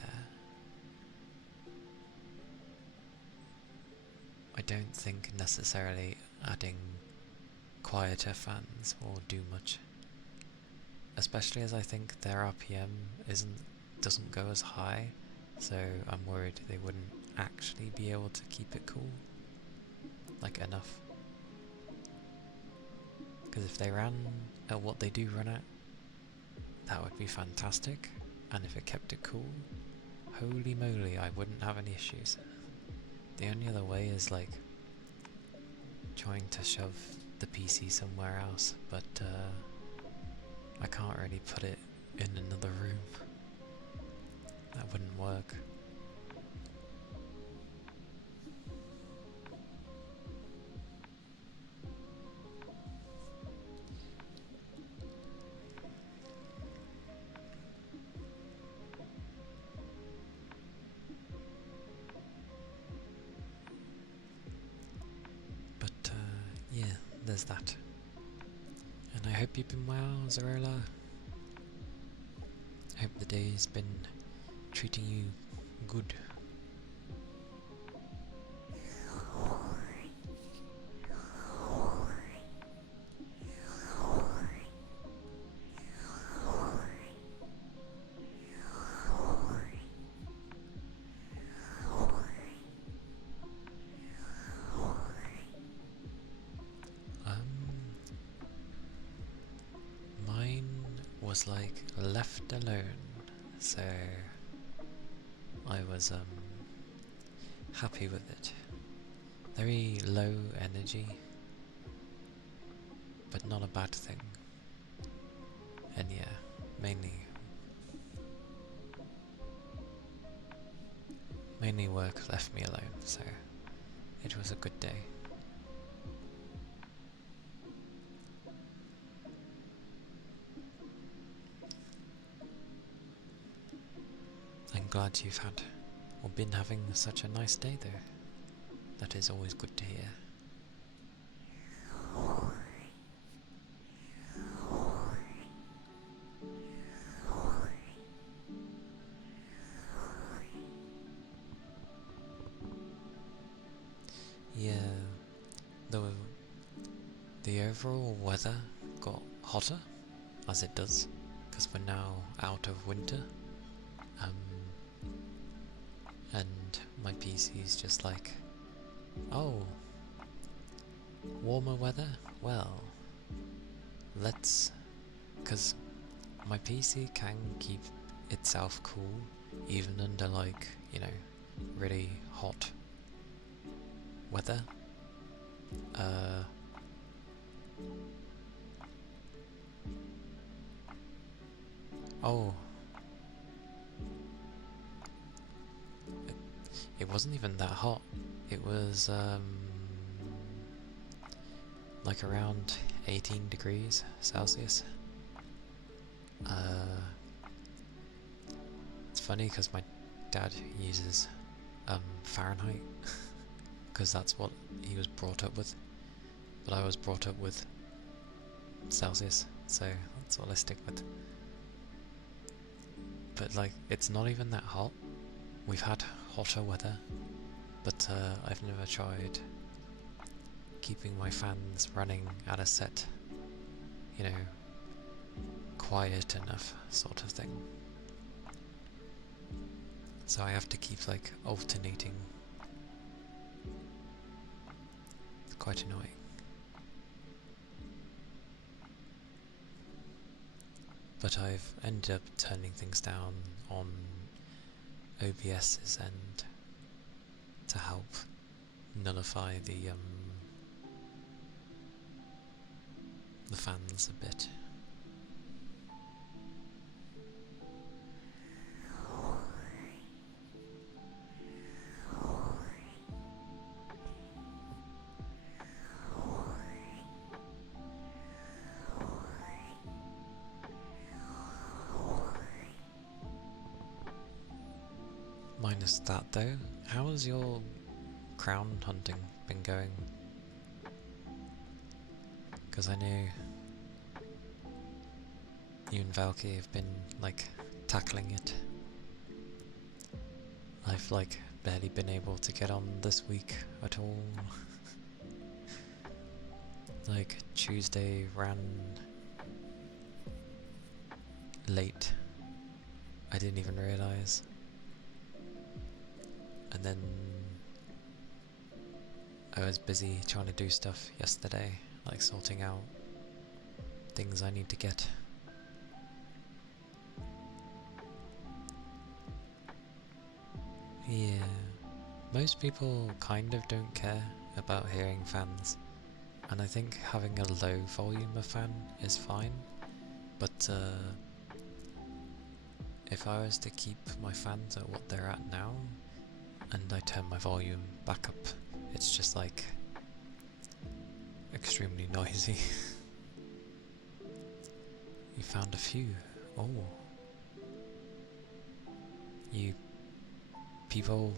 I don't think necessarily adding quieter fans will do much, especially as I think their RPM doesn't go as high, so I'm worried they wouldn't actually be able to keep it cool, like enough. Because if they ran at what they do run at, that would be fantastic, and if it kept it cool, holy moly, I wouldn't have any issues. The only other way is like trying to shove the PC somewhere else, but I can't really put it in another room. That wouldn't work. But yeah, there's that. And I hope you've been well, Zarella. Hope the day's been treating you good. Mine was like left alone, so I was happy with it. Very low energy, but not a bad thing. And yeah, mainly work left me alone, so it was a good day. I'm glad you've had or been having such a nice day though. That is always good to hear. Yeah, the overall weather got hotter, as it does, because we're now out of winter. And my PC's just like, oh, warmer weather? Well, because my PC can keep itself cool even under like, really hot weather. Oh, it wasn't even that hot. It was like around 18 degrees Celsius. It's funny because my dad uses Fahrenheit because that's what he was brought up with, but I was brought up with Celsius, so that's what I stick with. But like, it's not even that hot. We've had hotter weather, but I've never tried keeping my fans running at a set, quiet enough sort of thing. So I have to keep like alternating. It's quite annoying. But I've ended up turning things down on OBS's end to help nullify the fans a bit. Minus that though, how has your crown hunting been going? Because I know you and Valky have been like tackling it. I've like barely been able to get on this week at all. Like Tuesday ran late. I didn't even realise. And then I was busy trying to do stuff yesterday, like sorting out things I need to get. Yeah, most people kind of don't care about hearing fans, and I think having a low volume of fan is fine, but if I was to keep my fans at what they're at now, and I turn my volume back up, it's just like extremely noisy. You found a few. Oh. You people.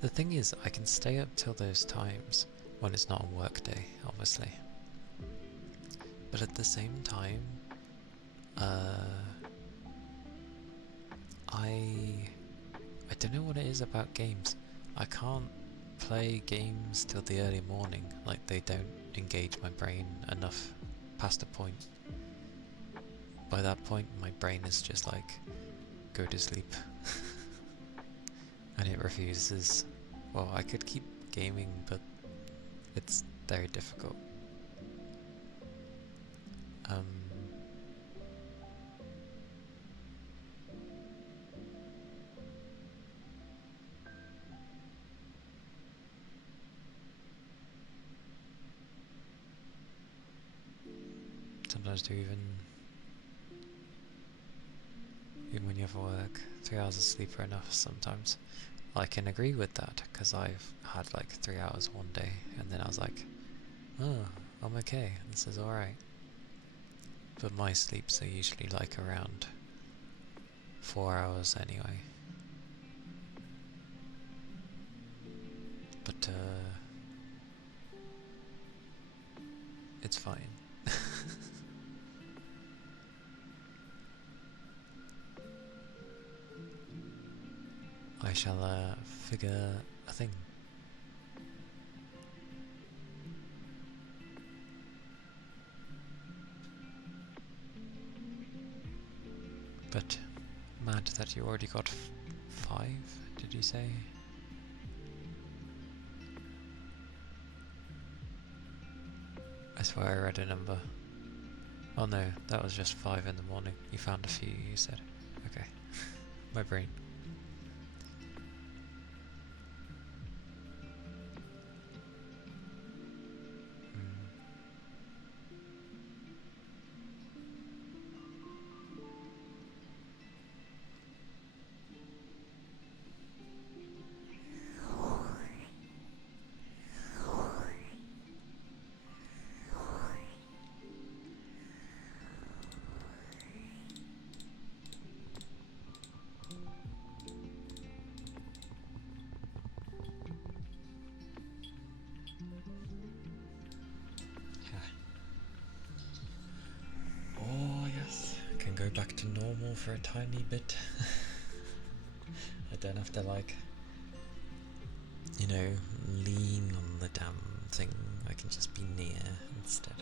The thing is, I can stay up till those times when it's not a work day, obviously. But at the same time, I don't know what it is about games. I can't play games till the early morning. Like, they don't engage my brain enough past a point. By that point, my brain is just like, go to sleep. And it refuses. Well, I could keep gaming, but it's very difficult. Sometimes do even when you have work, 3 hours of sleep are enough sometimes. I can agree with that, because I've had like 3 hours one day, and then I was like, oh, I'm okay, this is alright. But my sleeps are usually like around 4 hours anyway. But it's fine. I shall figure a thing. But mad that you already got 5, did you say? I swear I read a number. Oh no, that was just 5 in the morning. You found a few, you said. Okay. My brain. Oh yes, can go back to normal for a tiny bit. I don't have to like, you know, lean on the damn thing. I can just be near instead.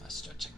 That's stretching.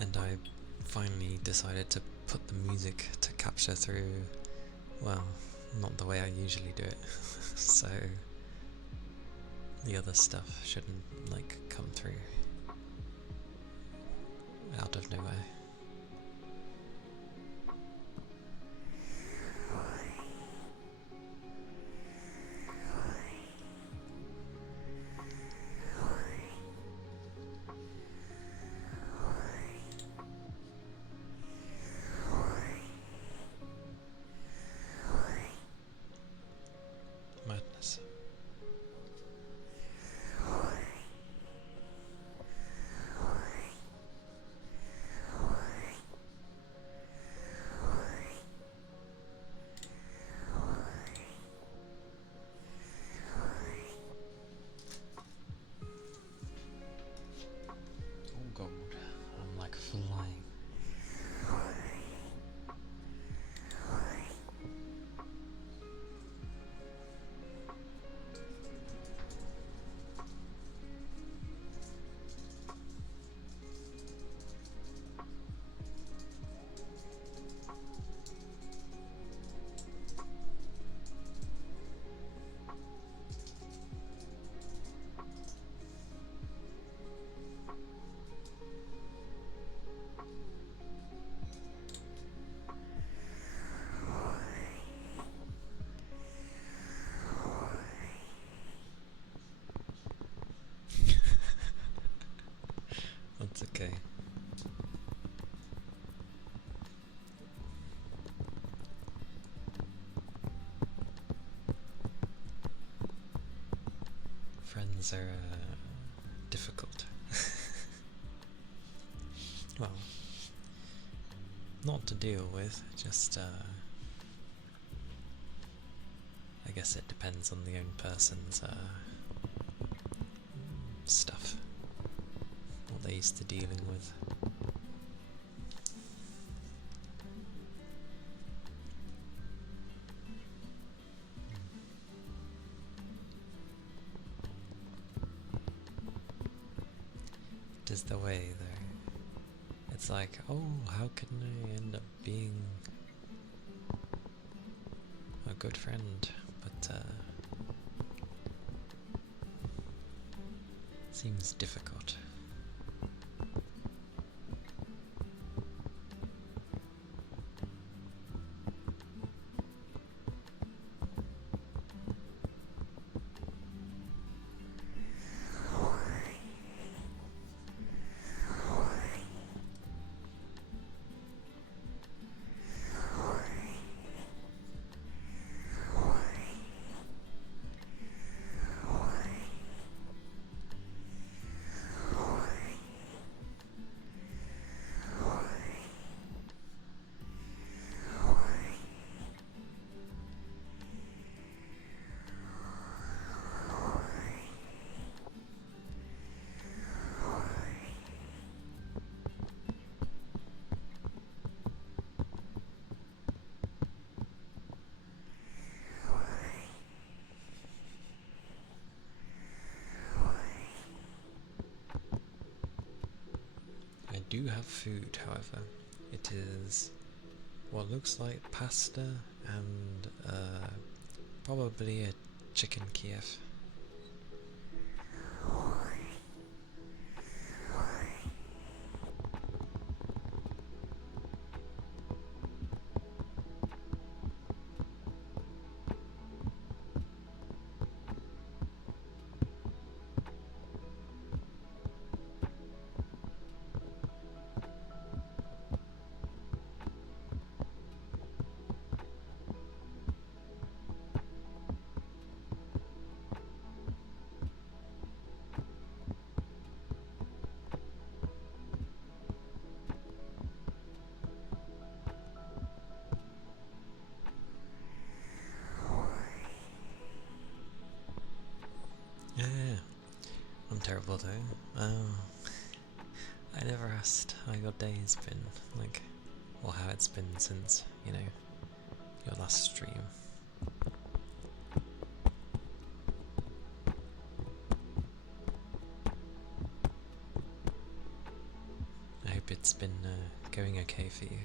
And I finally decided to put the music to capture through, well, not the way I usually do it. So the other stuff shouldn't like come through out of nowhere. Madness. Friends are difficult. Well, not to deal with, just I guess it depends on the own person's stuff, what they're used to dealing with. It is the way, though. It's like, oh, how can I end up being a good friend? But seems difficult. I do have food, however. It is what looks like pasta and probably a chicken Kiev. Yeah, I'm terrible though. I never asked how your day's been, like, or how it's been since, you know, your last stream. I hope it's been going okay for you.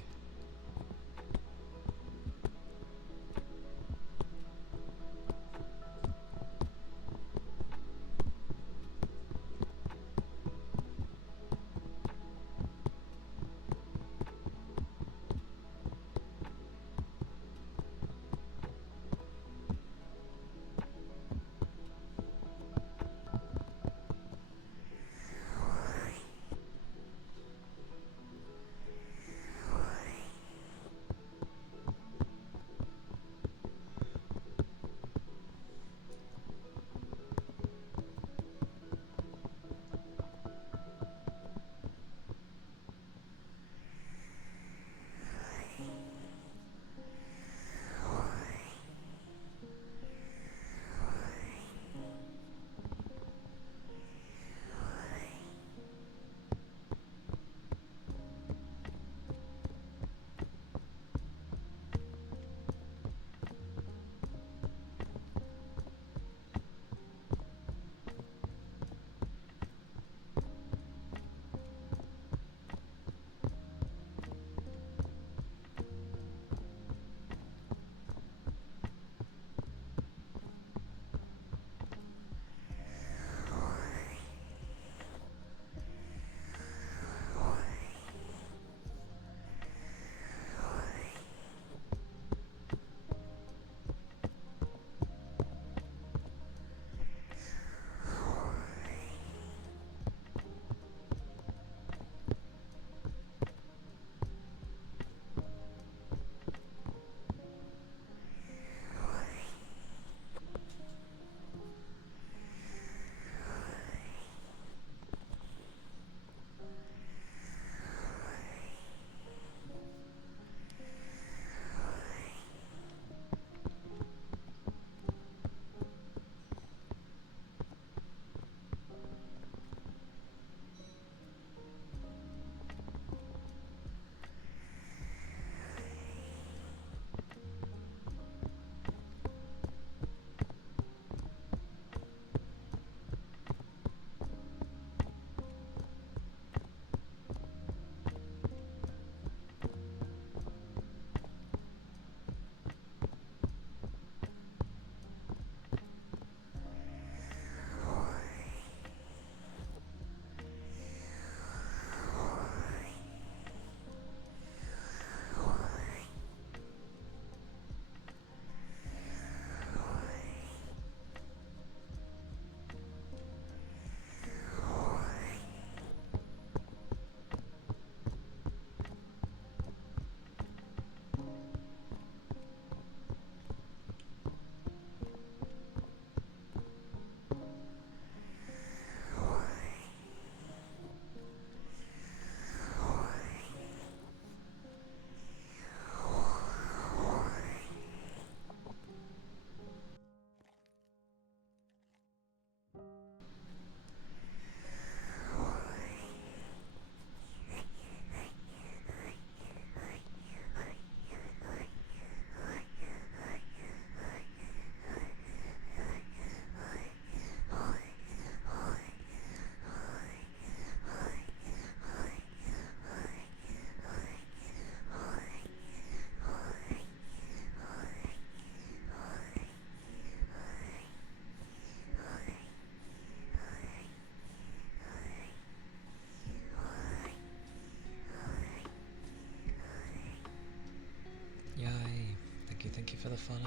follow.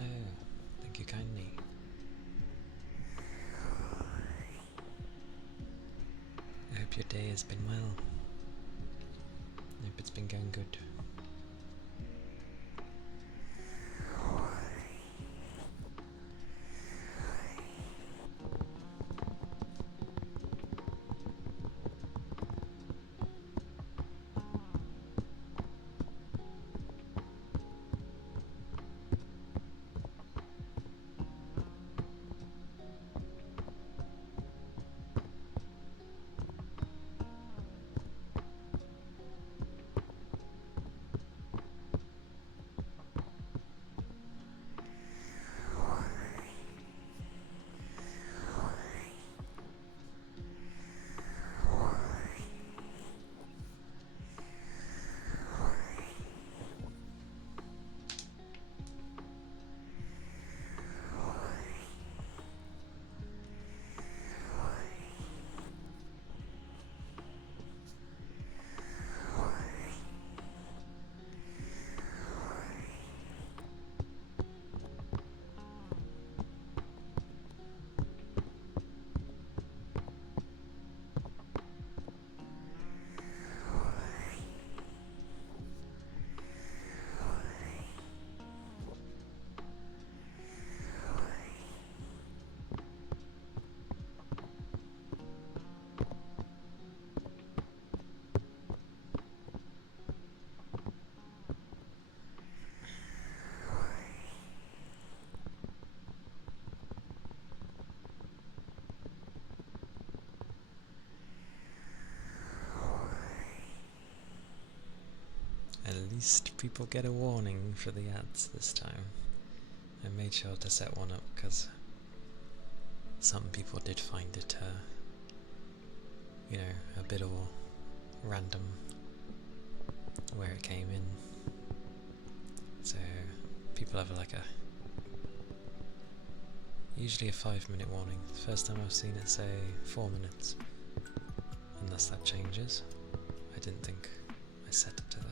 Thank you kindly. I hope your day has been well. I hope it's been going good. At least people get a warning for the ads this time. I made sure to set one up because some people did find it, a bit of random where it came in. So people have usually a 5-minute warning. The first time I've seen it say 4 minutes. Unless that changes. I didn't think I set it to that.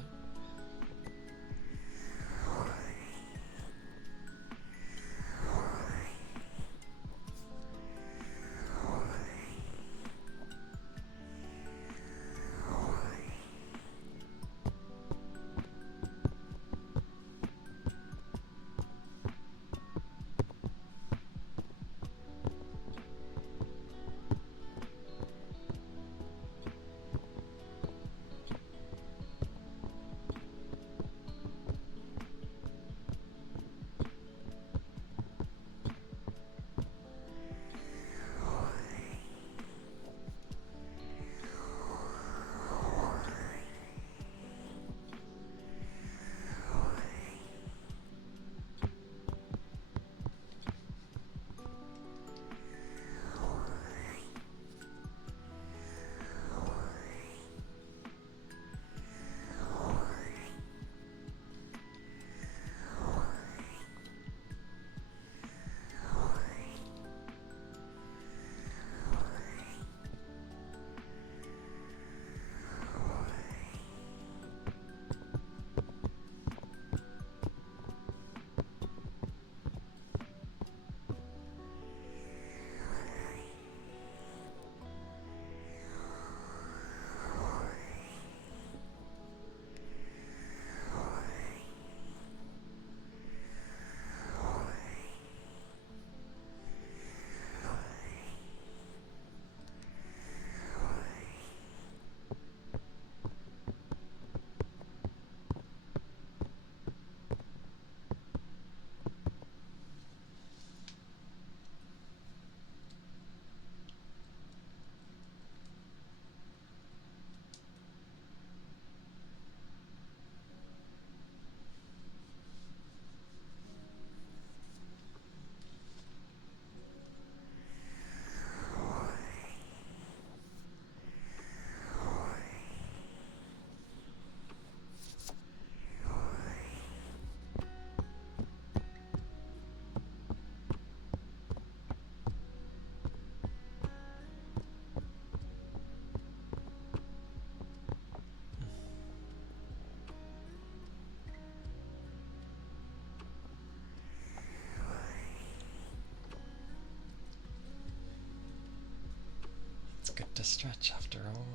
good to stretch after all.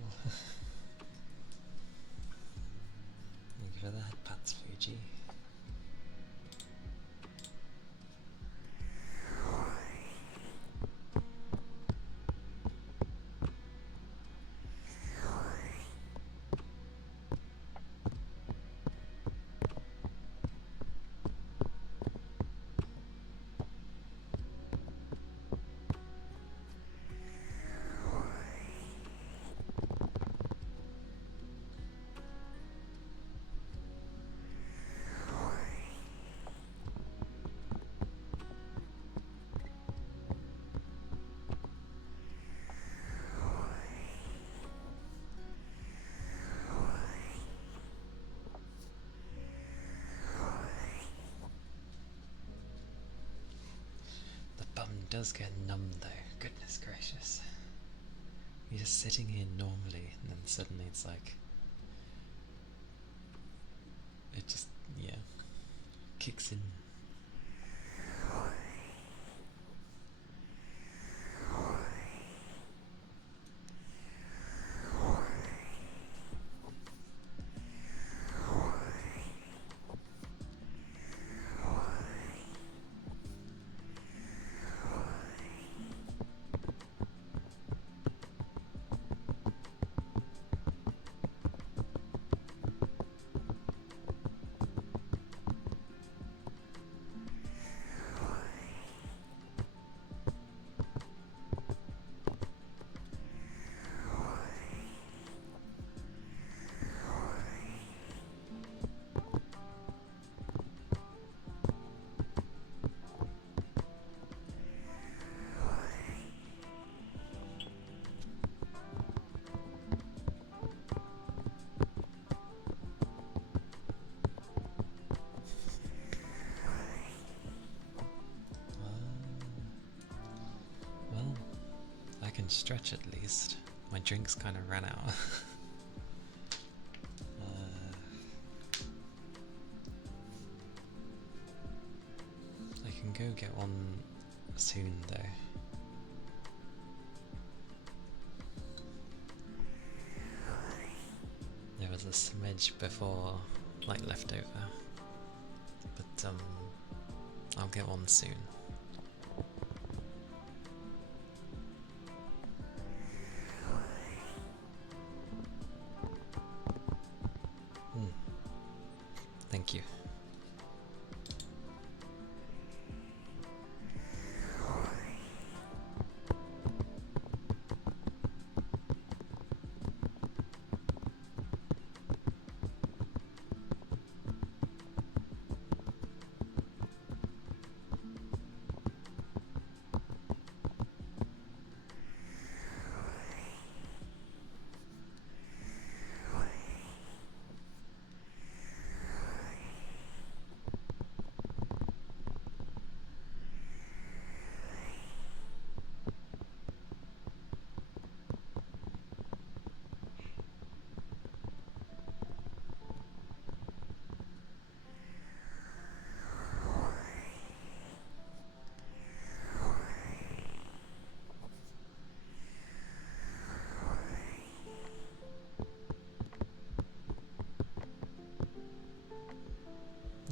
Thank you for the head pats, Fuji. Bum does get numb though, goodness gracious. You're just sitting here normally and then suddenly it's like... it just, yeah, kicks in. Well, I can stretch at least. My drinks kind of ran out. I can go get one soon though. There was a smidge before, like left over, but I'll get one soon. Thank you.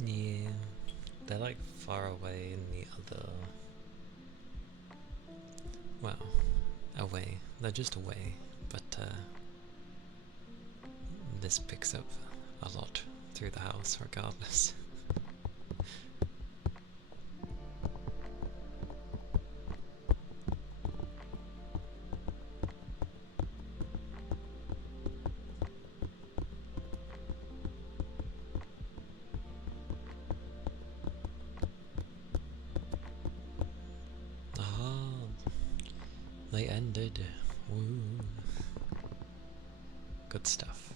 Yeah, they're like far away in the other... well, away. They're just away, but this picks up a lot through the house regardless. They ended. Woo. Good stuff.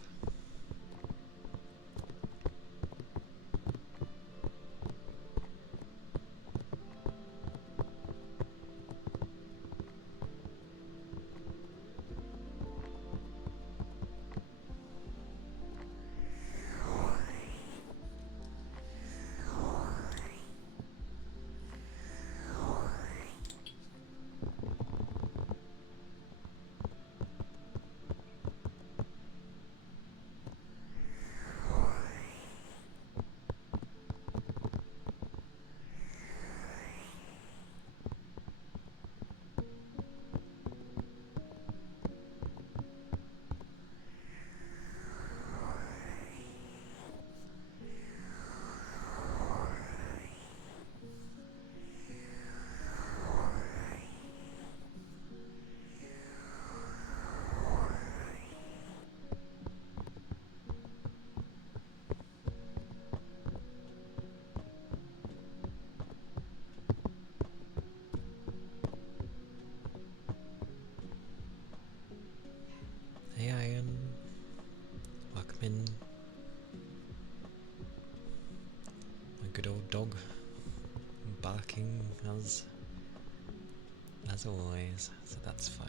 as always, so that's fine.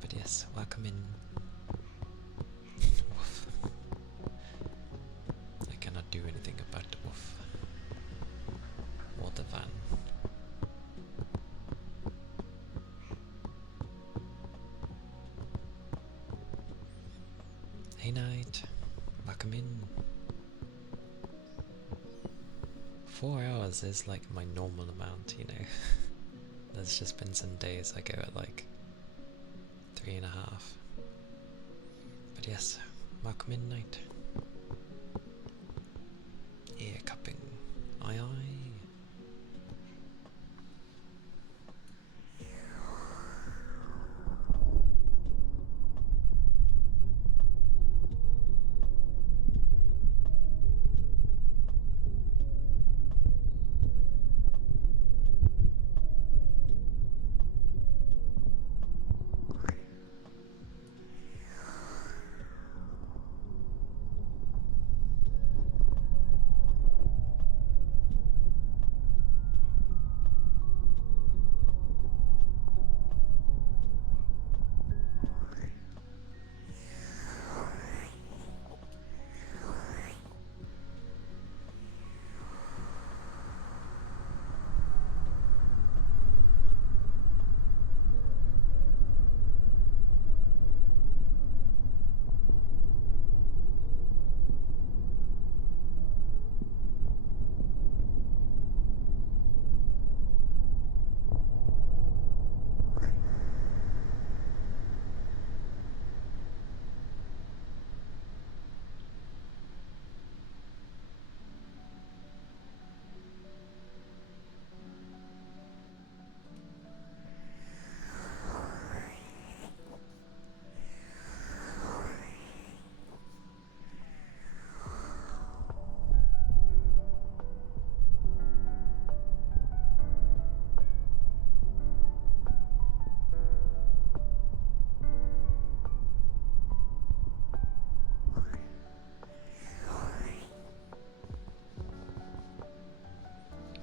But yes, welcome in. Woof. I cannot do anything about the woof. Or the van. Hey Knight, welcome in. 4 hours is like my normal amount, you know. There's just been some days I go at like 3.5. But yes, welcome in Knight. Ear cupping. Aye aye.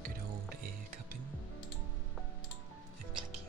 Good old ear cupping and clicky.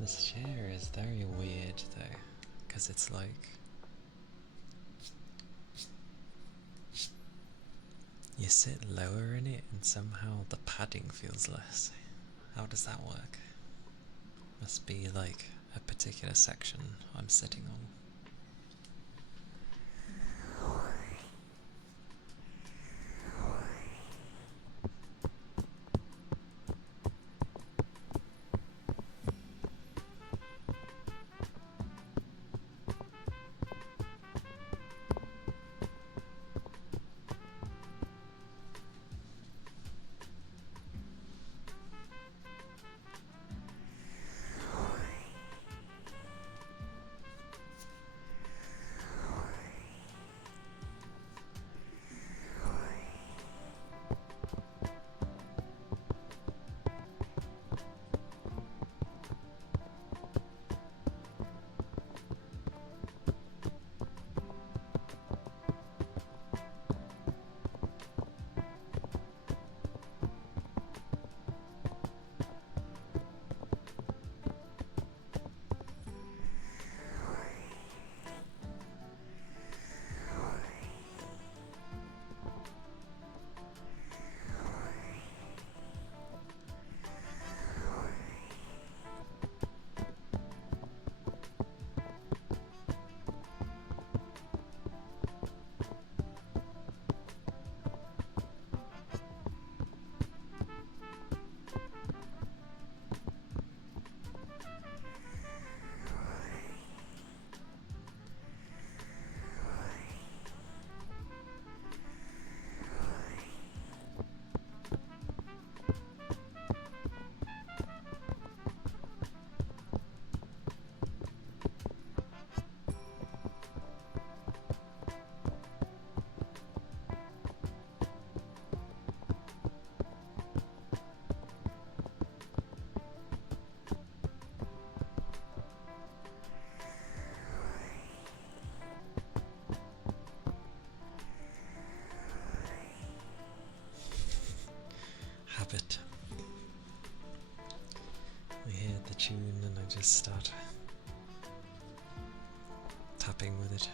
This chair is very weird though, because it's like you sit lower in it and somehow the padding feels less. How does that work? Must be like a particular section I'm sitting on. habit. I hear the tune and I just start tapping with it.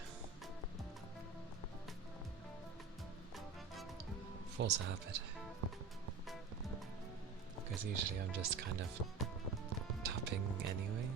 Force a habit. Because usually I'm just kind of tapping anyway.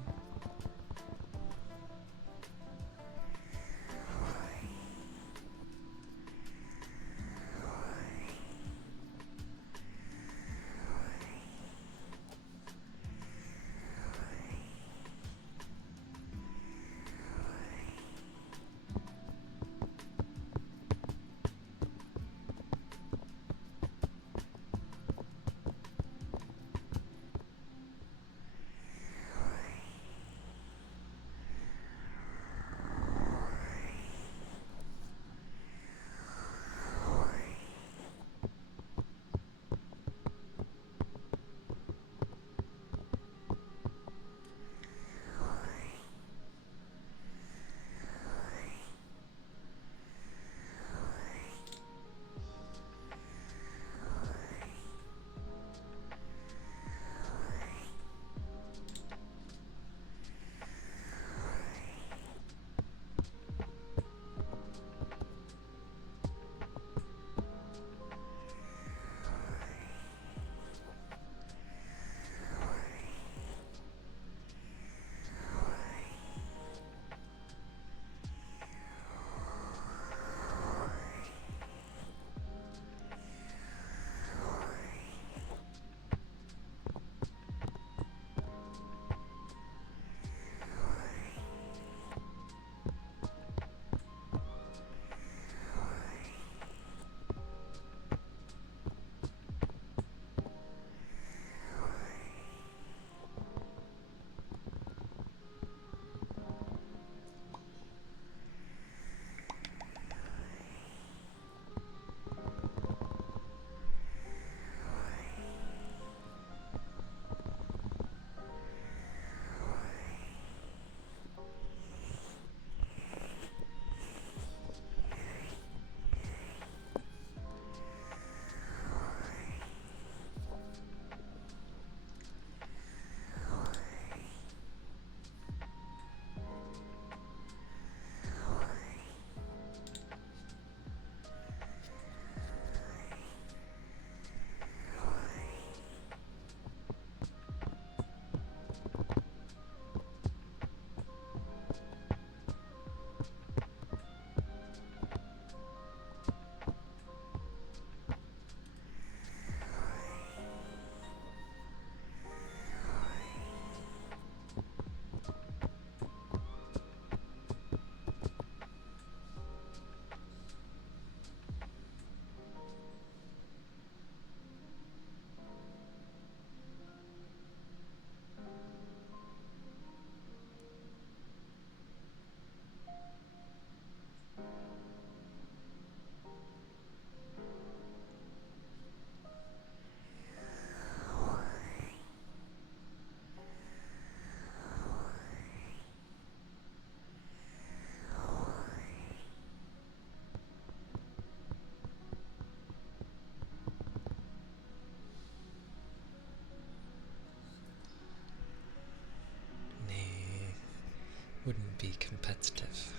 Wouldn't be competitive.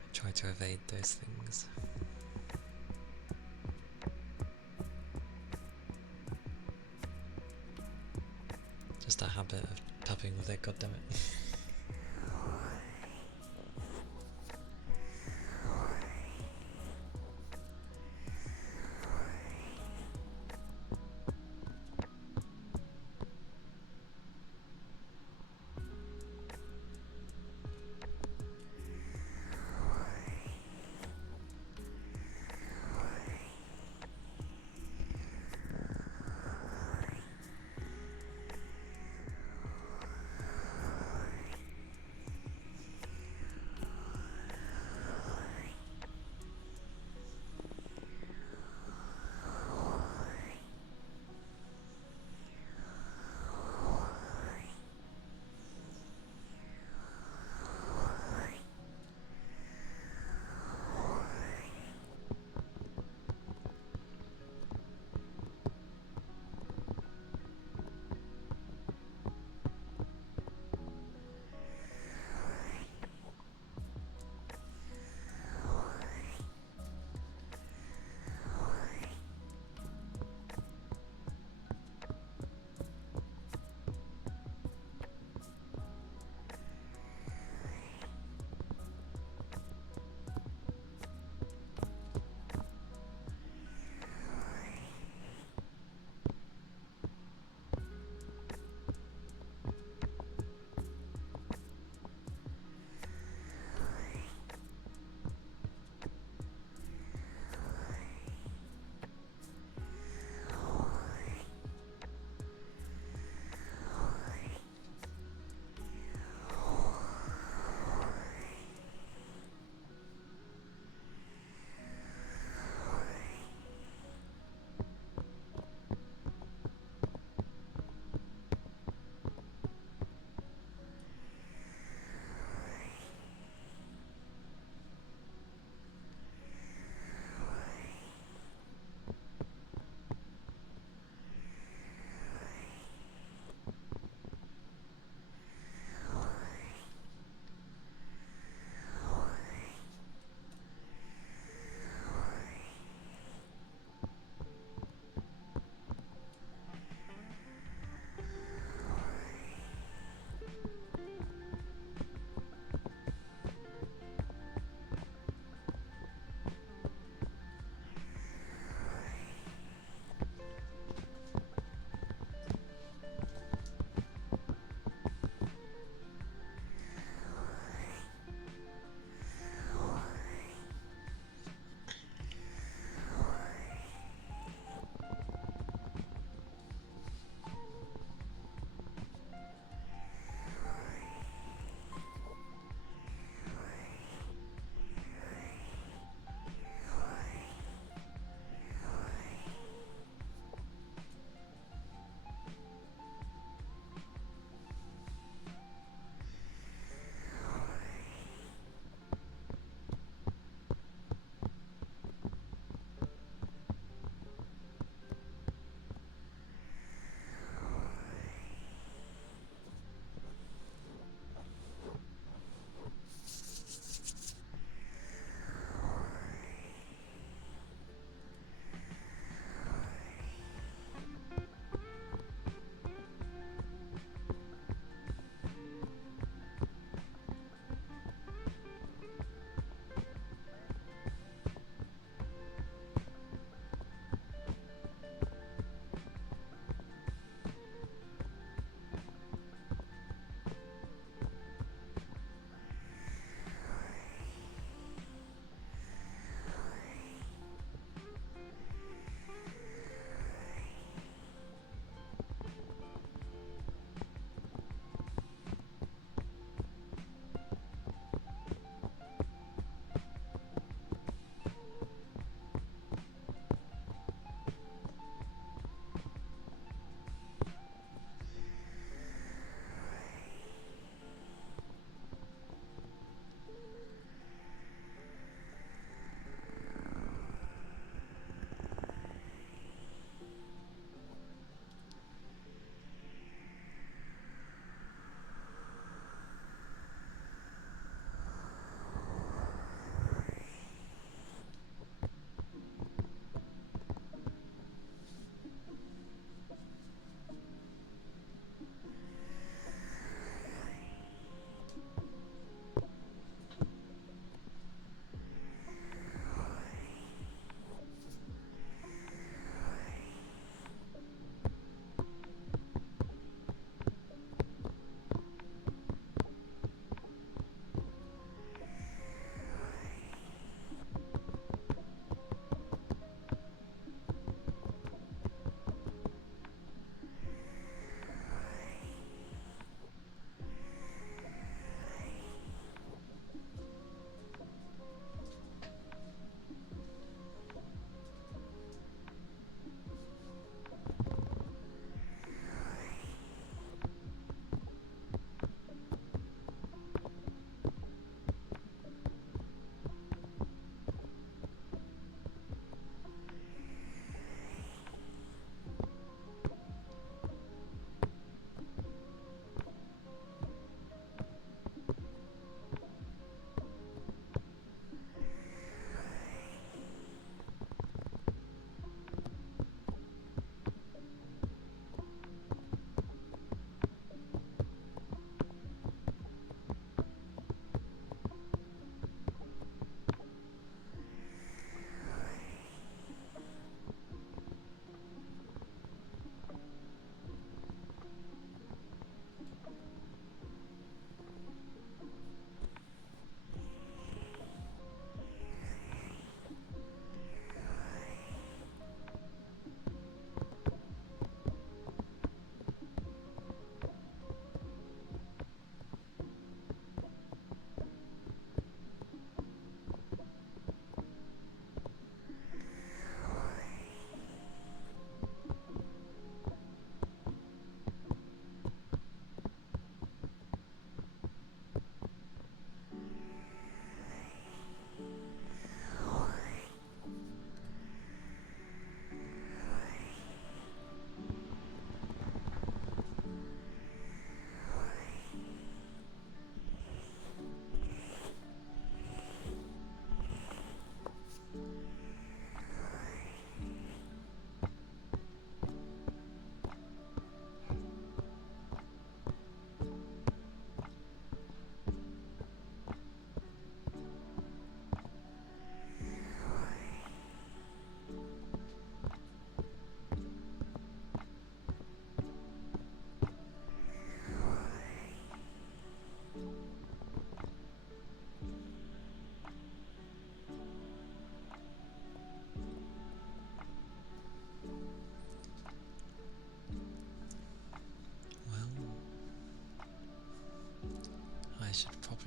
I try to evade those things. Just a habit of tapping with it, goddammit.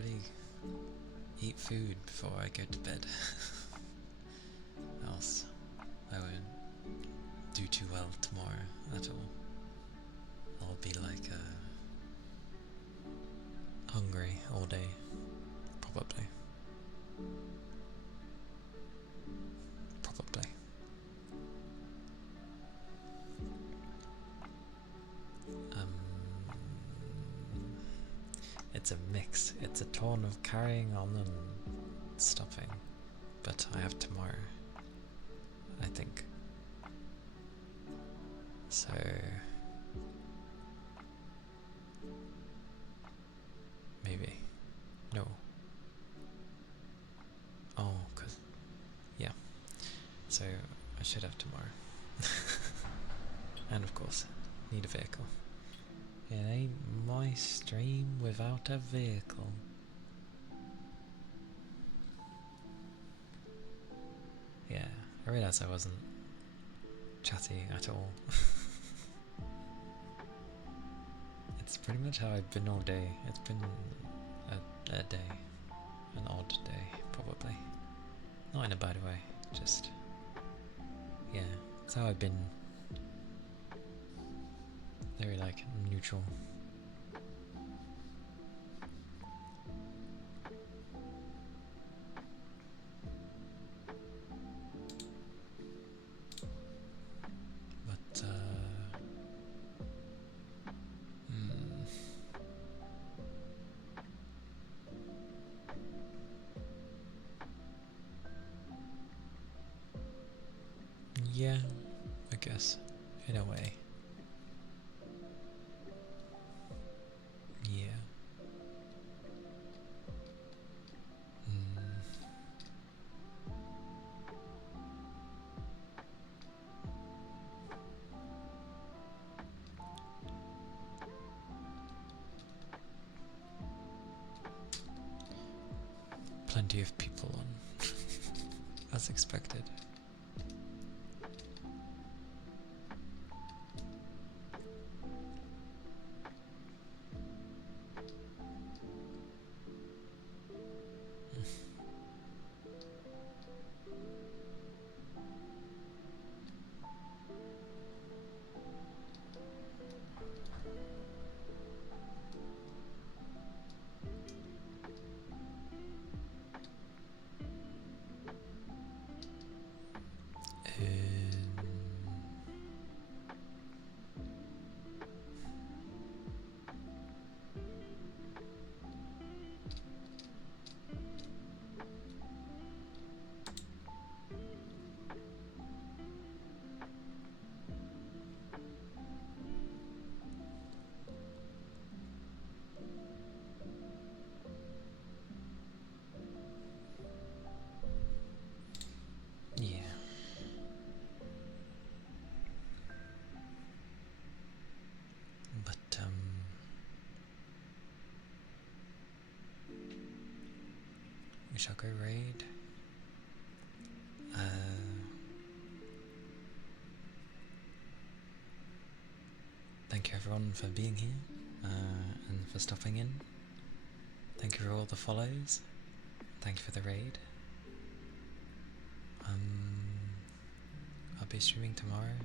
hopefully eat food before I go to bed. Else I won't do too well tomorrow at all. I'll be like hungry all day, probably. Probably. It's a mix. It's a ton of carrying on and stopping, but I have tomorrow, I think. So maybe. No. Oh, cause yeah. So I should have tomorrow. And of course, need a vehicle. It ain't my stream without a vehicle. Yeah, I realised I wasn't chatty at all. It's pretty much how I've been all day. It's been a day. An odd day, probably. Not in a bad way, just... yeah, it's how I've been. Very, like, neutral. But, yeah, I guess, in a way. Yeah. Plenty of people on, as expected. Yeah. But, we shall go raid. Thank you everyone for being here, and for stopping in. Thank you for all the follows. Thank you for the raid. I'll be streaming tomorrow.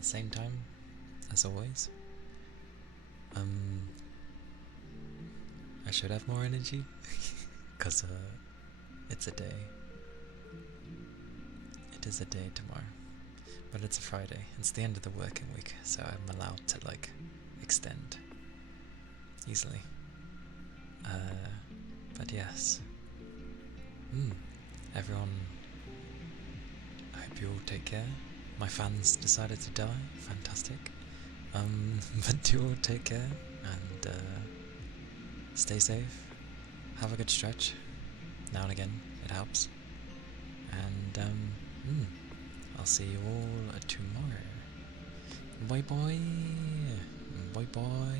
Same time, as always. I should have more energy, because it's a day. It is a day tomorrow. But it's a Friday. It's the end of the working week, so I'm allowed to, like, extend easily. But yes. Everyone, I hope you all take care. My fans decided to die. Fantastic. But do all take care, and stay safe. Have a good stretch. Now and again, it helps. And, I'll see you all tomorrow. Bye bye. Bye bye.